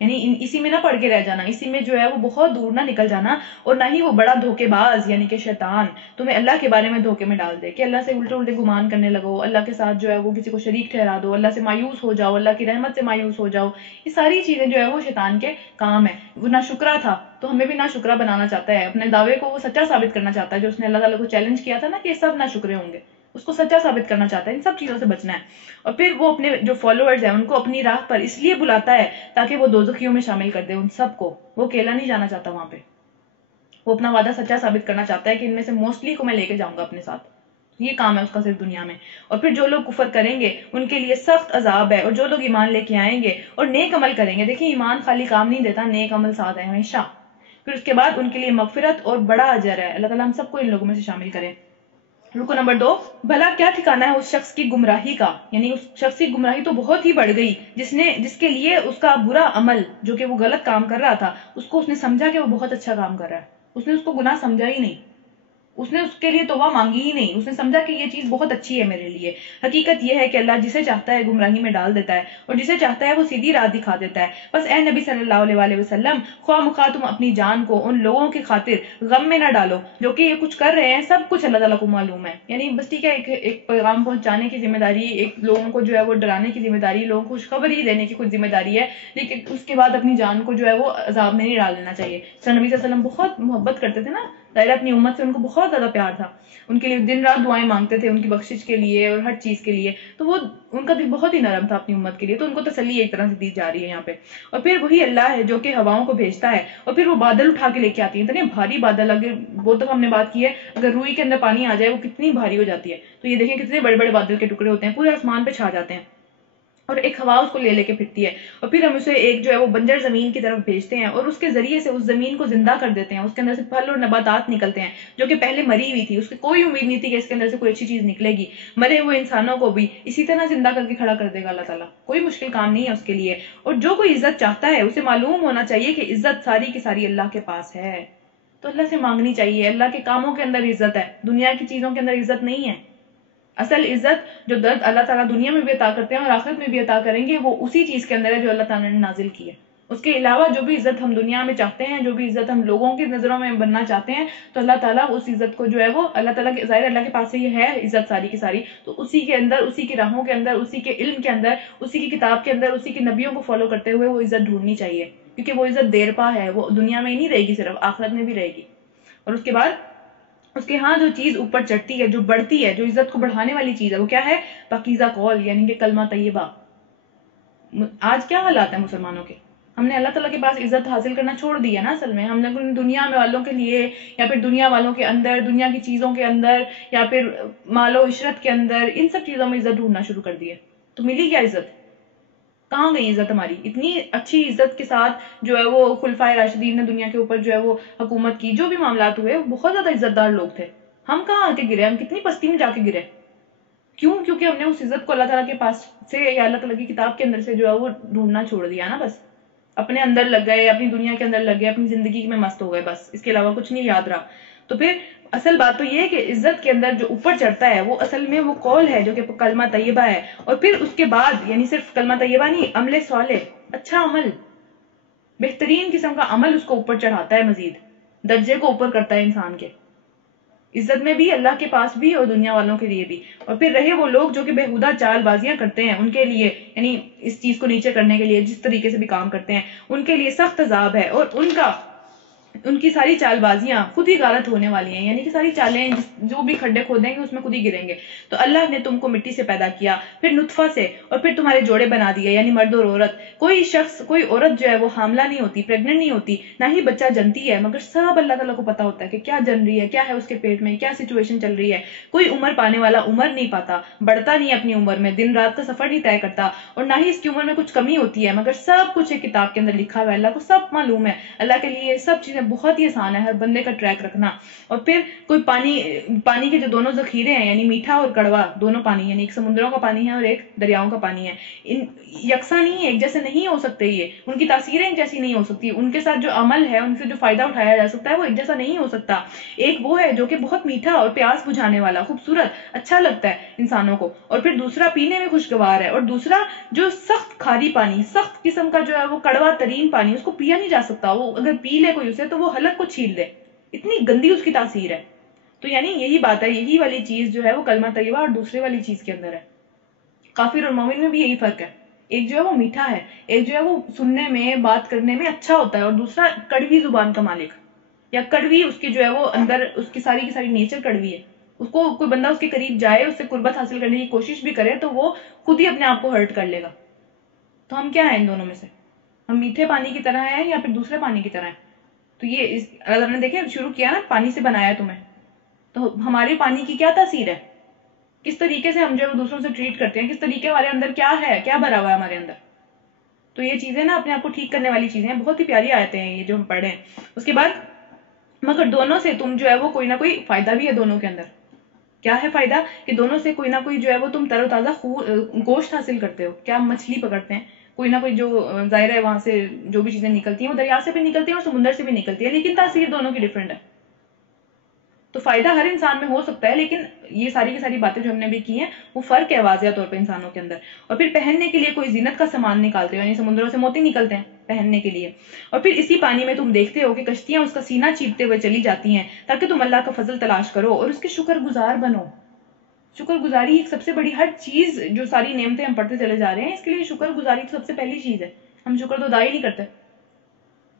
یعنی اسی میں نہ پڑ کے رہ جانا، اسی میں جو ہے وہ بہت دور نہ نکل جانا، اور نہ ہی وہ بڑا دھوکے باز یعنی کہ شیطان تمہیں اللہ کے بارے میں دھوکے میں ڈال دے کہ اللہ سے الٹے گمان کرنے لگو، اللہ کے ساتھ جو ہے وہ کسی کو شریک ٹھہرا دو، اللہ سے مایوس ہو جاؤ، اللہ کی رحمت سے مایوس ہو جاؤ۔ یہ ساری چیزیں جو ہے وہ شیطان کے کام ہے۔ وہ نہ شکرا تھا تو ہمیں بھی نہ شکرا بنانا چاہتا ہے، اپنے دعوے کو وہ سچا ثابت کرنا چاہتا ہے جو اس نے اللہ تعالیٰ کو چیلنج کیا تھا نا کہ یہ سب نہ شکرے ہوں گے، اس کو سچا ثابت کرنا چاہتا ہے، ان سب چیزوں سے بچنا ہے. اور پھر وہ اپنے جو فالوورز ہیں ان کو اپنی راہ پر اس لیے بلاتا ہے تاکہ وہ دوزخیوں میں شامل کر دے ان سب کو. وہ اکیلا نہیں جانا چاہتا وہاں پہ، وہ اپنا وعدہ سچا ثابت کرنا چاہتا ہے کہ ان میں سے موسٹلی کو میں لے کے جاؤں گا اپنے ساتھ. یہ کام ہے اس کا صرف دنیا میں. اور پھر جو لوگ کفر کریں گے ان کے لیے سخت عذاب ہے، اور جو لوگ ایمان لے کے آئیں گے اور نیک عمل کریں گے، دیکھیں ایمان خالی کام نہیں دیتا، نیک عمل ساتھ ہے ہمیشہ. پھر اس کے بعد ان کے لیے مغفرت اور بڑا اجر ہے. اللہ تعالیٰ ہم سب کو ان لوگوں میں سے شامل کرے. رکو نمبر 2، بھلا کیا ٹھکانہ ہے اس شخص کی گمراہی کا، یعنی اس شخص کی گمراہی تو بہت ہی بڑھ گئی جس کے لیے اس کا برا عمل جو کہ وہ غلط کام کر رہا تھا اس نے سمجھا کہ وہ بہت اچھا کام کر رہا ہے. اس نے اس کو گناہ سمجھا ہی نہیں، اس نے اس کے لیے توبہ مانگی ہی نہیں، اس نے سمجھا کہ یہ چیز بہت اچھی ہے میرے لیے. حقیقت یہ ہے کہ اللہ جسے چاہتا ہے گمراہی میں ڈال دیتا ہے اور جسے چاہتا ہے وہ سیدھی راہ دکھا دیتا ہے. بس اے نبی صلی اللہ علیہ وآلہ وسلم، خواہ مخواہ تم اپنی جان کو ان لوگوں کی خاطر غم میں نہ ڈالو جو کہ یہ کچھ کر رہے ہیں، سب کچھ اللہ تعالیٰ کو معلوم ہے. یعنی بس ٹھیک ہے، ایک پیغام پہنچانے کی ذمہ داری، ایک لوگوں کو جو ہے وہ ڈرانے کی ذمہ داری، لوگوں کو خوشخبری دینے کی کچھ ذمہ داری ہے، لیکن اس کے بعد اپنی جان کو جو ہے وہ عذاب میں نہیں ڈال دینا چاہیے. نبی صلی اللہ علیہ وسلم بہت محبت کرتے تھے نا، ظاہر اپنی امت سے ان کو بہت زیادہ پیار تھا، ان کے لیے دن رات دعائیں مانگتے تھے ان کی بخشش کے لیے اور ہر چیز کے لیے. تو وہ ان کا دل بہت ہی نرم تھا اپنی امت کے لیے، تو ان کو تسلی ایک طرح سے دی جا رہی ہے یہاں پہ. اور پھر وہی اللہ ہے جو کہ ہواؤں کو بھیجتا ہے اور پھر وہ بادل اٹھا کے لے کے آتی ہے. اتنے بھاری بادل، اگر بہت دفعہ ہم نے بات کی ہے، اگر روئی کے اندر پانی آ جائے وہ کتنی بھاری ہو جاتی ہے. تو یہ دیکھیں کتنے بڑے بڑے بادل کے ٹکڑے ہوتے ہیں، پورے آسمان پہ چھا جاتے ہیں اور ایک ہوا اس کو لے کے پھرتی ہے. اور پھر ہم اسے ایک جو ہے وہ بنجر زمین کی طرف بھیجتے ہیں اور اس کے ذریعے سے اس زمین کو زندہ کر دیتے ہیں. اس کے اندر سے پھل اور نباتات نکلتے ہیں جو کہ پہلے مری ہوئی تھی، اس کی کوئی امید نہیں تھی کہ اس کے اندر سے کوئی اچھی چیز نکلے گی. مرے ہوئے انسانوں کو بھی اسی طرح زندہ کر کے کھڑا کر دے گا اللہ تعالیٰ، کوئی مشکل کام نہیں ہے اس کے لیے. اور جو کوئی عزت چاہتا ہے اسے معلوم ہونا چاہیے کہ عزت ساری کی ساری اللہ کے پاس ہے، تو اللہ سے مانگنی چاہیے. اللہ کے کاموں کے اندر عزت ہے، دنیا کی چیزوں کے اندر عزت نہیں ہے. اصل عزت جو درد اللہ تعالیٰ دنیا میں بھی عطا کرتے ہیں اور آخرت میں بھی عطا کریں گے، وہ اسی چیز کے اندر ہے جو اللہ تعالیٰ نے نازل کی ہے. اس کے علاوہ جو بھی عزت ہم دنیا میں چاہتے ہیں، جو بھی عزت ہم لوگوں کی نظروں میں بننا چاہتے ہیں، تو اللہ تعالیٰ اس عزت کو جو ہے وہ اللہ تعالیٰ کے ظاہر اللہ کے پاس سے یہ ہے عزت ساری کی ساری، تو اسی کے اندر، اسی کی راہوں کے اندر، اسی کے علم کے اندر، اسی کی کتاب کے اندر، اسی کے نبیوں کو فالو کرتے ہوئے وہ عزت ڈھونڈنی چاہیے. کیونکہ وہ عزت دیر پا ہے، وہ دنیا میں ہی نہیں رہے گی، صرف آخرت میں بھی رہے گی. اور اس کے بعد اس کے ہاں جو چیز اوپر چڑھتی ہے، جو بڑھتی ہے، جو عزت کو بڑھانے والی چیز ہے، وہ کیا ہے؟ پاکیزہ قول، یعنی کہ کلمہ طیبہ. آج کیا حالات ہیں مسلمانوں کے؟ ہم نے اللہ تعالیٰ کے پاس عزت حاصل کرنا چھوڑ دی ہے نا. اصل میں ہم نے دنیا میں والوں کے لیے یا پھر دنیا والوں کے اندر، دنیا کی چیزوں کے اندر یا پھر مال و عشرت کے اندر، ان سب چیزوں میں عزت ڈھونڈنا شروع کر دی ہے. تو ملی کیا عزت؟ کہاں گئی عزت ہماری؟ اتنی اچھی عزت کے ساتھ جو ہے وہ خلفائے راشدین نے دنیا کے اوپر جو ہے وہ حکومت کی، جو بھی معاملات ہوئے بہت زیادہ عزت دار لوگ تھے. ہم کہاں آ کے گرے؟ ہم کتنی پستی میں جا کے گرے. کیوں؟ کیونکہ ہم نے اس عزت کو اللہ تعالیٰ کے پاس سے یا اللہ تعالیٰ کی کتاب کے اندر سے جو ہے وہ ڈھونڈنا چھوڑ دیا نا. بس اپنے اندر لگ گئے، اپنی دنیا کے اندر لگ گئے، اپنی زندگی میں مست ہو گئے، بس اس کے علاوہ کچھ نہیں یاد رہا. تو پھر اصل بات تو یہ ہے کہ عزت کے اندر جو اوپر چڑھتا ہے وہ اصل میں وہ قول ہے جو کہ کلمہ طیبہ ہے. اور پھر اس کے بعد یعنی صرف کلمہ طیبہ نہیں، عمل صالح، اچھا عمل، بہترین قسم کا عمل اس کو اوپر چڑھاتا ہے، مزید درجے کو اوپر کرتا ہے انسان کے، عزت میں بھی، اللہ کے پاس بھی اور دنیا والوں کے لیے بھی. اور پھر رہے وہ لوگ جو کہ بےہودہ چال بازیاں کرتے ہیں، ان کے لیے یعنی اس چیز کو نیچے کرنے کے لیے جس طریقے سے بھی کام کرتے ہیں، ان کے لیے سخت عذاب ہے. اور ان کی ساری چال بازیاں خود ہی غارت ہونے والی ہیں، یعنی کہ ساری چالیں جو بھی کھڈے کھودیں گے اس میں خود ہی گریں گے. تو اللہ نے تم کو مٹی سے پیدا کیا، پھر نطفہ سے، اور پھر تمہارے جوڑے بنا دیے، یعنی مرد اور عورت. کوئی عورت جو ہے وہ حاملہ نہیں ہوتی، پریگننٹ نہیں ہوتی، نہ ہی بچہ جنتی ہے، مگر سب اللہ تعالیٰ کو پتا ہوتا ہے کہ کیا جن رہی ہے، کیا ہے اس کے پیٹ میں، کیا سچویشن چل رہی ہے. کوئی عمر پانے والا عمر نہیں پاتا، بڑھتا نہیں اپنی عمر میں، دن رات کا سفر نہیں طے کرتا، اور نہ ہی اس کی عمر میں کچھ کمی ہوتی ہے، مگر سب کچھ ایک کتاب کے اندر لکھا ہوا ہے. اللہ کو سب معلوم ہے. اللہ کے لیے سب چیزیں بہت ہی آسان ہے، ہر بندے کا ٹریک رکھنا. اور پھر کوئی پانی کے جو دونوں ذخیرے ہیں، یعنی میٹھا اور کڑوا دونوں پانی، یعنی ایک سمندروں کا پانی ہے اور ایک دریاؤں کا پانی ہے، یکساں نہیں ہے، ایک جیسے نہیں ہو سکتے. یہ ان کی تاثیریں ایک جیسی نہیں ہو سکتی، ان کے ساتھ جو عمل ہے، ان سے جو فائدہ اٹھایا جا سکتا ہے وہ ایک جیسا نہیں ہو سکتا. ایک وہ ہے جو کہ بہت میٹھا اور پیاس بجھانے والا، خوبصورت، اچھا لگتا ہے انسانوں کو، اور پھر دوسرا پینے میں خوشگوار ہے، اور دوسرا جو سخت کھاری پانی، سخت قسم کا جو ہے وہ کڑوا ترین پانی، اس کو پیا نہیں جا سکتا. وہ اگر پی لے کوئی اسے تو وہ حلق کو چھیل دے، اتنی گندی اس کی تاثیر ہے. تو یعنی یہی بات ہے، یہی والی چیز جو ہے وہ کلمہ طیبہ اور دوسرے والی چیز کے اندر ہے. کافر اور مومن میں بھی یہی فرق ہے. ایک جو ہے وہ میٹھا ہے، ایک جو ہے وہ سننے میں، بات کرنے میں اچھا ہوتا ہے، اور دوسرا کڑوی زبان کا مالک، یا کڑوی اس کی جو ہے وہ اندر اس کی ساری نیچر کڑوی ہے. اس کو کوئی بندہ اس کے قریب جائے، اس سے قربت حاصل کرنے کی کوشش بھی کرے تو وہ خود ہی اپنے آپ کو ہرٹ کر لے گا. تو ہم کیا ہیں ان دونوں میں سے؟ ہم میٹھے پانی کی طرح ہیں یا پھر دوسرے پانی کی طرح ہیں؟ تو یہ اللہ نے دیکھیں شروع کیا نا، پانی سے بنایا تمہیں، تو ہماری پانی کی کیا تاثیر ہے، کس طریقے سے ہم جو دوسروں سے ٹریٹ کرتے ہیں، کس طریقے ہمارے اندر کیا ہے، کیا بھرا ہوا ہے ہمارے اندر. تو یہ چیزیں نا اپنے آپ کو ٹھیک کرنے والی چیزیں ہیں، بہت ہی پیاری آیتیں ہیں یہ جو ہم پڑھ رہے ہیں. اس کے بعد مگر دونوں سے تم جو ہے وہ کوئی نہ کوئی فائدہ بھی ہے دونوں کے اندر. کیا ہے فائدہ؟ کہ دونوں سے کوئی نہ کوئی جو ہے وہ تم تر و تازہ گوشت حاصل کرتے ہو. کیا ہم مچھلی پکڑتے ہیں، کوئی نہ کوئی جو ظاہر ہے وہاں سے جو بھی چیزیں نکلتی ہیں وہ دریا سے بھی نکلتی ہیں اور سمندر سے بھی نکلتی ہے، لیکن تاثیر دونوں کی ڈفرینٹ ہے. تو فائدہ ہر انسان میں ہو سکتا ہے، لیکن یہ ساری کی ساری باتیں جو ہم نے بھی کی ہیں وہ فرق ہے واضح طور پہ انسانوں کے اندر. اور پھر پہننے کے لیے کوئی زینت کا سامان نکالتے ہو، یعنی سمندروں سے موتی نکلتے ہیں پہننے کے لیے. اور پھر اسی پانی میں تم دیکھتے ہو کہ کشتیاں اس کا سینہ چیرتے ہوئے چلی جاتی ہیں تاکہ تم اللہ کا فضل تلاش کرو اور اس کے شکر گزار بنو. شکر گزاری ایک سب سے بڑی، ہر چیز جو ساری نعمتیں ہم پڑھتے چلے جا رہے ہیں اس کے لیے شکر گزاری تو سب سے پہلی چیز ہے. ہم شکر تو ادا ہی نہیں کرتے.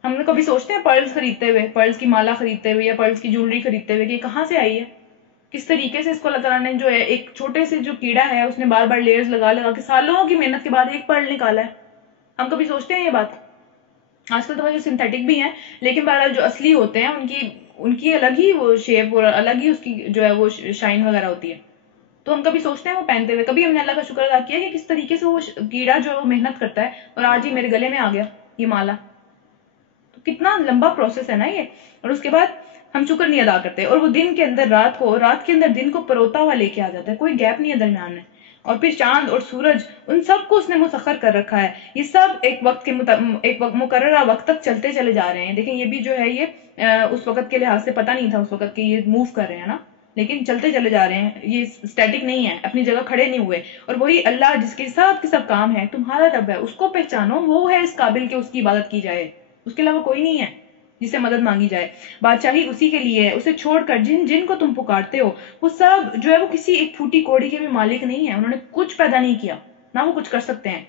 ہم نے کبھی سوچتے ہیں پرلز خریدتے ہوئے، پرلز کی مالا خریدتے ہوئے یا پرلز کی جولری خریدتے ہوئے کہ یہ کہاں سے آئی ہے، کس طریقے سے اس کو اللہ تعالیٰ نے جو ہے ایک چھوٹے سے جو کیڑا ہے اس نے بار بار لیئرز لگا لگا کے سالوں کی محنت کے بعد ایک پرل نکالا ہے. ہم کبھی سوچتے ہیں یہ بات؟ آج کل تو جو سنتھیٹک بھی ہیں لیکن بہرحال جو اصلی ہوتے ہیں ان کی الگ ہی وہ شیپ اور الگ ہی اس کی جو ہے وہ شائن وغیرہ ہوتی ہے. تو ہم کبھی سوچتے ہیں وہ پہنتے ہوئے، کبھی ہم نے اللہ کا شکر ادا کیا کہ کس طریقے سے وہ کیڑا جو ہے وہ محنت کرتا ہے اور آج ہی میرے گلے میں آ گیا یہ مالا. تو کتنا لمبا پروسیس ہے نا یہ. اور اس کے بعد ہم شکر نہیں ادا کرتے، اور وہ دن کے اندر رات کو، رات کے اندر دن کو پروتا ہوا لے کے آ جاتا ہے، کوئی گیپ نہیں ہے درمیان میں. اور پھر چاند اور سورج، ان سب کو اس نے مسخر کر رکھا ہے. یہ سب ایک وقت کے ایک مقررہ وقت تک چلتے چلے جا رہے ہیں. دیکھیں یہ بھی جو ہے یہ اس وقت کے لحاظ سے پتہ نہیں تھا اس وقت کہ یہ موو کر رہے ہیں نا، لیکن چلتے چلے جا رہے ہیں. یہ سٹیٹک نہیں ہے، اپنی جگہ کھڑے نہیں ہوئے. اور وہی اللہ جس کے سب کام ہے، تمہارا رب ہے، اس کو پہچانو، وہ ہے اس قابل کہ اس کی عبادت کی جائے. اس کے علاوہ کوئی نہیں ہے جس سے مدد مانگی جائے. بادشاہی اسی کے لیے ہے. اسے چھوڑ کر جن کو تم پکارتے ہو وہ سب جو ہے وہ کسی ایک پھوٹی کوڑی کے بھی مالک نہیں ہے. انہوں نے کچھ پیدا نہیں کیا، نہ وہ کچھ کر سکتے ہیں.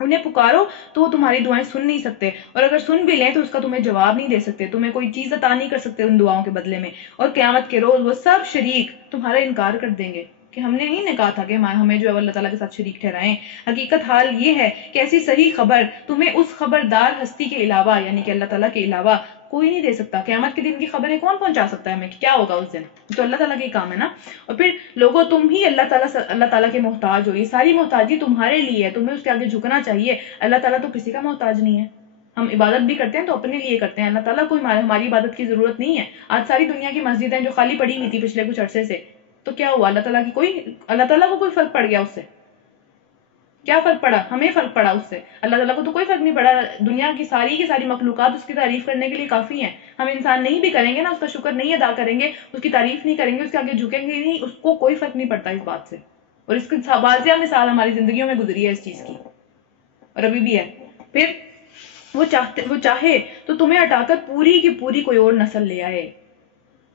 انہیں پکارو تو وہ تمہاری دعائیں سن نہیں سکتے، اور اگر سن بھی لیں تو اس کا تمہیں جواب نہیں دے سکتے، تمہیں کوئی چیز عطا نہیں کر سکتے ان دعاؤں کے بدلے میں. اور قیامت کے روز وہ سب شریک تمہارا انکار کر دیں گے کہ ہم نے نہیں کہا تھا کہ ہمیں جو ہے اللہ تعالیٰ کے ساتھ شریک ٹھہرائیں. حقیقت حال یہ ہے کہ ایسی صحیح خبر تمہیں اس خبردار ہستی کے علاوہ، یعنی کہ اللہ تعالیٰ کے علاوہ کوئی نہیں دے سکتا. قیامت کے دن کی خبریں کون پہنچا سکتا ہے ہمیں کہ کیا ہوگا اس دن؟ تو اللہ تعالیٰ کے کام ہے نا. اور پھر لوگوں تم ہی اللہ تعالیٰ کے محتاج ہو. یہ ساری محتاجی تمہارے لیے ہے، تمہیں اس کے آگے جھکنا چاہیے. اللہ تعالیٰ تو کسی کا محتاج نہیں ہے. ہم عبادت بھی کرتے ہیں تو اپنے لیے کرتے ہیں، اللہ تعالیٰ کو ہماری عبادت کی ضرورت نہیں ہے. آج ساری دنیا کی مسجدیں جو خالی پڑی ہوئی تھی پچھلے کچھ عرصے سے، تو کیا ہوا؟ اللہ تعالیٰ کو کوئی فرق پڑ گیا اس سے؟ کیا فرق پڑا؟ ہمیں فرق پڑا اس سے. اللہ تعالیٰ کو تو کوئی فرق نہیں پڑا. دنیا کی ساری مخلوقات اس کی تعریف کرنے کے لیے کافی ہیں. ہم انسان نہیں بھی کریں گے نا، اس کا شکر نہیں ادا کریں گے، اس کی تعریف نہیں کریں گے، اس کے آگے جھکیں گے نہیں، اس کو کوئی فرق نہیں پڑتا اس بات سے. اور اس کی واضح مثال ہماری زندگیوں میں گزری ہے اس چیز کی، اور ابھی بھی ہے. پھر وہ چاہے تو تمہیں ہٹا کر پوری کی پوری کوئی اور نسل لے آئے.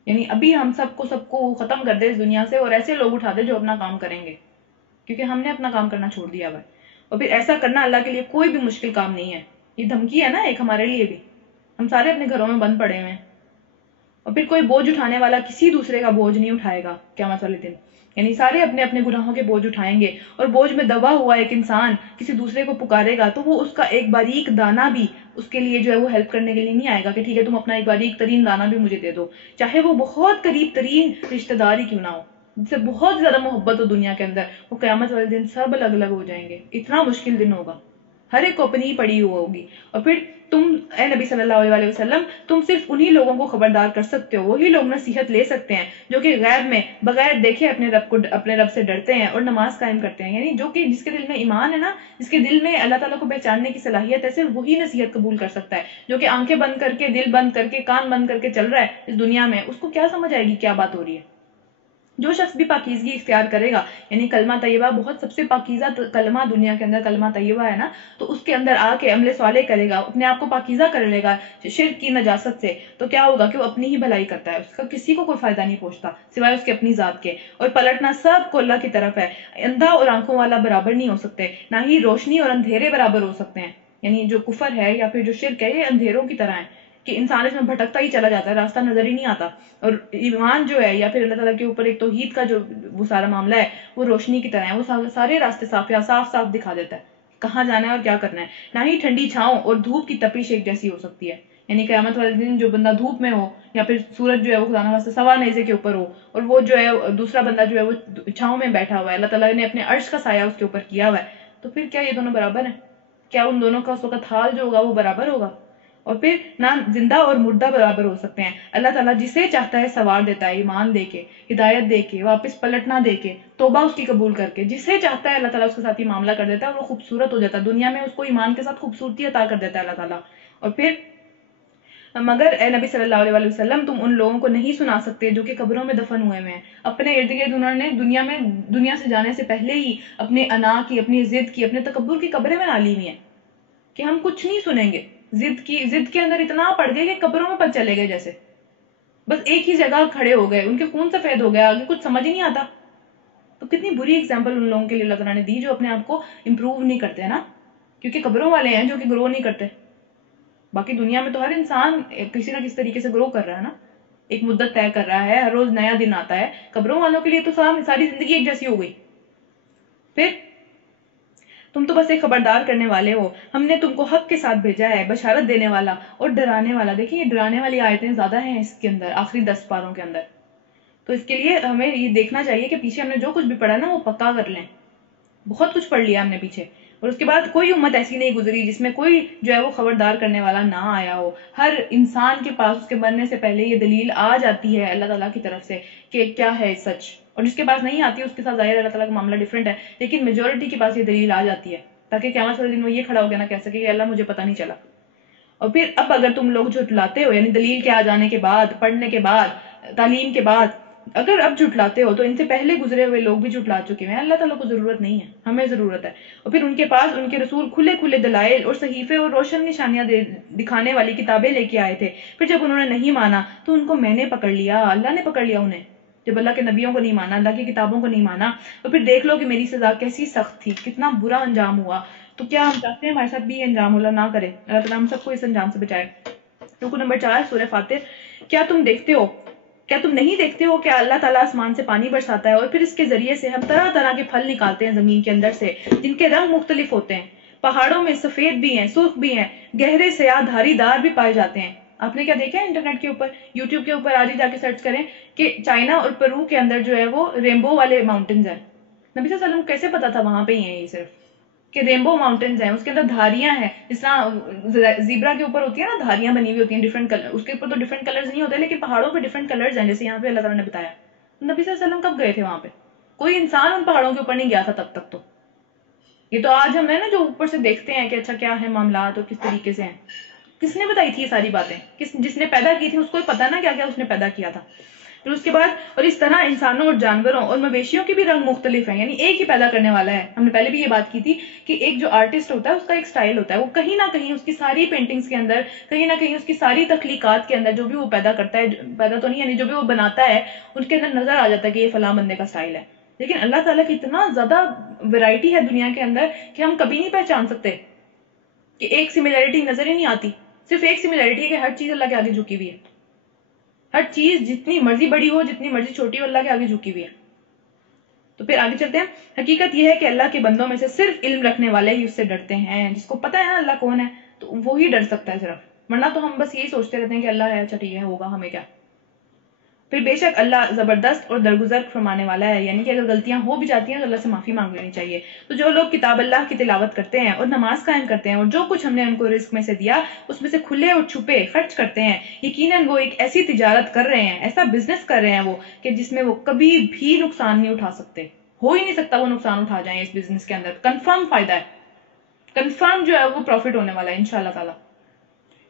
یعنی ابھی ہم سب کو ختم کر دے اس دنیا سے اور ایسے لوگ اٹھا دے جو اپنا کام کریں گے، کیونکہ ہم نے اپنا کام کرنا چھوڑ دیا ہوا ہے. اور پھر ایسا کرنا اللہ کے لیے کوئی بھی مشکل کام نہیں ہے. یہ دھمکی ہے نا ایک ہمارے لیے بھی. ہم سارے اپنے گھروں میں بند پڑے ہوئے ہیں، اور پھر کوئی بوجھ اٹھانے والا کسی دوسرے کا بوجھ نہیں اٹھائے گا قیامت والے دن. یعنی سارے اپنے اپنے گناہوں کے بوجھ اٹھائیں گے، اور بوجھ میں دبا ہوا ایک انسان کسی دوسرے کو پکارے گا تو وہ اس کا ایک باریک دانہ بھی اس کے لیے جو ہے وہ ہیلپ کرنے کے لیے نہیں آئے گا کہ ٹھیک ہے تم اپنا ایک باریک ترین دانہ بھی مجھے دے دو، چاہے وہ بہت قریب ترین رشتہ دار ہی کیوں نہ ہو، جس سے بہت زیادہ محبت ہو دنیا کے اندر. وہ قیامت والے دن سب الگ الگ ہو جائیں گے. اتنا مشکل دن ہوگا، ہر ایک کو اپنی ہی پڑی ہوگی. اور پھر تم اے نبی صلی اللہ علیہ وسلم، تم صرف انہی لوگوں کو خبردار کر سکتے ہو، وہی لوگ نصیحت لے سکتے ہیں جو کہ غیب میں بغیر دیکھے اپنے رب سے ڈرتے ہیں اور نماز قائم کرتے ہیں. یعنی جو کہ جس کے دل میں ایمان ہے نا، جس کے دل میں اللہ تعالیٰ کو پہچاننے کی صلاحیت ہے، صرف وہی نصیحت قبول کر سکتا ہے. جو کہ آنکھیں بند کر کے، دل بند کر کے، کان بند کر کے چل رہا ہے اس دنیا میں، اس کو کیا سمجھ آئے گی کیا بات ہو رہی ہے؟ جو شخص بھی پاکیزگی اختیار کرے گا، یعنی کلمہ طیبہ بہت سب سے پاکیزہ کلمہ دنیا کے اندر کلمہ طیبہ ہے نا، تو اس کے اندر آ کے عمل صالح کرے گا، اپنے آپ کو پاکیزہ کر لے گا شرک کی نجاست سے، تو کیا ہوگا کہ وہ اپنی ہی بھلائی کرتا ہے، اس کا کسی کو کوئی فائدہ نہیں پہنچتا سوائے اس کے اپنی ذات کے. اور پلٹنا سب کو اللہ کی طرف ہے. اندھا اور آنکھوں والا برابر نہیں ہو سکتے، نہ ہی روشنی اور اندھیرے برابر ہو سکتے ہیں. یعنی جو کفر ہے یا پھر جو شرک ہے یہ اندھیروں کی طرح ہے. کہ انسان اس میں بھٹکتا ہی چلا جاتا ہے, راستہ نظر ہی نہیں آتا. اور ایمان جو ہے یا پھر اللہ تعالیٰ کے اوپر ایک توحید کا جو وہ سارا معاملہ ہے وہ روشنی کی طرح ہے, وہ سارے راستے صاف صاف دکھا دیتا ہے کہاں جانا ہے اور کیا کرنا ہے. نہ ہی ٹھنڈی چھاؤں اور دھوپ کی تپش ایک جیسی ہو سکتی ہے, یعنی قیامت والے دن جو بندہ دھوپ میں ہو یا پھر سورج جو ہے وہ خدا نہ واسطے سوا نیزے کے اوپر ہو, اور وہ جو ہے دوسرا بندہ جو ہے وہ چھاؤں میں بیٹھا ہوا ہے, اللہ تعالیٰ نے اپنے عرش کا سایہ اس کے اوپر کیا ہوا ہے, تو پھر کیا یہ دونوں برابر ہیں؟ کیا ان دونوں کا اس وقت حال جو ہوگا وہ برابر ہوگا؟ اور پھر نہ زندہ اور مردہ برابر ہو سکتے ہیں. اللہ تعالیٰ جسے چاہتا ہے سوار دیتا ہے, ایمان دے کے, ہدایت دے کے, واپس پلٹنا دے کے, توبہ اس کی قبول کر کے. جسے چاہتا ہے اللہ تعالیٰ اس کے ساتھ ہی معاملہ کر دیتا ہے اور وہ خوبصورت ہو جاتا ہے دنیا میں, اس کو ایمان کے ساتھ خوبصورتی عطا کر دیتا ہے اللہ تعالیٰ. اور پھر مگر اے نبی صلی اللہ علیہ وآلہ وسلم تم ان لوگوں کو نہیں سنا سکتے جو کہ قبروں میں دفن ہوئے ہیں. اپنے ارد گرد انہوں نے دنیا سے جانے سے پہلے ہی اپنے انا کی, اپنی ضد کی, اپنے تکبر کی قبریں بنا لی ہوئی ہیں کہ ہم کچھ نہیں سنیں گے. ضد کے اندر اتنا پڑ گئے کہ قبروں میں پڑ چلے گئے, جیسے بس ایک ہی جگہ کھڑے ہو گئے, ان کے خون سفید ہو گیا, آگے کچھ سمجھ ہی نہیں آتا. تو کتنی بری ایگزامپل ان لوگوں کے لیے اللہ تعالیٰ نے دی جو اپنے آپ کو امپروو نہیں کرتے ہیں نا, کیونکہ قبروں والے ہیں جو کہ گرو نہیں کرتے. باقی دنیا میں تو ہر انسان کسی نہ کسی طریقے سے گرو کر رہا ہے نا, ایک مدت طے کر رہا ہے, ہر روز نیا دن آتا ہے. قبروں والوں کے لیے تو ساری زندگی ایک جیسی ہو گئی. پھر تم تو بس ایک خبردار کرنے والے ہو, ہم نے تم کو حق کے ساتھ بھیجا ہے, بشارت دینے والا اور ڈرانے والا. دیکھیں یہ ڈرانے والی آیتیں زیادہ ہیں اس کے اندر, آخری 10 پاروں کے اندر. تو اس کے لیے ہمیں یہ دیکھنا چاہیے کہ پیچھے ہم نے جو کچھ بھی پڑھا نا وہ پکا کر لیں. بہت کچھ پڑھ لیا ہم نے پیچھے, اور اس کے بعد کوئی امت ایسی نہیں گزری جس میں کوئی جو ہے وہ خبردار کرنے والا نہ آیا ہو. ہر انسان کے پاس اس کے مرنے سے پہلے یہ دلیل آ جاتی ہے اللہ تعالیٰ کی طرف سے کہ کیا ہے سچ, اور جس کے پاس نہیں آتی اس کے ساتھ ظاہر اللہ تعالیٰ کا معاملہ ڈفرینٹ ہے, لیکن میجورٹی کے پاس یہ دلیل آ جاتی ہے تاکہ قیامت والے دن وہ یہ کھڑا ہو کے نہ کہہ سکے کہ اللہ مجھے پتہ نہیں چلا. اور پھر اب اگر تم لوگ جھٹلاتے ہو, یعنی دلیل کے آ جانے کے بعد, پڑھنے کے بعد, تعلیم کے بعد, اگر اب جھٹلاتے ہو تو ان سے پہلے گزرے ہوئے لوگ بھی جھٹلا چکے ہیں. اللہ تعالیٰ کو ضرورت نہیں ہے, ہمیں ضرورت ہے. اور پھر ان کے پاس ان کے رسول کھلے کھلے دلائل اور صحیفے اور روشن نشانیاں دکھانے والی کتابیں لے کے آئے تھے. پھر جب انہوں نے نہیں مانا تو ان کو میں نے پکڑ لیا, اللہ نے پکڑ لیا انہیں. جب اللہ کے نبیوں کو نہیں مانا, اللہ کی کتابوں کو نہیں مانا, تو پھر دیکھ لو کہ میری سزا کیسی سخت تھی, کتنا برا انجام ہوا. تو کیا ہم چاہتے ہیں ہمارے ساتھ بھی یہ انجام اللہ نہ کرے؟ اللہ تعالیٰ ہم سب کو اس انجام سے بچائے. رکو نمبر 4 سورہ فاتر. کیا تم نہیں دیکھتے ہو کہ اللہ تعالیٰ آسمان سے پانی برساتا ہے اور پھر اس کے ذریعے سے ہم طرح طرح کے پھل نکالتے ہیں زمین کے اندر سے, جن کے رنگ مختلف ہوتے ہیں. پہاڑوں میں سفید بھی ہیں, سرخ بھی ہیں, گہرے سیاہ دھاری دار بھی پائے جاتے ہیں. آپ نے کیا دیکھا ہے انٹرنیٹ کے اوپر, یوٹیوب کے اوپر آج ہی جا کے سرچ کریں کہ چائنا اور پیرو کے اندر جو ہے وہ رینبو والے ماؤنٹنز ہیں. نبی صلی اللہ علیہ وسلم کو کیسے پتا تھا وہاں پہ ہی ہیں یہ صرف کہ رینبو ماؤنٹنز ہیں, اس کے اندر دھاریاں ہیں, جس طرح زیبرا کے اوپر ہوتی ہے نا دھاریاں بنی ہوئی ہوتی ہیں ڈفرنٹ کلر, اس کے اوپر تو ڈفرنٹ کلرز نہیں ہوتے لیکن پہاڑوں پہ ڈفرنٹ کلرز ہیں, جیسے یہاں پہ اللہ تعالیٰ نے بتایا. نبی صلی اللہ علیہ وسلم کب گئے تھے وہاں پہ؟ کوئی انسان ان پہاڑوں کے اوپر نہیں گیا تھا تب تک. تو یہ تو آج ہم ہے نا جو اوپر سے دیکھتے ہیں کہ اچھا کیا ہے معاملات اور کس طریقے سے ہیں. کس نے بتائی تھی یہ ساری باتیں؟ جس نے پیدا کی تھی اس کو پتا نا کیا کیا اس نے پیدا کیا تھا. پھر اس کے بعد اور اس طرح انسانوں اور جانوروں اور مویشیوں کے بھی رنگ مختلف ہیں, یعنی ایک ہی پیدا کرنے والا ہے. ہم نے پہلے بھی یہ بات کی تھی کہ ایک جو آرٹسٹ ہوتا ہے اس کا ایک سٹائل ہوتا ہے, وہ کہیں نہ کہیں اس کی ساری پینٹنگز کے اندر, کہیں نہ کہیں اس کی ساری تخلیقات کے اندر جو بھی وہ پیدا کرتا ہے, پیدا تو نہیں یعنی جو بھی وہ بناتا ہے ان کے اندر نظر آ جاتا ہے کہ یہ فلاں بندے کا سٹائل ہے. لیکن اللہ تعالیٰ کی اتنا زیادہ ویرائٹی ہے دنیا کے اندر کہ ہم کبھی نہیں پہچان سکتے کہ ایک سملیرٹی نظر ہی نہیں آتی. صرف ایک سملیرٹی ہے کہ ہر چیز اللہ کے آگے جھکی ہوئی ہے. ہر چیز جتنی مرضی بڑی ہو, جتنی مرضی چھوٹی ہو, اللہ کے آگے جھکی ہوئی ہے. تو پھر آگے چلتے ہیں. حقیقت یہ ہے کہ اللہ کے بندوں میں سے صرف علم رکھنے والے ہی اس سے ڈرتے ہیں. جس کو پتا ہے نا اللہ کون ہے تو وہی ڈر سکتا ہے صرف, ورنہ تو ہم بس یہی سوچتے رہتے ہیں کہ اللہ ہے, اچھا ٹھیک ہے ہوگا, ہمیں کیا. پھر بے شک اللہ زبردست اور درگزر فرمانے والا ہے, یعنی کہ اگر غلطیاں ہو بھی جاتی ہیں تو اللہ سے معافی مانگ لینی چاہیے. تو جو لوگ کتاب اللہ کی تلاوت کرتے ہیں اور نماز قائم کرتے ہیں اور جو کچھ ہم نے ان کو رزق میں سے دیا اس میں سے کھلے اور چھپے خرچ کرتے ہیں, یقیناً وہ ایک ایسی تجارت کر رہے ہیں, ایسا بزنس کر رہے ہیں وہ کہ جس میں وہ کبھی بھی نقصان نہیں اٹھا سکتے. ہو ہی نہیں سکتا وہ نقصان اٹھا جائیں اس بزنس کے اندر. کنفرم فائدہ ہے, کنفرم جو ہے وہ پروفٹ ہونے والا ہے انشاءاللہ تعالی.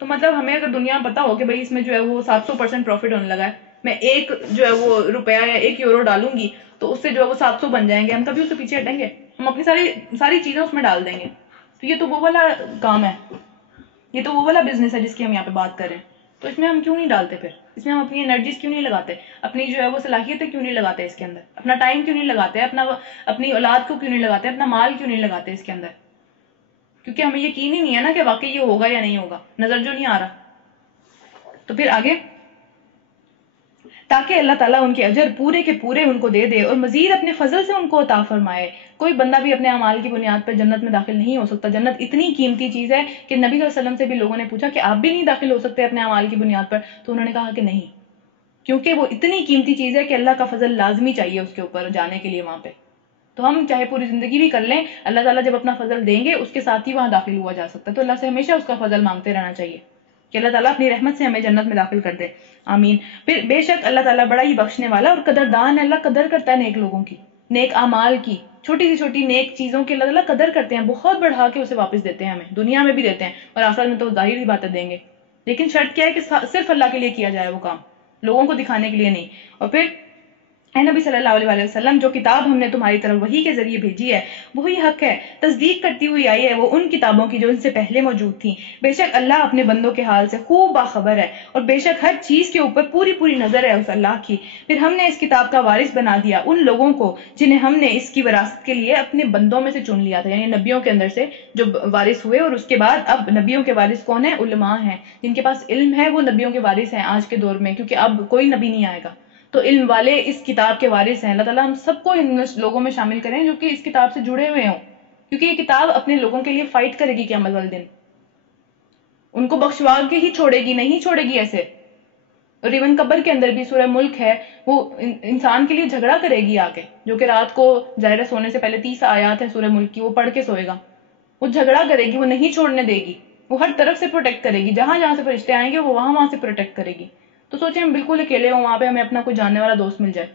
تو مطلب ہمیں اگر دنیا پتا ہو کہ بھائی اس میں جو ہے وہ 700% پروفٹ ہونے لگا ہے, میں ایک جو ہے وہ روپیہ یا 1 یورو ڈالوں گی تو اس سے جو ہے وہ 700 بن جائیں گے, ہم کبھی اس سے پیچھے ہٹیں گے؟ ہم اپنی ساری چیزیں اس میں ڈال دیں گے. تو یہ تو وہ والا کام ہے, یہ تو وہ والا بزنس ہے جس کی ہم یہاں پہ بات کر رہے ہیں. تو اس میں ہم کیوں نہیں ڈالتے, پھر اس میں ہم اپنی انرجیز کیوں نہیں لگاتے, اپنی جو ہے وہ صلاحیتیں کیوں نہیں لگاتے اس کے اندر, اپنا ٹائم کیوں نہیں لگاتے, اپنی اولاد کو کیوں نہیں لگاتے, اپنا مال کیوں نہیں لگاتے اس کے اندر؟ کیونکہ ہمیں یقین ہی نہیں ہے نا کہ واقعی یہ ہوگا یا نہیں ہوگا, نظر جو نہیں آ رہا. تو پھر آگے تاکہ اللہ تعالیٰ ان کے اجر پورے کے پورے ان کو دے دے اور مزید اپنے فضل سے ان کو عطا فرمائے۔ کوئی بندہ بھی اپنے اعمال کی بنیاد پر جنت میں داخل نہیں ہو سکتا۔ جنت اتنی قیمتی چیز ہے کہ نبی صلی اللہ علیہ وسلم سے بھی لوگوں نے پوچھا کہ آپ بھی نہیں داخل ہو سکتے اپنے اعمال کی بنیاد پر، تو انہوں نے کہا کہ نہیں، کیونکہ وہ اتنی قیمتی چیز ہے کہ اللہ کا فضل لازمی چاہیے اس کے اوپر جانے کے لیے وہاں پہ۔ تو ہم چاہے پوری زندگی بھی کر لیں، اللہ تعالیٰ جب اپنا فضل دیں گے اس کے ساتھ ہی وہاں داخل ہوا جا سکتا ہے۔ تو اللہ سے ہمیشہ اس کا فضل مانگتے رہنا چاہیے کہ اللہ تعالیٰ اپنی رحمت سے ہمیں جنت میں داخل کر دے، آمین۔ پھر بے شک اللہ تعالیٰ بڑا ہی بخشنے والا اور قدردان ہے۔ اللہ قدر کرتا ہے نیک لوگوں کی، نیک اعمال کی، چھوٹی سی چھوٹی نیک چیزوں کی اللہ تعالیٰ قدر کرتے ہیں، بہت بڑھا کے اسے واپس دیتے ہیں ہمیں، دنیا میں بھی دیتے ہیں اور آخرت میں تو ظاہر ہی باتیں دیں گے، لیکن شرط کیا ہے کہ صرف اللہ کے لیے کیا جائے وہ کام، لوگوں کو دکھانے کے لیے نہیں۔ اور پھر اے نبی صلی اللہ علیہ وسلم، جو کتاب ہم نے تمہاری طرف وحی کے ذریعے بھیجی ہے وہی حق ہے، تصدیق کرتی ہوئی آئی ہے وہ ان کتابوں کی جو ان سے پہلے موجود تھیں۔ بے شک اللہ اپنے بندوں کے حال سے خوب باخبر ہے اور بے شک ہر چیز کے اوپر پوری پوری نظر ہے اس اللہ کی۔ پھر ہم نے اس کتاب کا وارث بنا دیا ان لوگوں کو جنہیں ہم نے اس کی وراثت کے لیے اپنے بندوں میں سے چن لیا تھا، یعنی نبیوں کے اندر سے جو وارث ہوئے، اور اس کے بعد اب نبیوں کے وارث کون ہیں؟ علماء ہیں، جن کے پاس علم ہے وہ نبیوں کے وارث ہیں آج کے دور میں، کیونکہ اب کوئی نبی نہیں آئے گا، تو علم والے اس کتاب کے وارث ہیں۔ اللہ تعالیٰ ہم سب کو ان لوگوں میں شامل کریں جو کہ اس کتاب سے جڑے ہوئے ہوں، کیونکہ یہ کتاب اپنے لوگوں کے لیے فائٹ کرے گی قیامت والے دن، ان کو بخشوا کے ہی چھوڑے گی، نہیں چھوڑے گی ایسے۔ اور ایون قبر کے اندر بھی سورہ ملک ہے، وہ انسان کے لیے جھگڑا کرے گی آ کے، جو کہ رات کو ظاہر سونے سے پہلے 30 آیات ہے سورہ ملک کی، وہ پڑھ کے سوئے گا، وہ جھگڑا کرے گی، وہ نہیں چھوڑنے دے گی، وہ ہر طرف سے پروٹیکٹ کرے گی، جہاں جہاں سے فرشتے آئیں گے وہ وہاں سے پروٹیکٹ کرے گی۔ تو سوچیں ہم بالکل اکیلے ہوں، وہاں پہ ہمیں اپنا کوئی جاننے والا دوست مل جائے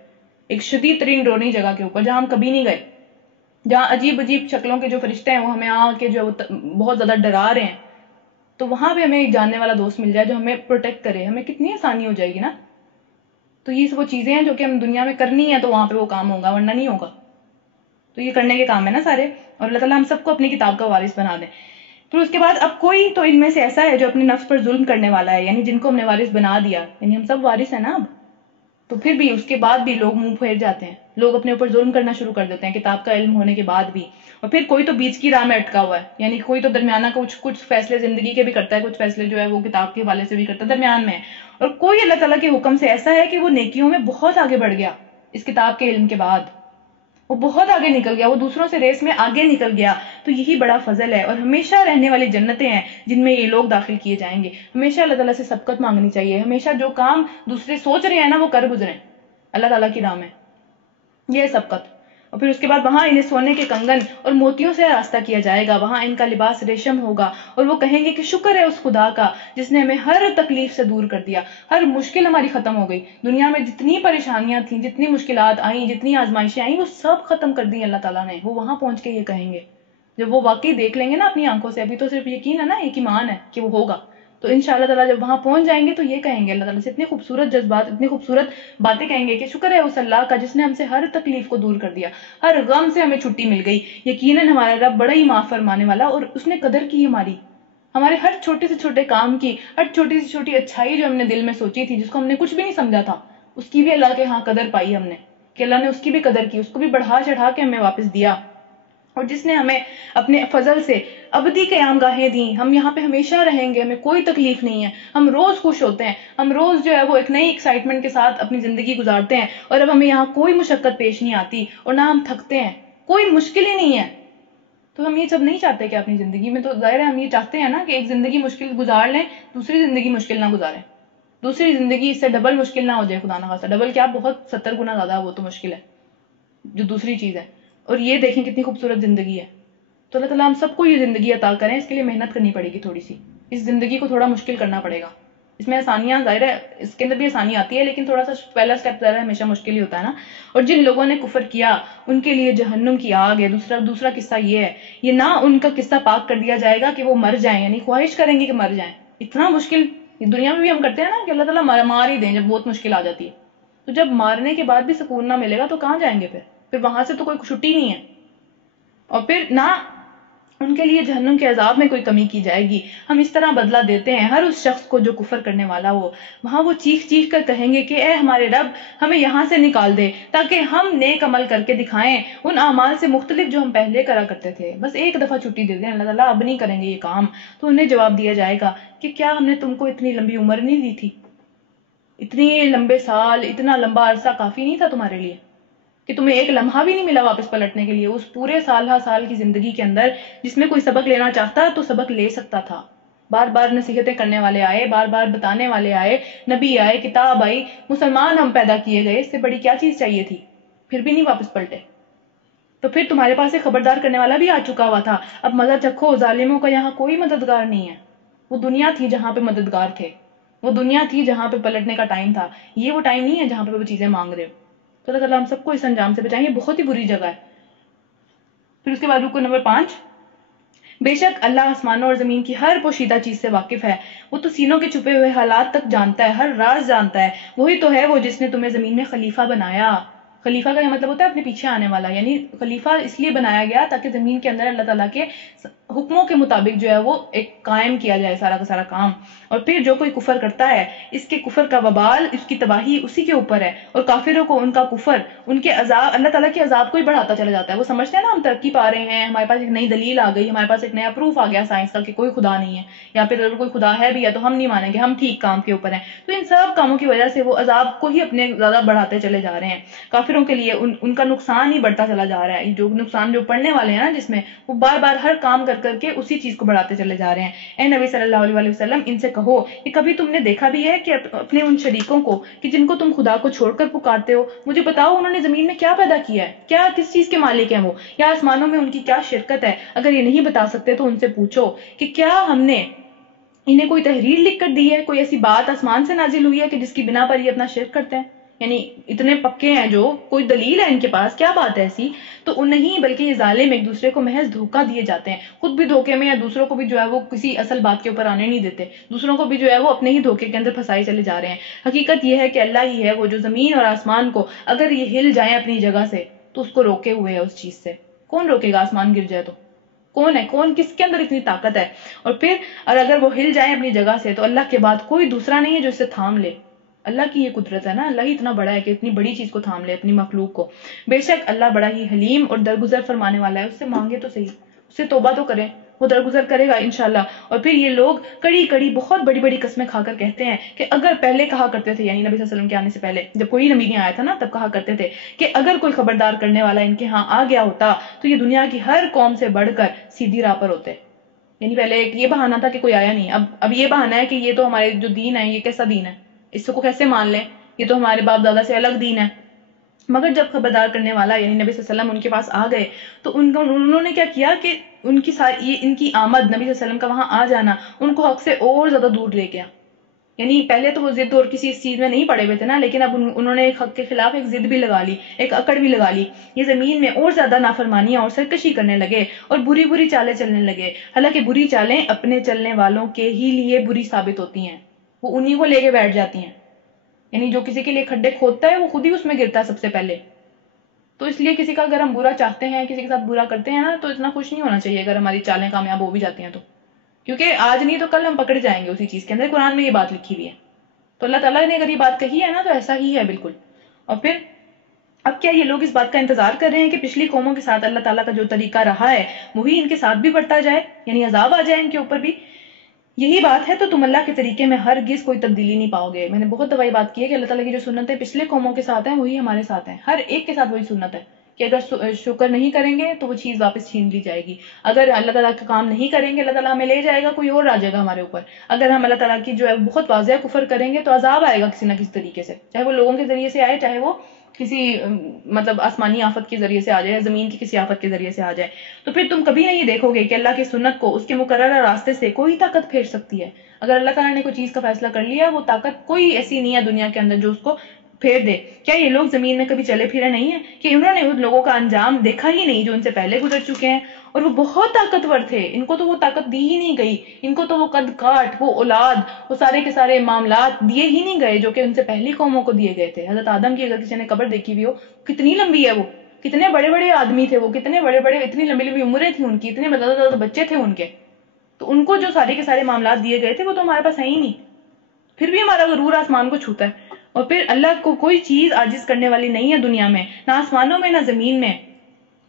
ایک شدید ترین ڈرونی جگہ کے اوپر جہاں ہم کبھی نہیں گئے، جہاں عجیب عجیب شکلوں کے جو فرشتے ہیں وہ ہمیں آ کے جو بہت زیادہ ڈرا رہے ہیں، تو وہاں پہ ہمیں ایک جاننے والا دوست مل جائے جو ہمیں پروٹیکٹ کرے، ہمیں کتنی آسانی ہو جائے گی نا۔ تو یہ وہ چیزیں ہیں جو کہ ہم دنیا میں کرنی ہے، تو وہاں پہ وہ کام ہوگا، ورنہ نہیں ہوگا۔ تو یہ کرنے کے کام ہے نا سارے، اور اللہ تعالیٰ ہم سب کو اپنی کتاب کا وارث بنا دیں۔ پھر اس کے بعد اب کوئی تو ان میں سے ایسا ہے جو اپنے نفس پر ظلم کرنے والا ہے، یعنی جن کو ہم نے وارث بنا دیا، یعنی ہم سب وارث ہیں نا اب، تو پھر بھی اس کے بعد بھی لوگ منہ پھیر جاتے ہیں، لوگ اپنے اوپر ظلم کرنا شروع کر دیتے ہیں کتاب کا علم ہونے کے بعد بھی۔ اور پھر کوئی تو بیچ کی راہ میں اٹکا ہوا ہے، یعنی کوئی تو درمیانہ کچھ فیصلے زندگی کے بھی کرتا ہے، کچھ فیصلے جو ہے وہ کتاب کے حوالے سے بھی کرتا ہے، درمیان میں ہے۔ اور کوئی اللہ تعالیٰ کے حکم سے ایسا ہے کہ وہ نیکیوں میں بہت آگے بڑھ گیا، اس کتاب کے علم کے بعد وہ بہت آگے نکل گیا، وہ دوسروں سے ریس میں آگے نکل گیا۔ تو یہی بڑا فضل ہے، اور ہمیشہ رہنے والی جنتیں ہیں جن میں یہ لوگ داخل کیے جائیں گے۔ ہمیشہ اللہ تعالیٰ سے سبقت مانگنی چاہیے، ہمیشہ جو کام دوسرے سوچ رہے ہیں نا وہ کر گزریں اللہ تعالیٰ کی راہ میں، یہ سبقت۔ اور پھر اس کے بعد وہاں انہیں سونے کے کنگن اور موتیوں سے آراستہ کیا جائے گا، وہاں ان کا لباس ریشم ہوگا، اور وہ کہیں گے کہ شکر ہے اس خدا کا جس نے ہمیں ہر تکلیف سے دور کر دیا، ہر مشکل ہماری ختم ہو گئی، دنیا میں جتنی پریشانیاں تھیں، جتنی مشکلات آئیں، جتنی آزمائشیں آئیں، وہ سب ختم کر دی اللہ تعالیٰ نے۔ وہ وہاں پہنچ کے یہ کہیں گے، جب وہ واقعی دیکھ لیں گے نا اپنی آنکھوں سے، ابھی تو صرف یقین ہے نا، ایک ایمان ہے کہ وہ ہوگا، تو انشاءاللہ تعالیٰ جب وہاں پہنچ جائیں گے تو یہ کہیں گے اللہ تعالیٰ سے، اتنے خوبصورت جذبات، اتنی خوبصورت باتیں کہیں گے کہ شکر ہے اس اللہ کا جس نے ہم سے ہر تکلیف کو دور کر دیا، ہر غم سے ہمیں چھٹی مل گئی، یقیناً ہمارا رب بڑا ہی معاف فرمانے والا، اور اس نے قدر کی ہمارے ہر چھوٹے سے چھوٹے کام کی، ہر چھوٹی سے چھوٹی اچھائی جو ہم نے دل میں سوچی تھی، جس کو ہم نے کچھ بھی نہیں سمجھا تھا، اس کی بھی اللہ کے ہاں قدر پائی ہم نے، کہ اللہ نے اس کی بھی قدر کی، اس کو بھی بڑھا چڑھا کے ہمیں واپس دیا۔ اور جس نے ہمیں اپنے فضل سے ابدی قیام گاہیں دیں، ہم یہاں پہ ہمیشہ رہیں گے، ہمیں کوئی تکلیف نہیں ہے، ہم روز خوش ہوتے ہیں، ہم روز جو ہے وہ ایک نئی ایکسائٹمنٹ کے ساتھ اپنی زندگی گزارتے ہیں، اور اب ہمیں یہاں کوئی مشقت پیش نہیں آتی اور نہ ہم تھکتے ہیں، کوئی مشکل ہی نہیں ہے۔ تو ہم یہ سب نہیں چاہتے کہ اپنی زندگی میں، تو ظاہر ہے ہم یہ چاہتے ہیں نا کہ ایک زندگی مشکل گزار لیں، دوسری زندگی مشکل نہ گزاریں، دوسری زندگی اس سے ڈبل مشکل نہ ہو جائے، خدا نہ خواستہ، ڈبل کیا، بہت 70 گنا زیادہ وہ تو مشکل ہے جو دوسری چیز ہے۔ اور یہ دیکھیں کتنی خوبصورت زندگی ہے، تو اللہ تعالیٰ ہم سب کو یہ زندگی عطا کریں، اس کے لیے محنت کرنی پڑے گی تھوڑی سی، اس زندگی کو تھوڑا مشکل کرنا پڑے گا، اس میں آسانیاں ظاہر ہے اس کے اندر بھی آسانی آتی ہے، لیکن تھوڑا سا پہلا سٹیپ ظاہر ہے ہمیشہ مشکل ہی ہوتا ہے نا۔ اور جن لوگوں نے کفر کیا ان کے لیے جہنم کی آگ ہے۔ دوسرا قصہ یہ ہے، یہ نہ ان کا قصہ پاک کر دیا جائے گا کہ وہ مر جائیں، یعنی خواہش کریں گے کہ مر جائیں، اتنا مشکل دنیا میں بھی ہم کرتے ہیں نا کہ اللہ تعالیٰ مار ہی دیں جب بہت مشکل آ جاتی ہے، تو جب مارنے کے بعد بھی سکون نہ ملے گا تو کہاں جائیں گے پھر وہاں سے تو کوئی چھٹی نہیں ہے۔ اور پھر نہ ان کے لیے جہنم کے عذاب میں کوئی کمی کی جائے گی، ہم اس طرح بدلہ دیتے ہیں ہر اس شخص کو جو کفر کرنے والا ہو۔ وہاں وہ چیخ چیخ کر کہیں گے کہ اے ہمارے رب ہمیں یہاں سے نکال دے تاکہ ہم نیک عمل کر کے دکھائیں ان اعمال سے مختلف جو ہم پہلے کرا کرتے تھے، بس ایک دفعہ چھٹی دے دیں اللہ تعالیٰ، اب نہیں کریں گے یہ کام۔ تو انہیں جواب دیا جائے گا کہ کیا ہم نے تم کو اتنی لمبی عمر نہیں دی تھی اتنے لمبے سال، اتنا لمبا عرصہ کافی نہیں تھا تمہارے لیے کہ تمہیں ایک لمحہ بھی نہیں ملا واپس پلٹنے کے لیے؟ اس پورے سال کی زندگی کے اندر جس میں کوئی سبق لینا چاہتا تو سبق لے سکتا تھا. بار بار نصیحتیں کرنے والے آئے، بار بار بتانے والے آئے، نبی آئے، کتاب آئی، مسلمان ہم پیدا کیے گئے، اس سے بڑی کیا چیز چاہیے تھی؟ پھر بھی نہیں واپس پلٹے. تو پھر تمہارے پاس ایک خبردار کرنے والا بھی آ چکا ہوا تھا. اب مزہ چکھو، ظالموں کا یہاں کوئی مددگار نہیں ہے. وہ دنیا تھی جہاں پہ مددگار تھے، وہ دنیا تھی جہاں پہ پلٹنے کا ٹائم تھا. یہ وہ ٹائم نہیں ہے جہاں پہ وہ چیزیں مانگ رہے ہو. تو اللہ تعالیٰ ہم سب کو اس انجام سے بچائیں. یہ بہت ہی بری جگہ ہے. پھر اس کے بعد رکو نمبر 5، بے شک اللہ آسمانوں اور زمین کی ہر پوشیدہ چیز سے واقف ہے. وہ تو سینوں کے چھپے ہوئے حالات تک جانتا ہے، ہر راز جانتا ہے. وہی تو ہے وہ جس نے تمہیں زمین میں خلیفہ بنایا. خلیفہ کا یہ مطلب ہوتا ہے اپنے پیچھے آنے والا، یعنی خلیفہ اس لیے بنایا گیا تاکہ زمین کے اندر اللہ تعالیٰ کے حکموں کے مطابق جو ہے وہ ایک قائم کیا جائے سارا کا سارا کام. اور پھر جو کوئی کفر کرتا ہے، اس کے کفر کا وبال، اس کی تباہی اسی کے اوپر ہے. اور کافروں کو ان کا کفر، ان کے عذاب، اللہ تعالیٰ کے عذاب کو ہی بڑھاتا چلا جاتا ہے. وہ سمجھتے ہیں نا ہم ترقی پا رہے ہیں، ہمارے پاس ایک نئی دلیل آ گئی، ہمارے پاس ایک نیا پروف آ گیا سائنس کا کہ کوئی خدا نہیں ہے، یا پھر اگر کوئی خدا ہے بھی ہے تو ہم نہیں مانیں گے، ہم ٹھیک کام کے اوپر ہیں. تو ان سب کاموں کی وجہ سے وہ عذاب کو ہی اپنے زیادہ بڑھاتے چلے جا رہے ہیں. کافروں کے لیے ان کا نقصان ہی بڑھتا چلا جا رہا ہے. جو نقصان جو پڑھنے والے ہیں نا جس میں، وہ بار بار ہر کام کر کے اسی چیز کو بڑھاتے چلے جا رہے ہیں. اے نبی صلی اللہ علیہ وسلم ان سے کہو کہ کبھی تم نے دیکھا بھی ہے کہ اپنے ان شریکوں کو کہ جن کو تم خدا کو چھوڑ کر پکارتے ہو، مجھے بتاؤ انہوں نے زمین میں کیا پیدا کیا ہے، کیا کس چیز کے مالک ہیں وہ، یا آسمانوں میں ان کی کیا شرکت ہے؟ اگر یہ نہیں بتا سکتے تو ان سے پوچھو کہ کیا ہم نے انہیں کوئی تحریر لکھ کر دی ہے، کوئی ایسی بات آسمان سے نازل ہوئی ہے کہ جس کی بنا پر یہ اپنا شرک کرتے ہیں؟ یعنی اتنے پکے ہیں، جو کوئی دلیل ہے ان کے پاس، کیا بات ہے ایسی؟ تو نہیں، بلکہ یہ ظالم ایک دوسرے کو محض دھوکہ دیے جاتے ہیں. خود بھی دھوکے میں، یا دوسروں کو بھی جو ہے وہ کسی اصل بات کے اوپر آنے نہیں دیتے، دوسروں کو بھی جو ہے وہ اپنے ہی دھوکے کے اندر پھنسائے چلے جا رہے ہیں. حقیقت یہ ہے کہ اللہ ہی ہے وہ جو زمین اور آسمان کو اگر یہ ہل جائیں اپنی جگہ سے تو اس کو روکے ہوئے ہے اس چیز سے. کون روکے گا آسمان گر جائے تو؟ کون ہے؟ کون؟ کس کے اندر اتنی طاقت ہے؟ اور پھر اگر وہ ہل جائیں اپنی جگہ سے تو اللہ کے بعد کوئی دوسرا نہیں ہے جو اسے تھام لے. اللہ کی یہ قدرت ہے نا، اللہ ہی اتنا بڑا ہے کہ اتنی بڑی چیز کو تھام لے، اپنی مخلوق کو. بے شک اللہ بڑا ہی حلیم اور درگزر فرمانے والا ہے. اس سے مانگے تو صحیح، اس سے توبہ تو کریں، وہ درگزر کرے گا انشاءاللہ. اور پھر یہ لوگ کڑی بہت بڑی بڑی قسمیں کھا کر کہتے ہیں کہ اگر پہلے کہا کرتے تھے، یعنی نبی صلی اللہ علیہ وسلم کے آنے سے پہلے جب کوئی نبی نہیں آیا تھا نا، تب کہا کرتے تھے کہ اگر کوئی خبردار کرنے والا ان کے ہاں آ گیا ہوتا تو یہ دنیا کی ہر قوم سے بڑھ کر سیدھی راہ پر ہوتے. یعنی پہلے ایک یہ بہانہ تھا کہ کوئی آیا نہیں، اب یہ بہانہ ہے کہ یہ تو ہمارے جو دین ہے یہ کیسا دین ہے، اس کو کیسے مان لیں، یہ تو ہمارے باپ دادا سے الگ دین ہے. مگر جب خبردار کرنے والا یعنی نبی صلی اللہ علیہ وسلم ان کے پاس آ گئے تو انہوں نے کیا کیا کہ ان کی آمد، نبی صلی اللہ علیہ وسلم کا وہاں آ جانا ان کو حق سے اور زیادہ دور لے گیا. یعنی پہلے تو وہ ضد اور کسی اس چیز میں نہیں پڑے ہوئے تھے نا، لیکن اب انہوں نے ایک حق کے خلاف ایک ضد بھی لگا لی، ایک اکڑ بھی لگا لی. یہ زمین میں اور زیادہ نافرمانیاں اور سرکشی کرنے لگے اور بری چالیں چلنے لگے. حالانکہ بری چالیں اپنے چلنے والوں کے ہی لیے بری ثابت ہوتی ہیں، وہ انہی کو لے کے بیٹھ جاتی ہیں. یعنی جو کسی کے لیے کھڈے کھودتا ہے وہ خود ہی اس میں گرتا ہے سب سے پہلے. تو اس لیے کسی کا اگر ہم برا چاہتے ہیں، کسی کے ساتھ برا کرتے ہیں نا، تو اتنا خوش نہیں ہونا چاہیے اگر ہماری چالیں کامیاب ہو بھی جاتی ہیں تو، کیونکہ آج نہیں تو کل ہم پکڑ جائیں گے اسی چیز کے اندر. قرآن میں یہ بات لکھی ہوئی ہے. تو اللہ تعالیٰ نے اگر یہ بات کہی ہے نا تو ایسا ہی ہے بالکل. اور پھر اب کیا یہ لوگ اس بات کا انتظار کر رہے ہیں کہ پچھلی قوموں کے ساتھ اللہ تعالیٰ کا جو طریقہ رہا ہے وہی ان کے ساتھ بھی بڑھتا جائے، یعنی عذاب آ جائے ان کے اوپر بھی؟ یہی بات ہے تو تم اللہ کے طریقے میں ہرگز کوئی تبدیلی نہیں پاؤ گے. میں نے بہت دفعہ بات کی ہے کہ اللہ تعالیٰ کی جو سنتیں پچھلے قوموں کے ساتھ ہیں وہی ہمارے ساتھ ہیں. ہر ایک کے ساتھ وہی سنت ہے کہ اگر شکر نہیں کریں گے تو وہ چیز واپس چھین لی جائے گی. اگر اللہ تعالیٰ کا کام نہیں کریں گے اللہ تعالیٰ ہمیں لے جائے گا، کوئی اور آ جائے گا ہمارے اوپر. اگر ہم اللہ تعالیٰ کی جو ہے بہت واضح کفر کریں گے تو عذاب آئے گا کسی نہ کسی طریقے سے، چاہے وہ لوگوں کے ذریعے سے آئے، چاہے وہ کسی مطلب آسمانی آفت کے ذریعے سے آ جائے، زمین کی کسی آفت کے ذریعے سے آ جائے. تو پھر تم کبھی نہیں دیکھو گے کہ اللہ کی سنت کو اس کے مقررہ راستے سے کوئی طاقت پھیر سکتی ہے. اگر اللہ تعالیٰ نے کوئی چیز کا فیصلہ کر لیا، وہ طاقت کوئی ایسی نہیں ہے دنیا کے اندر جو اس کو پھیر دے. کیا یہ لوگ زمین میں کبھی چلے پھرے نہیں ہیں کہ انہوں نے ان لوگوں کا انجام دیکھا ہی نہیں جو ان سے پہلے گزر چکے ہیں؟ اور وہ بہت طاقتور تھے، ان کو تو وہ طاقت دی ہی نہیں گئی، ان کو تو وہ قد کاٹ، وہ اولاد، وہ سارے کے سارے معاملات دیے ہی نہیں گئے جو کہ ان سے پہلی قوموں کو دیے گئے تھے. حضرت آدم کی اگر کسی نے قبر دیکھی بھی ہو، کتنی لمبی ہے وہ، کتنے بڑے بڑے آدمی تھے وہ، کتنے بڑے بڑے، اتنی لمبی لمبی عمریں تھیں ان کی، اتنے زیادہ بچے تھے ان کے. تو ان کو جو سارے کے سارے معاملات دیے گئے تھے وہ تو ہمارے پاس ہے ہی نہیں. پھر بھی ہمارا غرور آسمان کو چھوتا ہے. اور پھر اللہ کو کوئی چیز عاجز کرنے والی نہیں ہے دنیا میں، نہ آسمانوں میں نہ زمین میں.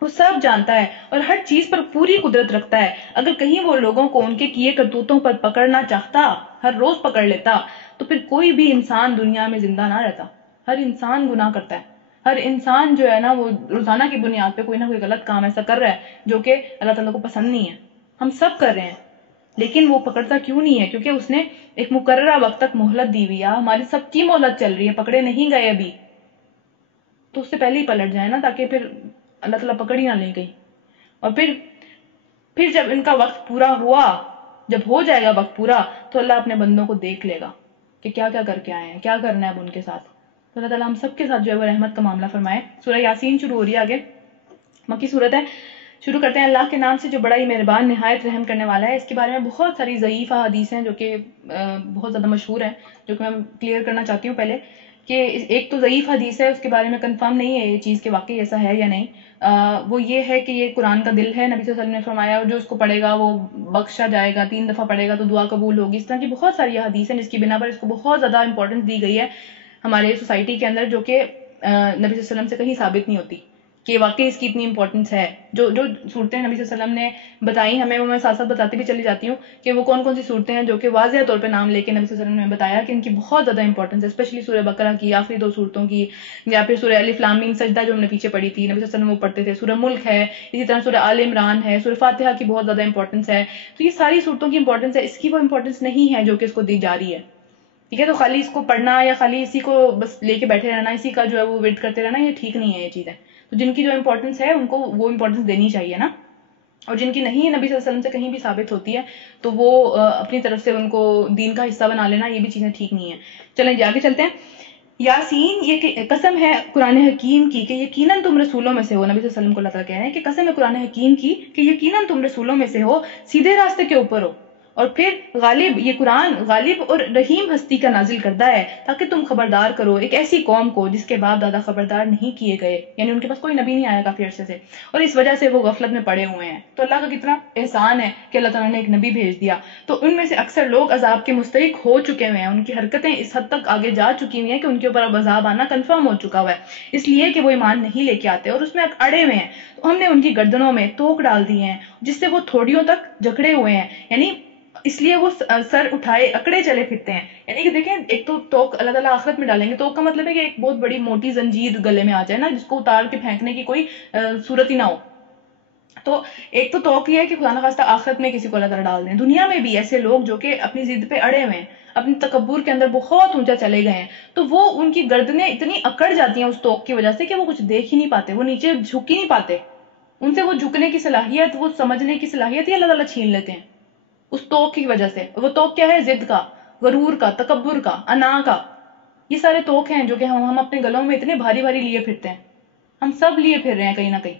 وہ سب جانتا ہے اور ہر چیز پر پوری قدرت رکھتا ہے. اگر کہیں وہ لوگوں کو ان کے کیے کرتوتوں پر پکڑنا چاہتا، ہر روز پکڑ لیتا، تو پھر کوئی بھی انسان دنیا میں زندہ نہ رہتا. ہر انسان گناہ کرتا ہے. ہر انسان جو ہے نا وہ روزانہ کی بنیاد پہ کوئی نہ کوئی غلط کام ایسا کر رہا ہے جو کہ اللہ تعالیٰ کو پسند نہیں ہے. ہم سب کر رہے ہیں، لیکن وہ پکڑتا کیوں نہیں ہے؟ کیونکہ اس نے ایک مقررہ وقت تک مہلت دی ہوئی ہے. ہماری سب کی مہلت چل رہی ہے، پکڑے نہیں گئے ابھی، تو اس سے پہلے ہی پلٹ جائے نا، تاکہ پھر اللہ تعالیٰ پکڑ ہی نہ لے گئی. اور پھر جب ان کا وقت پورا ہوا، جب ہو جائے گا وقت پورا، تو اللہ اپنے بندوں کو دیکھ لے گا کہ کیا کیا کر کے آئے ہیں، کیا کرنا ہے اب ان کے ساتھ. تو اللہ تعالیٰ ہم سب کے ساتھ جو ہے وہ رحمت کا معاملہ فرمائے. سورہ یاسین شروع ہو رہی ہے آگے، مکی صورت ہے. شروع کرتے ہیں اللہ کے نام سے جو بڑا ہی مہربان نہایت رحم کرنے والا ہے. اس کے بارے میں بہت ساری ضعیف حدیث ہیں جو کہ بہت زیادہ مشہور ہیں، جو کہ میں کلیئر کرنا چاہتی ہوں پہلے کہ ایک تو ضعیف حدیث ہے، اس کے بارے میں کنفرم نہیں ہے یہ چیز کہ واقعی ایسا ہے یا نہیں. وہ یہ ہے کہ یہ قرآن کا دل ہے، نبی صلی اللہ علیہ وسلم نے فرمایا، اور جو اس کو پڑھے گا وہ بخشا جائے گا، 3 دفعہ پڑھے گا تو دعا قبول ہوگی. اس طرح کی بہت ساری حدیث ہیں جس کی بنا پر اس کو بہت زیادہ امپورٹنس دی گئی ہے ہمارے سوسائٹی کے اندر، جو کہ نبی صلی اللہ علیہ وسلم سے کہیں ثابت نہیں ہوتی کہ واقعی اس کی اتنی امپورٹنس ہے. جو صورتیں نبی صلی اللہ علیہ وسلم نے بتائی ہمیں، وہ میں ساتھ ساتھ بتاتی بھی چلی جاتی ہوں کہ وہ کون کون سی صورتیں ہیں جو کہ واضح طور پہ نام لے کے نبی صلی اللہ علیہ وسلم نے بتایا کہ ان کی بہت زیادہ امپورٹنس ہے. اسپیشلی سورہ بقرہ کی آخری 2 صورتوں کی، یا پھر سورہ الف لام میم سجدہ جو ہم نے پیچھے پڑھی تھی، نبی صلی اللہ علیہ وسلم وہ پڑھتے تھے. سورہ ملک ہے، اسی طرح سورہ آل عمران ہے، سورہ فاتحہ کی بہت زیادہ امپورٹنس ہے. تو یہ ساری صورتوں کی امپورٹنس ہے، اس کی وہ امپورٹنس نہیں ہے جو کہ اس کو دی جا رہی ہے. ٹھیک ہے، تو خالی اس کو پڑھنا یا خالی اسی کو بس لے کے بیٹھے رہنا، اسی کا جو ہے وہ ویٹ کرتے رہنا، یہ ٹھیک نہیں ہے. یہ چیز ہے تو جن کی جو امپورٹنس ہے ان کو وہ امپورٹنس دینی چاہیے نا، اور جن کی نہیں ہے نبی صلی اللہ علیہ وسلم سے کہیں بھی ثابت ہوتی ہے تو وہ اپنی طرف سے ان کو دین کا حصہ بنا لینا، یہ بھی چیزیں ٹھیک نہیں ہیں. چلیں جی آگے چلتے ہیں. یاسین، یہ قسم ہے قرآن حکیم کی کہ یقیناً تم رسولوں میں سے ہو. نبی صلی اللہ علیہ وسلم کو اللہ تعالیٰ کہہ رہے ہیں کہ قسم ہے قرآن حکیم کی کہ یقیناً تم رسولوں میں سے ہو، سیدھے راستے کے اوپر ہو. اور پھر غالب، یہ قرآن غالب اور رحیم ہستی کا نازل کردہ ہے تاکہ تم خبردار کرو ایک ایسی قوم کو جس کے باپ دادا خبردار نہیں کیے گئے، یعنی ان کے پاس کوئی نبی نہیں آیا کافی عرصے سے، اور اس وجہ سے وہ غفلت میں پڑے ہوئے ہیں. تو اللہ کا کتنا احسان ہے کہ اللہ تعالیٰ نے ایک نبی بھیج دیا. تو ان میں سے اکثر لوگ عذاب کے مستحق ہو چکے ہوئے ہیں، ان کی حرکتیں اس حد تک آگے جا چکی ہوئی ہیں کہ ان کے اوپر اب عذاب آنا کنفرم ہو چکا ہوا ہے، اس لیے کہ وہ ایمان نہیں لے کے آتے اور اس میں اڑے ہوئے ہیں. تو ہم نے ان کی گردنوں میں توق ڈال دی ہیں جس سے وہ تھوڑیوں تک جکڑے ہوئے ہیں، یعنی اس لیے وہ سر اٹھائے اکڑے چلے پھرتے ہیں. یعنی کہ دیکھیں، ایک تو توق اللہ تعالیٰ آخرت میں ڈالیں گے. توق کا مطلب ہے کہ ایک بہت بڑی موٹی زنجیر گلے میں آ جائے نا، جس کو اتار کے پھینکنے کی کوئی صورت ہی نہ ہو. تو ایک تو توق یہ ہے کہ خدا نخواستہ آخرت میں کسی کو اللہ تعالیٰ ڈال دیں. دنیا میں بھی ایسے لوگ جو کہ اپنی ضد پہ اڑے ہوئے ہیں، اپنی تکبر کے اندر بہت اونچا چلے گئے ہیں، تو وہ ان کی گردنیں اتنی اکڑ جاتی ہیں اس توق کی وجہ سے کہ وہ کچھ دیکھ ہی نہیں پاتے، وہ نیچے جھک ہی نہیں پاتے. ان سے وہ جھکنے کی صلاحیت، وہ سمجھنے کی صلاحیت ہی اللہ تعالیٰ چھین لیتے ہیں اس توق کی وجہ سے. وہ توق کیا ہے؟ ضد کا، غرور کا، تکبر کا، انا کا. یہ سارے توق ہیں جو کہ ہم اپنے گلوں میں اتنے بھاری بھاری لیے پھرتے ہیں. ہم سب لیے پھر رہے ہیں کہیں نہ کہیں.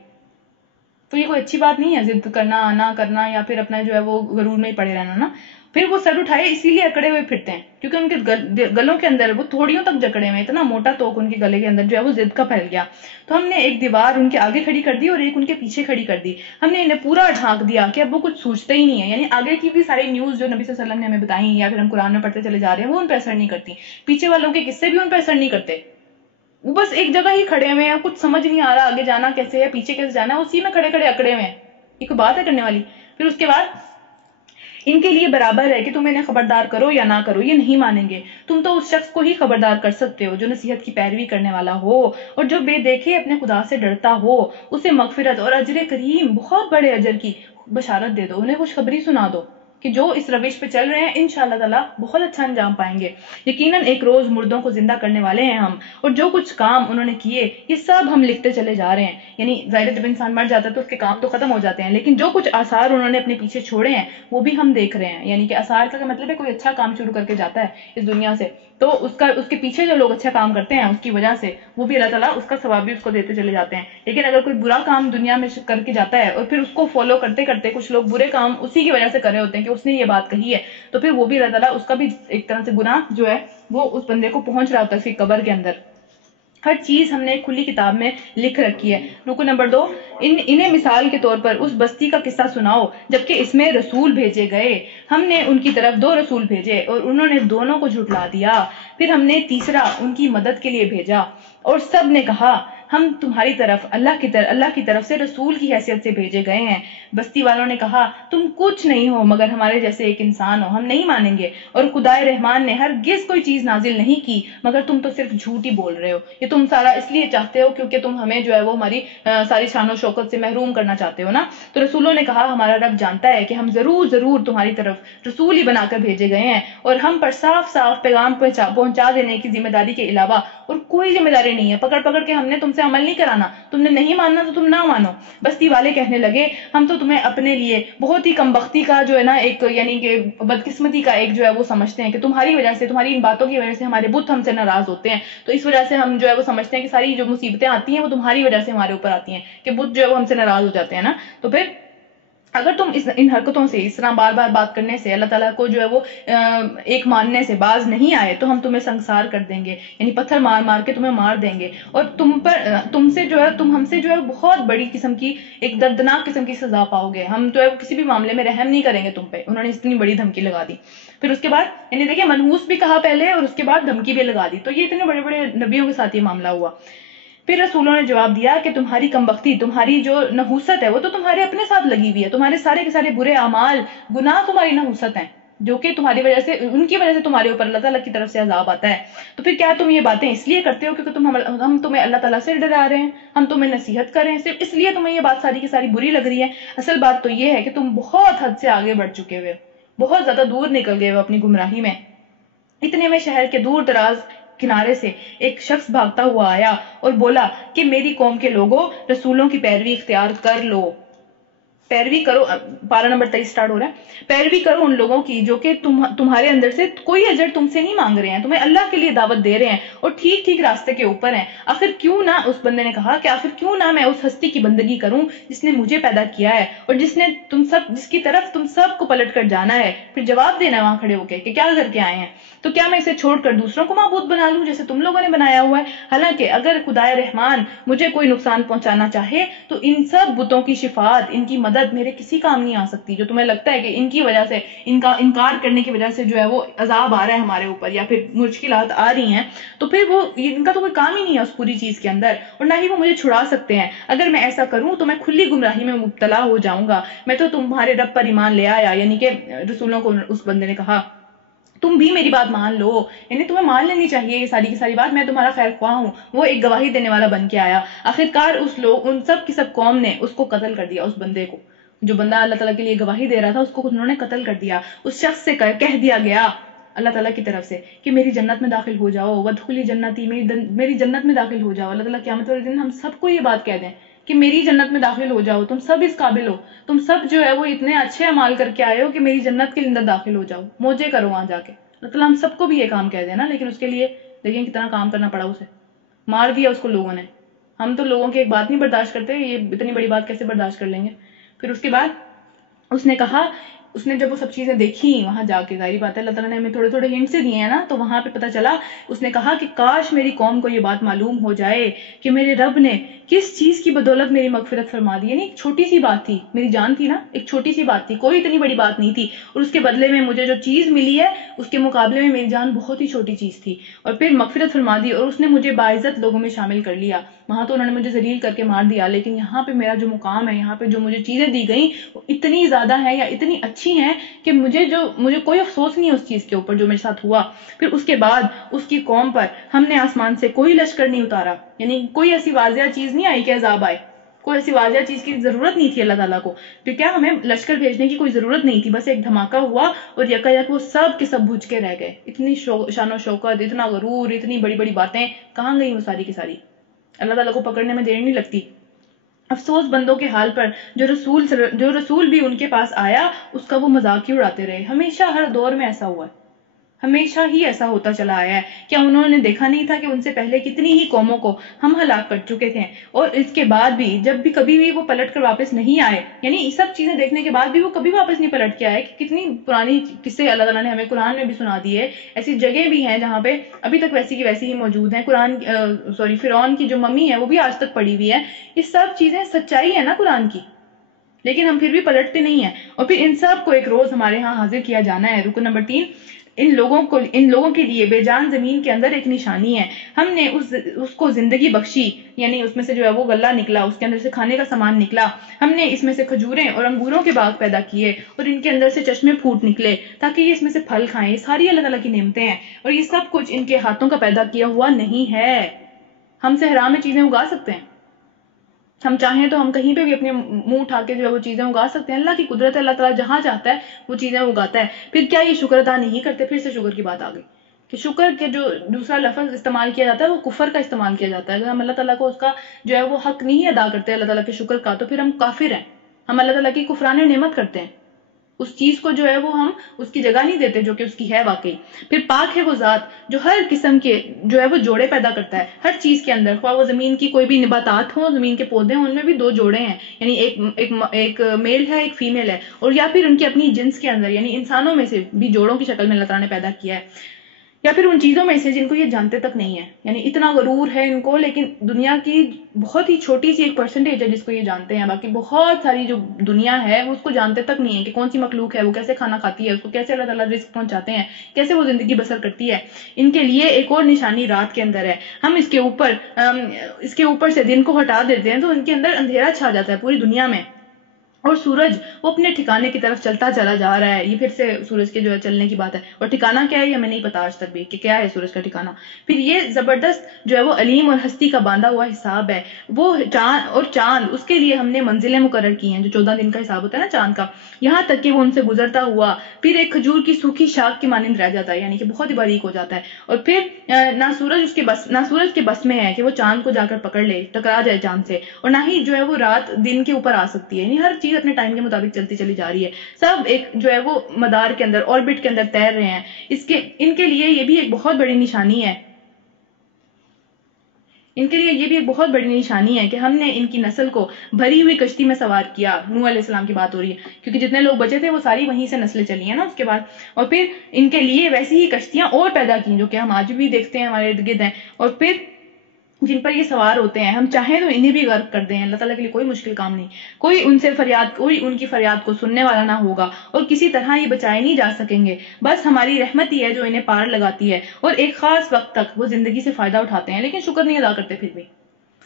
تو یہ کوئی اچھی بات نہیں ہے ضد کرنا، انا کرنا، یا پھر اپنا جو ہے وہ غرور میں ہی پڑے رہنا نا. پھر وہ سر اٹھائے اسی لیے اکڑے ہوئے پھرتے ہیں کیونکہ ان کے گلوں کے اندر وہ تھوڑیوں تک جکڑے ہوئے، اتنا موٹا توق ان کے گلے کے اندر جو ہے وہ ضد کا پھیل گیا. تو ہم نے ایک دیوار ان کے آگے کھڑی کر دی اور ایک ان کے پیچھے کھڑی کر دی. ہم نے انہیں پورا ڈھانک دیا کہ اب وہ کچھ سوچتے ہی نہیں ہے. یعنی آگے کی بھی ساری نیوز جو نبی صلی اللہ علیہ وسلم نے ہمیں بتائی یا پھر ہم قرآن میں پڑھتے چلے جا رہے ہیں وہ ان پہ اثر نہیں کرتی. پیچھے والوں کے قصے بھی ان پہ اثر نہیں کرتے. وہ بس ایک جگہ ہی کھڑے ہوئے ہیں، کچھ سمجھ نہیں آ رہا آگے جانا کیسے ہے، پیچھے کیسے جانا ہے، اسی میں کھڑے کھڑے اکڑے ہوئے ہیں. یہ کوئی بات ہے کرنے والی؟ پھر اس کے بعد ان کے لیے برابر ہے کہ تم انہیں خبردار کرو یا نہ کرو، یہ نہیں مانیں گے. تم تو اس شخص کو ہی خبردار کر سکتے ہو جو نصیحت کی پیروی کرنے والا ہو اور جو بے دیکھے اپنے خدا سے ڈرتا ہو. اسے مغفرت اور اجر کریم، بہت بڑے اجر کی بشارت دے دو، انہیں خوشخبری سنا دو کہ جو اس روش پہ چل رہے ہیں انشاءاللہ تعالیٰ بہت اچھا انجام پائیں گے. یقیناً ایک روز مردوں کو زندہ کرنے والے ہیں ہم، اور جو کچھ کام انہوں نے کیے یہ سب ہم لکھتے چلے جا رہے ہیں. یعنی ظاہر جب انسان مر جاتا ہے تو اس کے کام تو ختم ہو جاتے ہیں، لیکن جو کچھ آثار انہوں نے اپنے پیچھے چھوڑے ہیں وہ بھی ہم دیکھ رہے ہیں. یعنی کہ آثار کا مطلب ہے کوئی اچھا کام شروع کر کے جاتا ہے اس دنیا سے تو اس کے پیچھے جو لوگ اچھا کام کرتے ہیں اس کی وجہ سے وہ بھی اللہ تعالیٰ اس کا ثواب بھی اس کو دیتے چلے جاتے ہیں. لیکن اگر کوئی برا کام دنیا میں کر کے جاتا ہے اور پھر اس کو فالو کرتے کرتے کچھ لوگ برے کام اسی کی وجہ سے کر رہے ہوتے ہیں کہ اس نے یہ بات کہی ہے، تو پھر وہ بھی اللہ تعالیٰ اس کا بھی ایک طرح سے گناہ جو ہے وہ اس بندے کو پہنچ رہا ہوتا ہے اس کی قبر کے اندر. ہر چیز ہم نے ایک کھلی کتاب میں لکھ رکھی ہے. رکو نمبر 2، انہیں مثال کے طور پر اس بستی کا قصہ سناؤ جبکہ اس میں رسول بھیجے گئے. ہم نے ان کی طرف 2 رسول بھیجے اور انہوں نے دونوں کو جھٹلا دیا. پھر ہم نے تیسرا ان کی مدد کے لیے بھیجا اور سب نے کہا ہم تمہاری طرف اللہ کی طرف سے رسول کی حیثیت سے بھیجے گئے ہیں۔ بستی والوں نے کہا تم کچھ نہیں ہو مگر ہمارے جیسے ایک انسان ہو، ہم نہیں مانیں گے، اور خدائے رحمان نے ہرگز کوئی چیز نازل نہیں کی مگر تم تو صرف جھوٹ ہی بول رہے ہو، یہ تم سارا اس لیے چاہتے ہو کیونکہ تم ہمیں جو ہے وہ ہماری ساری شان و شوکت سے محروم کرنا چاہتے ہو نا۔ تو رسولوں نے کہا ہمارا رب جانتا ہے کہ ہم ضرور تمہاری طرف رسول ہی بنا کر بھیجے گئے ہیں، اور ہم پر صاف پیغام پہنچا دینے کی ذمہ داری کے علاوہ اور کوئی ذمہ داری نہیں ہے۔ پکڑ کے ہم نے تم سے عمل نہیں کرانا، تم نے نہیں ماننا تو تم نہ مانو۔ بستی والے کہنے لگے ہم تو تمہیں اپنے لیے بہت ہی کم بختی کا جو ہے نا ایک یعنی کہ بدقسمتی کا ایک جو ہے وہ سمجھتے ہیں کہ تمہاری وجہ سے، تمہاری ان باتوں کی وجہ سے ہمارے بت ہم سے ناراض ہوتے ہیں، تو اس وجہ سے ہم جو ہے وہ سمجھتے ہیں کہ ساری جو مصیبتیں آتی ہیں وہ تمہاری وجہ سے ہمارے اوپر آتی ہیں کہ بت جو ہے وہ ہم سے ناراض ہو جاتے ہیں نا۔ تو پھر اگر تم ان حرکتوں سے، اس طرح بار بات کرنے سے، اللہ تعالیٰ کو جو ہے وہ ایک ماننے سے باز نہیں آئے تو ہم تمہیں سنسار کر دیں گے، یعنی پتھر مار کے تمہیں مار دیں گے، اور تم ہم سے جو ہے بہت بڑی قسم کی ایک دردناک قسم کی سزا پاؤ گے، ہم جو ہے کسی بھی معاملے میں رحم نہیں کریں گے تم پہ۔ انہوں نے اتنی بڑی دھمکی لگا دی۔ پھر اس کے بعد یعنی دیکھیں منحوس بھی کہا پہلے اور اس کے بعد دھمکی بھی لگا دی، تو یہ اتنے بڑے نبیوں کے ساتھ یہ معاملہ ہوا۔ پھر رسولوں نے جواب دیا کہ تمہاری کمبختی، تمہاری جو نحوست ہے وہ تو تمہارے اپنے ساتھ لگی ہوئی ہے، تمہارے سارے کے سارے برے اعمال، گناہ تمہاری نحوست ہیں جو کہ تمہاری وجہ سے، ان کی وجہ سے تمہارے اوپر اللہ تعالیٰ کی طرف سے عذاب آتا ہے۔ تو پھر کیا تم یہ باتیں اس لیے کرتے ہو کیونکہ ہم تمہیں اللہ تعالیٰ سے ڈرا رہے ہیں، ہم تمہیں نصیحت کر رہے ہیں، صرف اس لیے تمہیں یہ بات ساری کی ساری بری لگ رہی ہے؟ اصل بات تو یہ ہے کہ تم بہت حد سے آگے بڑھ چکے ہوئے، بہت زیادہ دور نکل گئے ہو اپنی گمراہی میں۔ اتنے میں شہر کے دور دراز کنارے سے ایک شخص بھاگتا ہوا آیا اور بولا کہ میری قوم کے لوگوں، رسولوں کی پیروی اختیار کر لو، پیروی کرو، پارہ نمبر 23 سٹارٹ ہو رہا ہے، پیروی کرو ان لوگوں کی جو کہ تمہارے اندر سے کوئی اجر تم سے نہیں مانگ رہے ہیں، تمہیں اللہ کے لیے دعوت دے رہے ہیں اور ٹھیک راستے کے اوپر ہیں۔ آخر کیوں نہ، اس بندے نے کہا کہ آخر کیوں نہ میں اس ہستی کی بندگی کروں جس نے مجھے پیدا کیا ہے اور جس کی طرف تم سب کو پلٹ کر جانا ہے۔ پھر جواب دینا وہاں کھڑے ہو کے کہ کیا کر کے آئے ہیں؟ تو کیا میں اسے چھوڑ کر دوسروں کو معبود بنا لوں جیسے تم لوگوں نے بنایا ہوا ہے؟ حالانکہ اگر خدائے رحمان مجھے کوئی نقصان پہنچانا چاہے تو ان سب بتوں کی شفاعت، ان کی مدد میرے کسی کام نہیں آ سکتی۔ جو تمہیں لگتا ہے کہ ان کی وجہ سے، ان کا انکار کرنے کی وجہ سے جو ہے وہ عذاب آ رہا ہے ہمارے اوپر یا پھر مشکلات آ رہی ہیں، تو پھر وہ ان کا تو کوئی کام ہی نہیں ہے اس پوری چیز کے اندر، اور نہ ہی وہ مجھے چھڑا سکتے ہیں۔ اگر میں ایسا کروں تو میں کھلی گمراہی میں مبتلا ہو جاؤں گا۔ میں تو تمہارے رب پر ایمان لے آیا، یعنی کہ رسولوں کو اس بندے نے کہا تم بھی میری بات مان لو، یعنی تمہیں مان لینی چاہیے یہ ساری کی ساری بات، میں تمہارا خیر خواہ ہوں۔ وہ ایک گواہی دینے والا بن کے آیا۔ آخرکار ان سب کی سب قوم نے اس کو قتل کر دیا، اس بندے کو، جو بندہ اللہ تعالیٰ کے لیے گواہی دے رہا تھا اس کو انہوں نے قتل کر دیا۔ اس شخص سے کہہ دیا گیا اللہ تعالیٰ کی طرف سے کہ میری جنت میں داخل ہو جاؤ، وادخلی جنتی، میری جنت میں داخل ہو جاؤ۔ اللہ تعالیٰ قیامت والے دن ہم سب کو یہ بات کہہ دیں کہ میری جنت میں داخل ہو جاؤ، تم سب اس قابل ہو، تم سب جو ہے وہ اتنے اچھے اعمال کر کے آئے ہو کہ میری جنت کے اندر داخل ہو جاؤ، موجے کرو وہاں جا کے۔ اللہ تعالیٰ ہم سب کو بھی یہ کام کہہ دیں نا، لیکن اس کے لیے دیکھیں کتنا کام کرنا پڑا، اسے مار دیا اس کو لوگوں نے۔ ہم تو لوگوں کی ایک بات نہیں برداشت کرتے، یہ اتنی بڑی بات کیسے برداشت کر لیں گے؟ پھر اس کے بعد اس نے کہا، اس نے جب وہ سب چیزیں دیکھی وہاں جا کے، ظاہری بات ہے اللہ تعالیٰ نے ہمیں تھوڑے تھوڑے ہنٹ سے دیے ہیں نا، تو وہاں پہ پتہ چلا، اس نے کہا کہ کاش میری قوم کو یہ بات معلوم ہو جائے کہ میرے رب نے کس چیز کی بدولت میری مغفرت فرما دی۔ یعنی ایک چھوٹی سی بات تھی، میری جان تھی نا، ایک چھوٹی سی بات تھی، کوئی اتنی بڑی بات نہیں تھی، اور اس کے بدلے میں مجھے جو چیز ملی ہے اس کے مقابلے میں میری جان بہت ہی چھوٹی چیز تھی، اور پھر مغفرت فرما دی اور اس نے مجھے باعزت لوگوں میں شامل کر لیا۔ وہاں تو انہوں نے مجھے ذلیل کر کے مار دیا، لیکن یہاں پہ میرا جو مقام ہے، یہاں پہ جو مجھے چیزیں دی گئیں وہ اتنی زیادہ ہے یا اتنی اچھی ہیں کہ مجھے کوئی افسوس نہیں ہے اس چیز کے اوپر جو میرے ساتھ ہوا۔ پھر اس کے بعد اس کی قوم پر ہم نے آسمان سے کوئی لشکر نہیں اتارا، یعنی کوئی ایسی واضح چیز نہیں آئی کہ عذاب آئے، کوئی ایسی واضح چیز کی ضرورت نہیں تھی اللہ تعالیٰ کو، تو کیا ہمیں لشکر بھیجنے کی کوئی ضرورت نہیں تھی، بس ایک دھماکہ ہوا اور یکایک وہ سب کے سب بجھ کے رہ گئے۔ اتنی شان و شوکت، اتنا غرور، اتنی بڑی بڑی باتیں کہاں گئی وہ ساری کی ساری؟ اللہ تعالیٰ کو پکڑنے میں دیر نہیں لگتی۔ افسوس بندوں کے حال پر جو رسول بھی ان کے پاس آیا اس کا وہ مذاق ہی اڑاتے رہے۔ ہمیشہ ہر دور میں ایسا ہوا ہے، ہمیشہ ہی ایسا ہوتا چلا آیا ہے۔ کیا انہوں نے دیکھا نہیں تھا کہ ان سے پہلے کتنی ہی قوموں کو ہم ہلاک کر چکے تھے، اور اس کے بعد بھی جب بھی کبھی بھی وہ پلٹ کر واپس نہیں آئے، یعنی یہ سب چیزیں دیکھنے کے بعد بھی وہ کبھی واپس نہیں پلٹ کے آئے، کہ کتنی پرانی قصے اللہ تعالیٰ نے ہمیں قرآن میں بھی سنا دیے۔ ایسی جگہ بھی ہیں جہاں پہ ابھی تک ویسی کی ویسی ہی موجود ہیں۔ فرعون کی جو ممی ہے وہ بھی آج تک پڑی ہوئی ہے۔ یہ سب چیزیں سچائی ہے نا قرآن کی، لیکن ہم پھر بھی پلٹتے نہیں ہیں، اور پھر ان سب کو ایک روز ہمارے ہاں حاضر کیا جانا ہے۔ رکن نمبر 3، ان لوگوں کے لیے بے جان زمین کے اندر ایک نشانی ہے. ہم نے اس کو زندگی بخشی، یعنی اس میں سے جو ہے وہ غلہ نکلا، اس کے اندر سے کھانے کا سامان نکلا. ہم نے اس میں سے کھجوریں اور انگوروں کے باغ پیدا کیے اور ان کے اندر سے چشمے پھوٹ نکلے تاکہ یہ اس میں سے پھل کھائیں. یہ ساری اللہ تعالیٰ کی نعمتیں ہیں اور یہ سب کچھ ان کے ہاتھوں کا پیدا کیا ہوا نہیں ہے. ہم صحرا میں چیزیں اگا سکتے ہیں، ہم چاہیں تو ہم کہیں پہ بھی اپنے منہ اٹھا کے جو ہے وہ چیزیں اگا سکتے ہیں. اللہ کی قدرت ہے، اللہ تعالیٰ جہاں چاہتا ہے وہ چیزیں اگاتا ہے. پھر کیا یہ شکر ادا نہیں کرتے؟ پھر سے شکر کی بات آ گئی کہ شکر کے جو دوسرا لفظ استعمال کیا جاتا ہے وہ کفر کا استعمال کیا جاتا ہے. اگر ہم اللہ تعالیٰ کو اس کا جو ہے وہ حق نہیں ادا کرتے اللہ تعالیٰ کے شکر کا، تو پھر ہم کافر ہیں. ہم اللہ تعالیٰ کی کفران نعمت کرتے ہیں، اس چیز کو جو ہے وہ ہم اس کی جگہ نہیں دیتے جو کہ اس کی ہے واقعی. پھر پاک ہے وہ ذات جو ہر قسم کے جو ہے وہ جوڑے پیدا کرتا ہے ہر چیز کے اندر، خواہ وہ زمین کی کوئی بھی نباتات ہوں، زمین کے پودے ہوں، ان میں بھی دو جوڑے ہیں، یعنی ایک میل ہے، ایک فیمیل ہے. اور یا پھر ان کی اپنی جنس کے اندر یعنی انسانوں میں سے بھی جوڑوں کی شکل میں اللہ تعالیٰ نے پیدا کیا ہے. یا پھر ان چیزوں میں سے جن کو یہ جانتے تک نہیں ہے، یعنی اتنا غرور ہے ان کو، لیکن دنیا کی بہت ہی چھوٹی سی ایک پرسنٹیج ہے جس کو یہ جانتے ہیں. باقی بہت ساری جو دنیا ہے وہ اس کو جانتے تک نہیں ہے کہ کون سی مخلوق ہے، وہ کیسے کھانا کھاتی ہے، اس کو کیسے اللہ تعالیٰ رزق پہنچاتے ہیں، کیسے وہ زندگی بسر کرتی ہے. ان کے لیے ایک اور نشانی رات کے اندر ہے. ہم اس کے اوپر سے دن کو ہٹا دیتے ہیں تو ان کے اندر اندھیرا چھا جاتا ہے پوری دنیا میں، اور سورج وہ اپنے ٹھکانے کی طرف چلتا چلا جا رہا ہے. یہ پھر سے سورج کے جو ہے چلنے کی بات ہے، اور ٹھکانہ کیا ہے یہ ہمیں نہیں پتا آج تک بھی کہ کیا ہے سورج کا ٹھکانہ. پھر یہ زبردست جو ہے وہ علیم اور ہستی کا باندھا ہوا حساب ہے. وہ چاند اس کے لیے ہم نے منزلیں مقرر کی ہیں، جو 14 دن کا حساب ہوتا ہے نا چاند کا، یہاں تک کہ وہ ان سے گزرتا ہوا پھر ایک کھجور کی سوکھی شاخ کی مانند رہ جاتا ہے، یعنی کہ بہت ہی باریک ہو جاتا ہے. اور پھر نہ سورج کے بس میں ہے کہ وہ چاند کو جا کر پکڑ لے، ٹکرا جائے چاند سے، اور نہ ہی جو ہے وہ رات دن کے اوپر آ سکتی ہے. یعنی ہر چیز اپنے ٹائم کے مطابق چلتی چلی جا رہی ہے. سب ایک جو ہے وہ مدار کے اندر، آربٹ کے اندر تیر رہے ہیں. ان کے لیے یہ بھی ایک بہت بڑی نشانی ہے. ان کے لیے یہ بھی ایک بہت بڑی نشانی ہے کہ ہم نے ان کی نسل کو بھری ہوئی کشتی میں سوار کیا. نوح علیہ السلام کی بات ہو رہی ہے کیونکہ جتنے لوگ بچے تھے وہ ساری وہیں سے نسلیں چلی ہیں نا اس کے بعد. اور پھر ان کے لیے ویسی ہی کشتیاں اور پیدا کی جو کہ ہم آج بھی دیکھتے ہیں ہمارے ارد گرد ہیں، اور پھر جن پر یہ سوار ہوتے ہیں. ہم چاہیں تو انہیں بھی غرق کر دیں، اللہ تعالیٰ کے لیے کوئی مشکل کام نہیں. کوئی ان کی فریاد کو سننے والا نہ ہوگا اور کسی طرح یہ بچائے نہیں جا سکیں گے. بس ہماری رحمت ہی ہے جو انہیں پار لگاتی ہے، اور ایک خاص وقت تک وہ زندگی سے فائدہ اٹھاتے ہیں لیکن شکر نہیں ادا کرتے پھر بھی.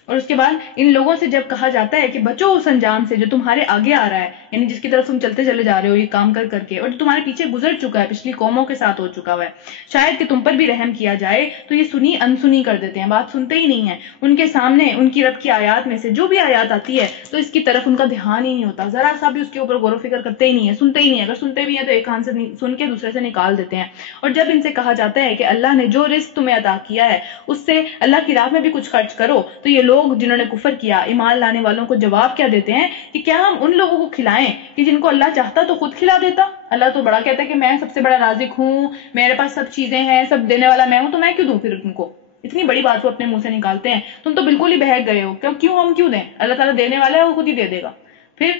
اور اس کے بعد ان لوگوں سے جب کہا جاتا ہے کہ بچو اس انجام سے جو تمہارے آگے آ رہا ہے، یعنی جس کی طرف تم چلتے چلے جا رہے ہو یہ کام کر کر کے، اور جو تمہارے پیچھے گزر چکا ہے، پچھلی قوموں کے ساتھ ہو چکا ہوا ہے، شاید کہ تم پر بھی رحم کیا جائے، تو یہ سنی انسنی کر دیتے ہیں، بات سنتے ہی نہیں ہیں. ان کے سامنے ان کی رب کی آیات میں سے جو بھی آیات آتی ہے تو اس کی طرف ان کا دھیان ہی نہیں ہوتا، ذرا سا بھی اس کے اوپر غور و فکر کرتے ہی نہیں ہے، سنتے ہی نہیں ہے. اگر سنتے بھی ہیں تو ایک کان سے سن کے دوسرے سے نکال دیتے ہیں. اور جب ان سے کہا جاتا ہے کہ اللہ نے جو رزق تمہیں عطا کیا ہے اس سے اللہ کی راہ میں بھی کچھ خرچ کرو، تو یہ لوگ جنہوں نے کفر کیا ایمان لانے والوں کو جواب کیا دیتے ہیں کہ کیا ہم ان لوگوں کو کھلائیں کہ جن کو اللہ چاہتا تو خود کھلا دیتا. اللہ تو بڑا کہتا ہے کہ میں سب سے بڑا رازق ہوں، میرے پاس سب چیزیں ہیں، سب دینے والا میں ہوں، تو میں کیوں دوں پھر ان کو؟ اتنی بڑی بات وہ اپنے منہ سے نکالتے ہیں. تم تو بالکل ہی بہک گئے ہو، ہم کیوں دیں؟ اللہ تعالیٰ دینے والا ہے، وہ خود ہی دے دے گا. پھر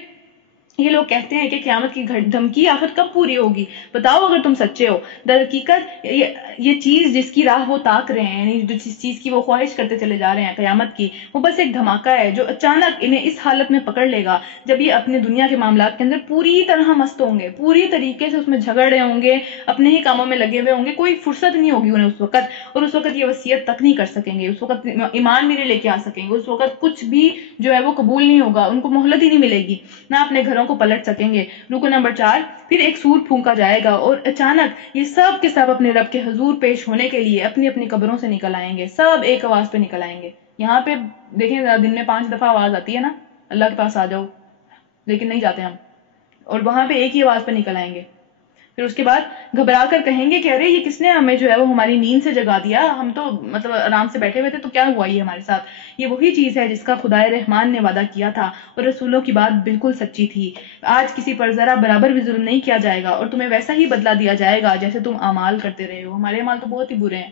یہ لوگ کہتے ہیں کہ قیامت کی دھمکی آخر کب پوری ہوگی؟ بتاؤ اگر تم سچے ہو. در حقیقت یہ چیز جس کی راہ وہ تاک رہے ہیں، یعنی جس چیز کی وہ خواہش کرتے چلے جا رہے ہیں قیامت کی، وہ بس ایک دھماکہ ہے جو اچانک انہیں اس حالت میں پکڑ لے گا جب یہ اپنے دنیا کے معاملات کے اندر پوری طرح مست ہوں گے، پوری طریقے سے اس میں جھگڑ رہے ہوں گے، اپنے ہی کاموں میں لگے ہوئے ہوں گے. کوئی فرصت نہیں ہوگی انہیں اس وقت، اور اس وقت یہ وصیت تک نہیں کر سکیں گے، اس وقت ایمان بھی نہیں لے کے آ سکیں گے، اس وقت کچھ بھی جو ہے وہ قبول نہیں ہوگا، ان کو مہلت ہی نہیں ملے گی، نہ اپنے گھروں کو پلٹ سکیں گے. رکو نمبر 4. پھر ایک سور پھونکا جائے گا اور اچانک یہ سب کے سب اپنے رب کے حضور پیش ہونے کے لیے اپنی اپنی قبروں سے نکل آئیں گے. سب ایک آواز پہ نکل آئیں گے. یہاں پہ دیکھیں دن میں 5 دفعہ آواز آتی ہے نا اللہ کے پاس آ جاؤ، لیکن نہیں جاتے ہم، اور وہاں پہ ایک ہی آواز پہ نکل آئیں گے. پھر اس کے بعد گھبرا کر کہیں گے کہ ارے یہ کس نے ہمیں جو ہے وہ ہماری نیند سے جگا دیا، ہم تو مطلب آرام سے بیٹھے ہوئے تھے، تو کیا ہوا یہ ہمارے ساتھ؟ یہ وہی چیز ہے جس کا خدائے رحمان نے وعدہ کیا تھا اور رسولوں کی بات بالکل سچی تھی. آج کسی پر ذرا برابر بھی ظلم نہیں کیا جائے گا اور تمہیں ویسا ہی بدلہ دیا جائے گا جیسے تم اعمال کرتے رہے ہو. ہمارے اعمال تو بہت ہی برے ہیں،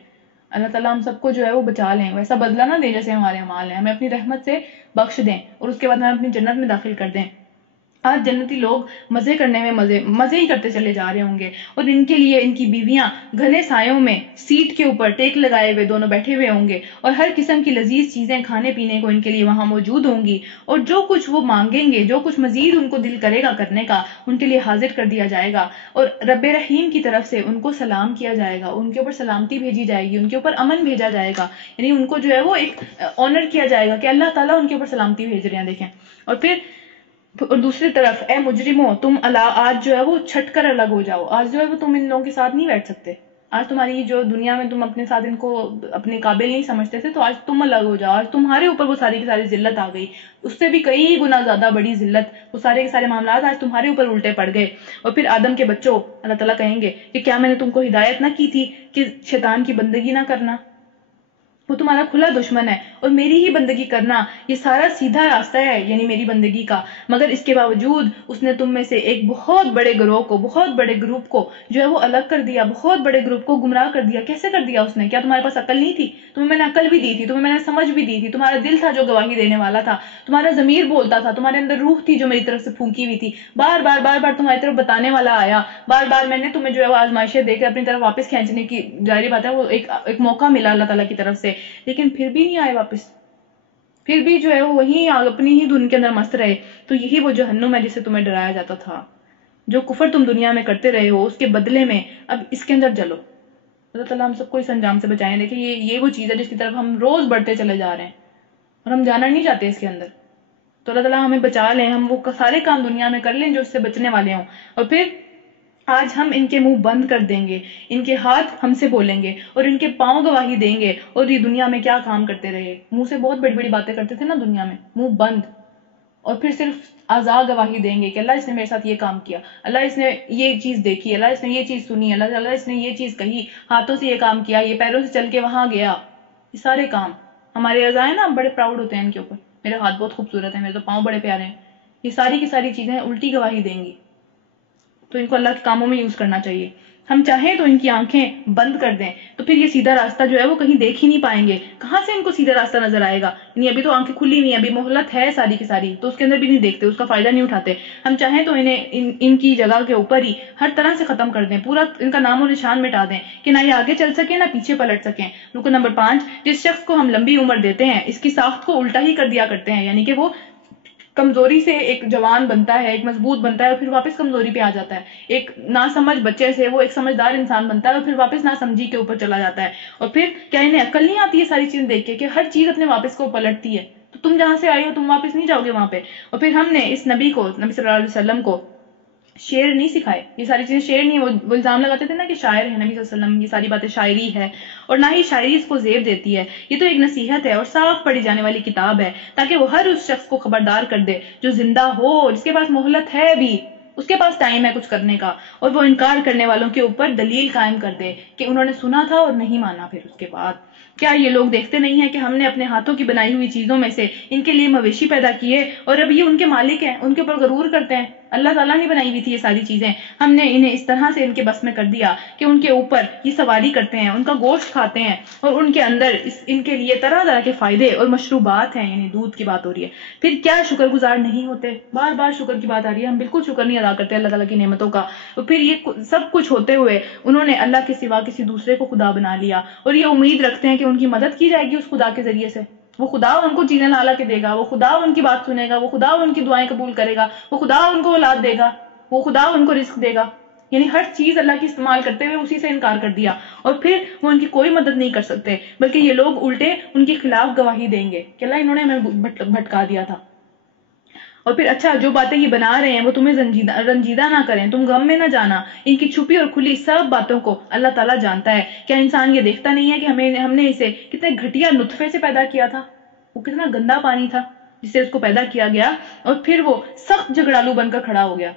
اللہ تعالیٰ ہم سب کو جو ہے وہ بچا لیں، ویسا بدلہ نہ دیں جیسے ہمارے اعمال ہیں، ہمیں اپنی رحمت سے بخش دیں اور اس کے بعد ہمیں اپنی جنت میں داخل کر دیں. آج جنتی لوگ مزے کرنے میں مزے ہی کرتے چلے جا رہے ہوں گے، اور ان کے لیے ان کی بیویاں گھنے سایوں میں سیٹ کے اوپر ٹیک لگائے ہوئے دونوں بیٹھے ہوئے ہوں گے، اور ہر قسم کی لذیذ چیزیں کھانے پینے کو ان کے لیے وہاں موجود ہوں گی، اور جو کچھ وہ مانگیں گے، جو کچھ مزید ان کو دل کرے گا کرنے کا، ان کے لیے حاضر کر دیا جائے گا، اور رب رحیم کی طرف سے ان کو سلام کیا جائے گا، ان کے اوپر سلامتی بھیجی جائے گی، ان کے اوپر امن بھیجا جائے گا، یعنی ان کو جو ہے وہ ایک آنر کیا جائے گا کہ اللہ تعالیٰ ان کے اوپر سلامتی بھیج رہے ہیں. دیکھیں، اور دوسری طرف اے مجرموں، تم آج جو ہے وہ چھٹ کر الگ ہو جاؤ. آج جو ہے وہ تم ان لوگوں کے ساتھ نہیں بیٹھ سکتے. آج تمہاری جو دنیا میں تم اپنے ساتھ ان کو اپنے قابل نہیں سمجھتے تھے، تو آج تم الگ ہو جاؤ. آج تمہارے اوپر وہ ساری کی ساری ذلت آ گئی، اس سے بھی کئی گنا زیادہ بڑی ذلت. وہ سارے کے سارے معاملات آج تمہارے اوپر الٹے پڑ گئے. اور پھر آدم کے بچوں، اللہ تعالیٰ کہیں گے کہ کیا میں نے تم کو ہدایت نہ کی تھی کہ شیطان کی بندگی نہ کرنا؟ وہ تمہارا کھلا دشمن ہے، اور میری ہی بندگی کرنا یہ سارا سیدھا راستہ ہے، یعنی میری بندگی کا. مگر اس کے باوجود اس نے تم میں سے ایک بہت بڑے گروہ کو، بہت بڑے گروپ کو جو ہے وہ الگ کر دیا، بہت بڑے گروپ کو گمراہ کر دیا. کیسے کر دیا اس نے؟ کیا تمہارے پاس عقل نہیں تھی؟ تمہیں میں نے عقل بھی دی تھی، تمہیں میں نے سمجھ بھی دی تھی، تمہارا دل تھا جو گواہی دینے والا تھا، تمہارا ضمیر بولتا تھا، تمہارے اندر روح تھی جو میری طرف سے پھونکی ہوئی تھی، بار بار بار بار تمہاری طرف بتانے والا آیا، بار بار میں نے تمہیں جو ہے وہ آزمائشیں دے کے اپنی طرف واپس کھینچنے کی، ظاہری بات ہے وہ ایک موقع ملا اللہ تعالیٰ کی طرف سے. لیکن پھر بھی نہیں آئے واپس، پھر بھی جو ہے وہ وہیں اپنی ہی دھن کے اندر مست رہے. تو یہی وہ جہنم ہے جسے تمہیں ڈرایا جاتا تھا. جو کفر تم دنیا میں کرتے رہے ہو، اس کے بدلے میں اب اس کے اندر جلو. اللہ تعالیٰ ہم سب کو اس انجام سے بچائیں. دیکھیں یہ وہ چیز ہے جس کی طرف ہم روز بڑھتے چلے جا رہے ہیں، اور ہم جانا نہیں چاہتے اس کے اندر. تو اللہ تعالیٰ ہمیں بچا لیں، ہم وہ سارے کام دنیا میں کر لیں جو اس سے بچنے والے ہوں. اور پھر آج ہم ان کے منہ بند کر دیں گے، ان کے ہاتھ ہم سے بولیں گے، اور ان کے پاؤں گواہی دیں گے. اور یہ دنیا میں کیا کام کرتے رہے، منہ سے بہت بڑی بڑی باتیں کرتے تھے نا دنیا میں، منہ بند. اور پھر صرف اعضاء گواہی دیں گے کہ اللہ اس نے میرے ساتھ یہ کام کیا، اللہ اس نے یہ چیز دیکھی، اللہ اس نے یہ چیز سنی، اللہ اس نے یہ چیز کہی، ہاتھوں سے یہ کام کیا، یہ پیروں سے چل کے وہاں گیا. یہ سارے کام ہمارے اعضاء ہیں نا، ہم بڑے پراؤڈ ہوتے ہیں ان کے اوپر، میرے ہاتھ بہت خوبصورت ہیں، میرے تو پاؤں بڑے پیارے ہیں. یہ ساری کی ساری چیزیں الٹی گواہی دیں گی. تو ان کو اللہ کے کاموں میں یوز کرنا چاہیے. ہم چاہیں تو ان کی آنکھیں بند کر دیں، تو پھر یہ سیدھا راستہ جو ہے وہ کہیں دیکھ ہی نہیں پائیں گے. کہاں سے ان کو سیدھا راستہ نظر آئے گا؟ یعنی ابھی تو آنکھیں کھلی نہیں، ابھی مہلت ہے ساری کی ساری، تو اس کے اندر بھی نہیں دیکھتے، اس کا فائدہ نہیں اٹھاتے. ہم چاہیں تو انہیں ان کی جگہ کے اوپر ہی ہر طرح سے ختم کر دیں، پورا ان کا نام و نشان مٹا دیں کہ نہ یہ آگے چل سکیں نہ پیچھے پلٹ سکیں. رکن نمبر 5، جس شخص کو ہم لمبی عمر دیتے ہیں اس کی ساخت کو الٹا ہی کر دیا کرتے ہیں. یعنی کہ وہ کمزوری سے ایک جوان بنتا ہے، ایک مضبوط بنتا ہے، اور پھر واپس کمزوری پہ آ جاتا ہے. ایک ناسمجھ بچے سے وہ ایک سمجھدار انسان بنتا ہے، اور پھر واپس ناسمجھی کے اوپر چلا جاتا ہے. اور پھر کیا انہیں عقل نہیں آتی ہے ساری چیزیں دیکھ کے کہ ہر چیز اپنے واپس کو پلٹتی ہے؟ تو تم جہاں سے آئی ہو تم واپس نہیں جاؤ گے وہاں پہ. اور پھر ہم نے اس نبی کو، نبی صلی اللہ علیہ وسلم کو شعر نہیں سکھائے. یہ ساری چیزیں شعر نہیں، وہ الزام لگاتے تھے نا کہ شاعر ہے نبی صلی اللہ علیہ وسلم، یہ ساری باتیں شاعری ہے، اور نہ ہی شاعری اس کو زیب دیتی ہے. یہ تو ایک نصیحت ہے اور صاف پڑھی جانے والی کتاب ہے، تاکہ وہ ہر اس شخص کو خبردار کر دے جو زندہ ہو، جس کے پاس مہلت ہے بھی، اس کے پاس ٹائم ہے کچھ کرنے کا، اور وہ انکار کرنے والوں کے اوپر دلیل قائم کر دے کہ انہوں نے سنا تھا اور نہیں مانا. پھر اس کے بعد کیا یہ لوگ دیکھتے نہیں ہیں کہ ہم نے اپنے ہاتھوں کی بنائی ہوئی چیزوں میں سے ان کے لیے مویشی پیدا کیے، اور اب یہ ان کے مالک ہیں، ان کے اوپر غرور کرتے ہیں. اللہ تعالیٰ نے بنائی ہوئی تھی یہ ساری چیزیں، ہم نے انہیں اس طرح سے ان کے بس میں کر دیا کہ ان کے اوپر یہ سواری کرتے ہیں، ان کا گوشت کھاتے ہیں، اور ان کے اندر ان کے لیے طرح طرح کے فائدے اور مشروبات ہیں. یعنی دودھ کی بات ہو رہی ہے. پھر کیا شکر گزار نہیں ہوتے؟ بار بار شکر کی بات آ رہی ہے، ہم بالکل شکر نہیں ادا کرتے اللہ تعالیٰ کی نعمتوں کا. اور پھر یہ سب کچھ ہوتے ہوئے انہوں نے اللہ کے سوا کسی دوسرے کو خدا بنا لیا، اور یہ امید رکھتے ہیں کہ ان کی مدد کی جائے گی اس خدا کے ذریعے سے. وہ خدا ان کو چیزیں لا کے دے گا، وہ خدا ان کی بات سنے گا، وہ خدا ان کی دعائیں قبول کرے گا، وہ خدا ان کو اولاد دے گا، وہ خدا ان کو رزق دے گا. یعنی ہر چیز اللہ کی استعمال کرتے ہوئے اسی سے انکار کر دیا، اور پھر وہ ان کی کوئی مدد نہیں کر سکتے، بلکہ یہ لوگ الٹے ان کے خلاف گواہی دیں گے کہ اللہ انہوں نے ہمیں بھٹکا دیا تھا. اور پھر اچھا جو باتیں یہ بنا رہے ہیں وہ تمہیں رنجیدہ نہ کریں، تم غم میں نہ جانا. ان کی چھپی اور کھلی سب باتوں کو اللہ تعالیٰ جانتا ہے. کیا انسان یہ دیکھتا نہیں ہے کہ ہم نے اسے کتنے گھٹیا نطفے سے پیدا کیا تھا؟ وہ کتنا گندا پانی تھا جس سے اس کو پیدا کیا گیا، اور پھر وہ سخت جھگڑالو بن کر کھڑا ہو گیا.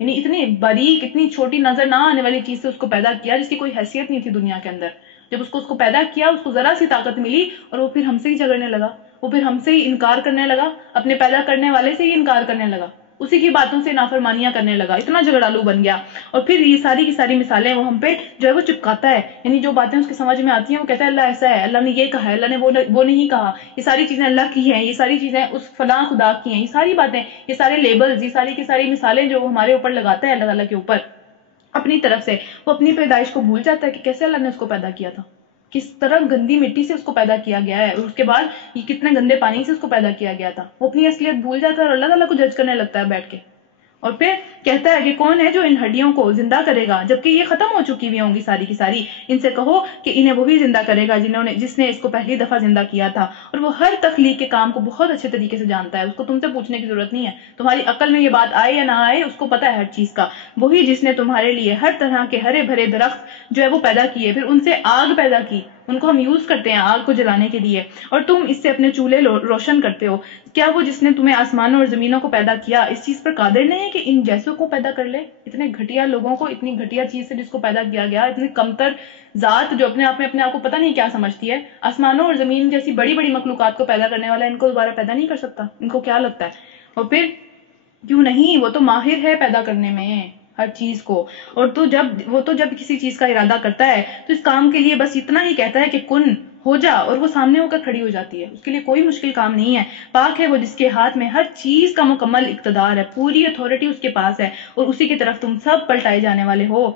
یعنی اتنی باریک، اتنی چھوٹی نظر نہ آنے والی چیز سے اس کو پیدا کیا جس کی کوئی حیثیت نہیں تھی دنیا کے اندر. جب اس کو پیدا کیا، اس کو ذرا سی طاقت ملی، اور وہ پھر ہم سے ہی جھگڑنے لگا، وہ پھر ہم سے ہی انکار کرنے لگا، اپنے پیدا کرنے والے سے ہی انکار کرنے لگا. اسی کی باتوں سے نافرمانیاں کرنے لگا، اتنا جھگڑالو بن گیا. اور پھر یہ ساری کی ساری مثالیں وہ ہم پہ جو ہے وہ چپکاتا ہے، یعنی جو باتیں اس کے سمجھ میں آتی ہیں وہ کہتا ہے اللہ ایسا ہے، اللہ نے یہ کہا ہے، اللہ نے وہ نہیں کہا، یہ ساری چیزیں اللہ کی ہیں، یہ ساری چیزیں اس فلاں خدا کی ہیں، یہ ساری باتیں، یہ سارے لیبلز، یہ ساری کی ساری مثالیں جو وہ ہمارے اوپر لگاتا ہے اللہ تعالیٰ کے اوپر اپنی طرف سے. وہ اپنی پیدائش کو بھول جاتا ہے کہ کیسے اللہ نے اس کو پیدا کیا تھا، کس طرح گندی مٹی سے اس کو پیدا کیا گیا ہے، اور اس کے بعد یہ کتنے گندے پانی سے اس کو پیدا کیا گیا تھا. وہ اپنی اصلیت بھول جاتا ہے اور اللہ تعالیٰ کو جج کرنے لگتا ہے بیٹھ کے. اور پھر کہتا ہے کہ کون ہے جو ان ہڈیوں کو زندہ کرے گا جبکہ یہ ختم ہو چکی ہوئی ہوں گی ساری کی ساری. ان سے کہو کہ انہیں وہی زندہ کرے گا جس نے اس کو پہلی دفعہ زندہ کیا تھا، اور وہ ہر تخلیق کے کام کو بہت اچھے طریقے سے جانتا ہے. اس کو تم سے پوچھنے کی ضرورت نہیں ہے، تمہاری عقل میں یہ بات آئے یا نہ آئے اس کو پتہ ہے ہر چیز کا. وہی جس نے تمہارے لیے ہر طرح کے ہرے بھرے درخت جو ہے وہ پیدا کیے، پھر ان سے آگ پیدا کی، ان کو ہم یوز کرتے ہیں آگ کو جلانے کے لیے، اور تم اس سے اپنے چولہے روشن کرتے ہو. کیا وہ جس نے تمہیں آسمانوں اور زمینوں کو پیدا کیا اس چیز پر قادر نہیں ہے کہ ان جیسوں کو پیدا کر لے؟ اتنے گھٹیا لوگوں کو اتنی گھٹیا چیز سے جس کو پیدا کیا گیا، اتنی کمتر ذات جو اپنے آپ کو پتہ نہیں کیا سمجھتی ہے، آسمانوں اور زمین جیسی بڑی بڑی مخلوقات کو پیدا کرنے والا ان کو دوبارہ پیدا نہیں کر سکتا؟ ان کو کیا لگتا ہے؟ اور پھر کیوں نہیں، وہ تو ماہر ہے پیدا کرنے میں ہر چیز کو. اور جب کسی چیز کا ارادہ کرتا ہے تو اس کام کے لیے بس اتنا ہی کہتا ہے کہ کن ہو جا، اور وہ سامنے ہو کر کھڑی ہو جاتی ہے. اس کے لیے کوئی مشکل کام نہیں ہے. پاک ہے وہ جس کے ہاتھ میں ہر چیز کا مکمل اقتدار ہے، پوری اتھارٹی اس کے پاس ہے، اور اسی کی طرف تم سب پلٹائے جانے والے ہو.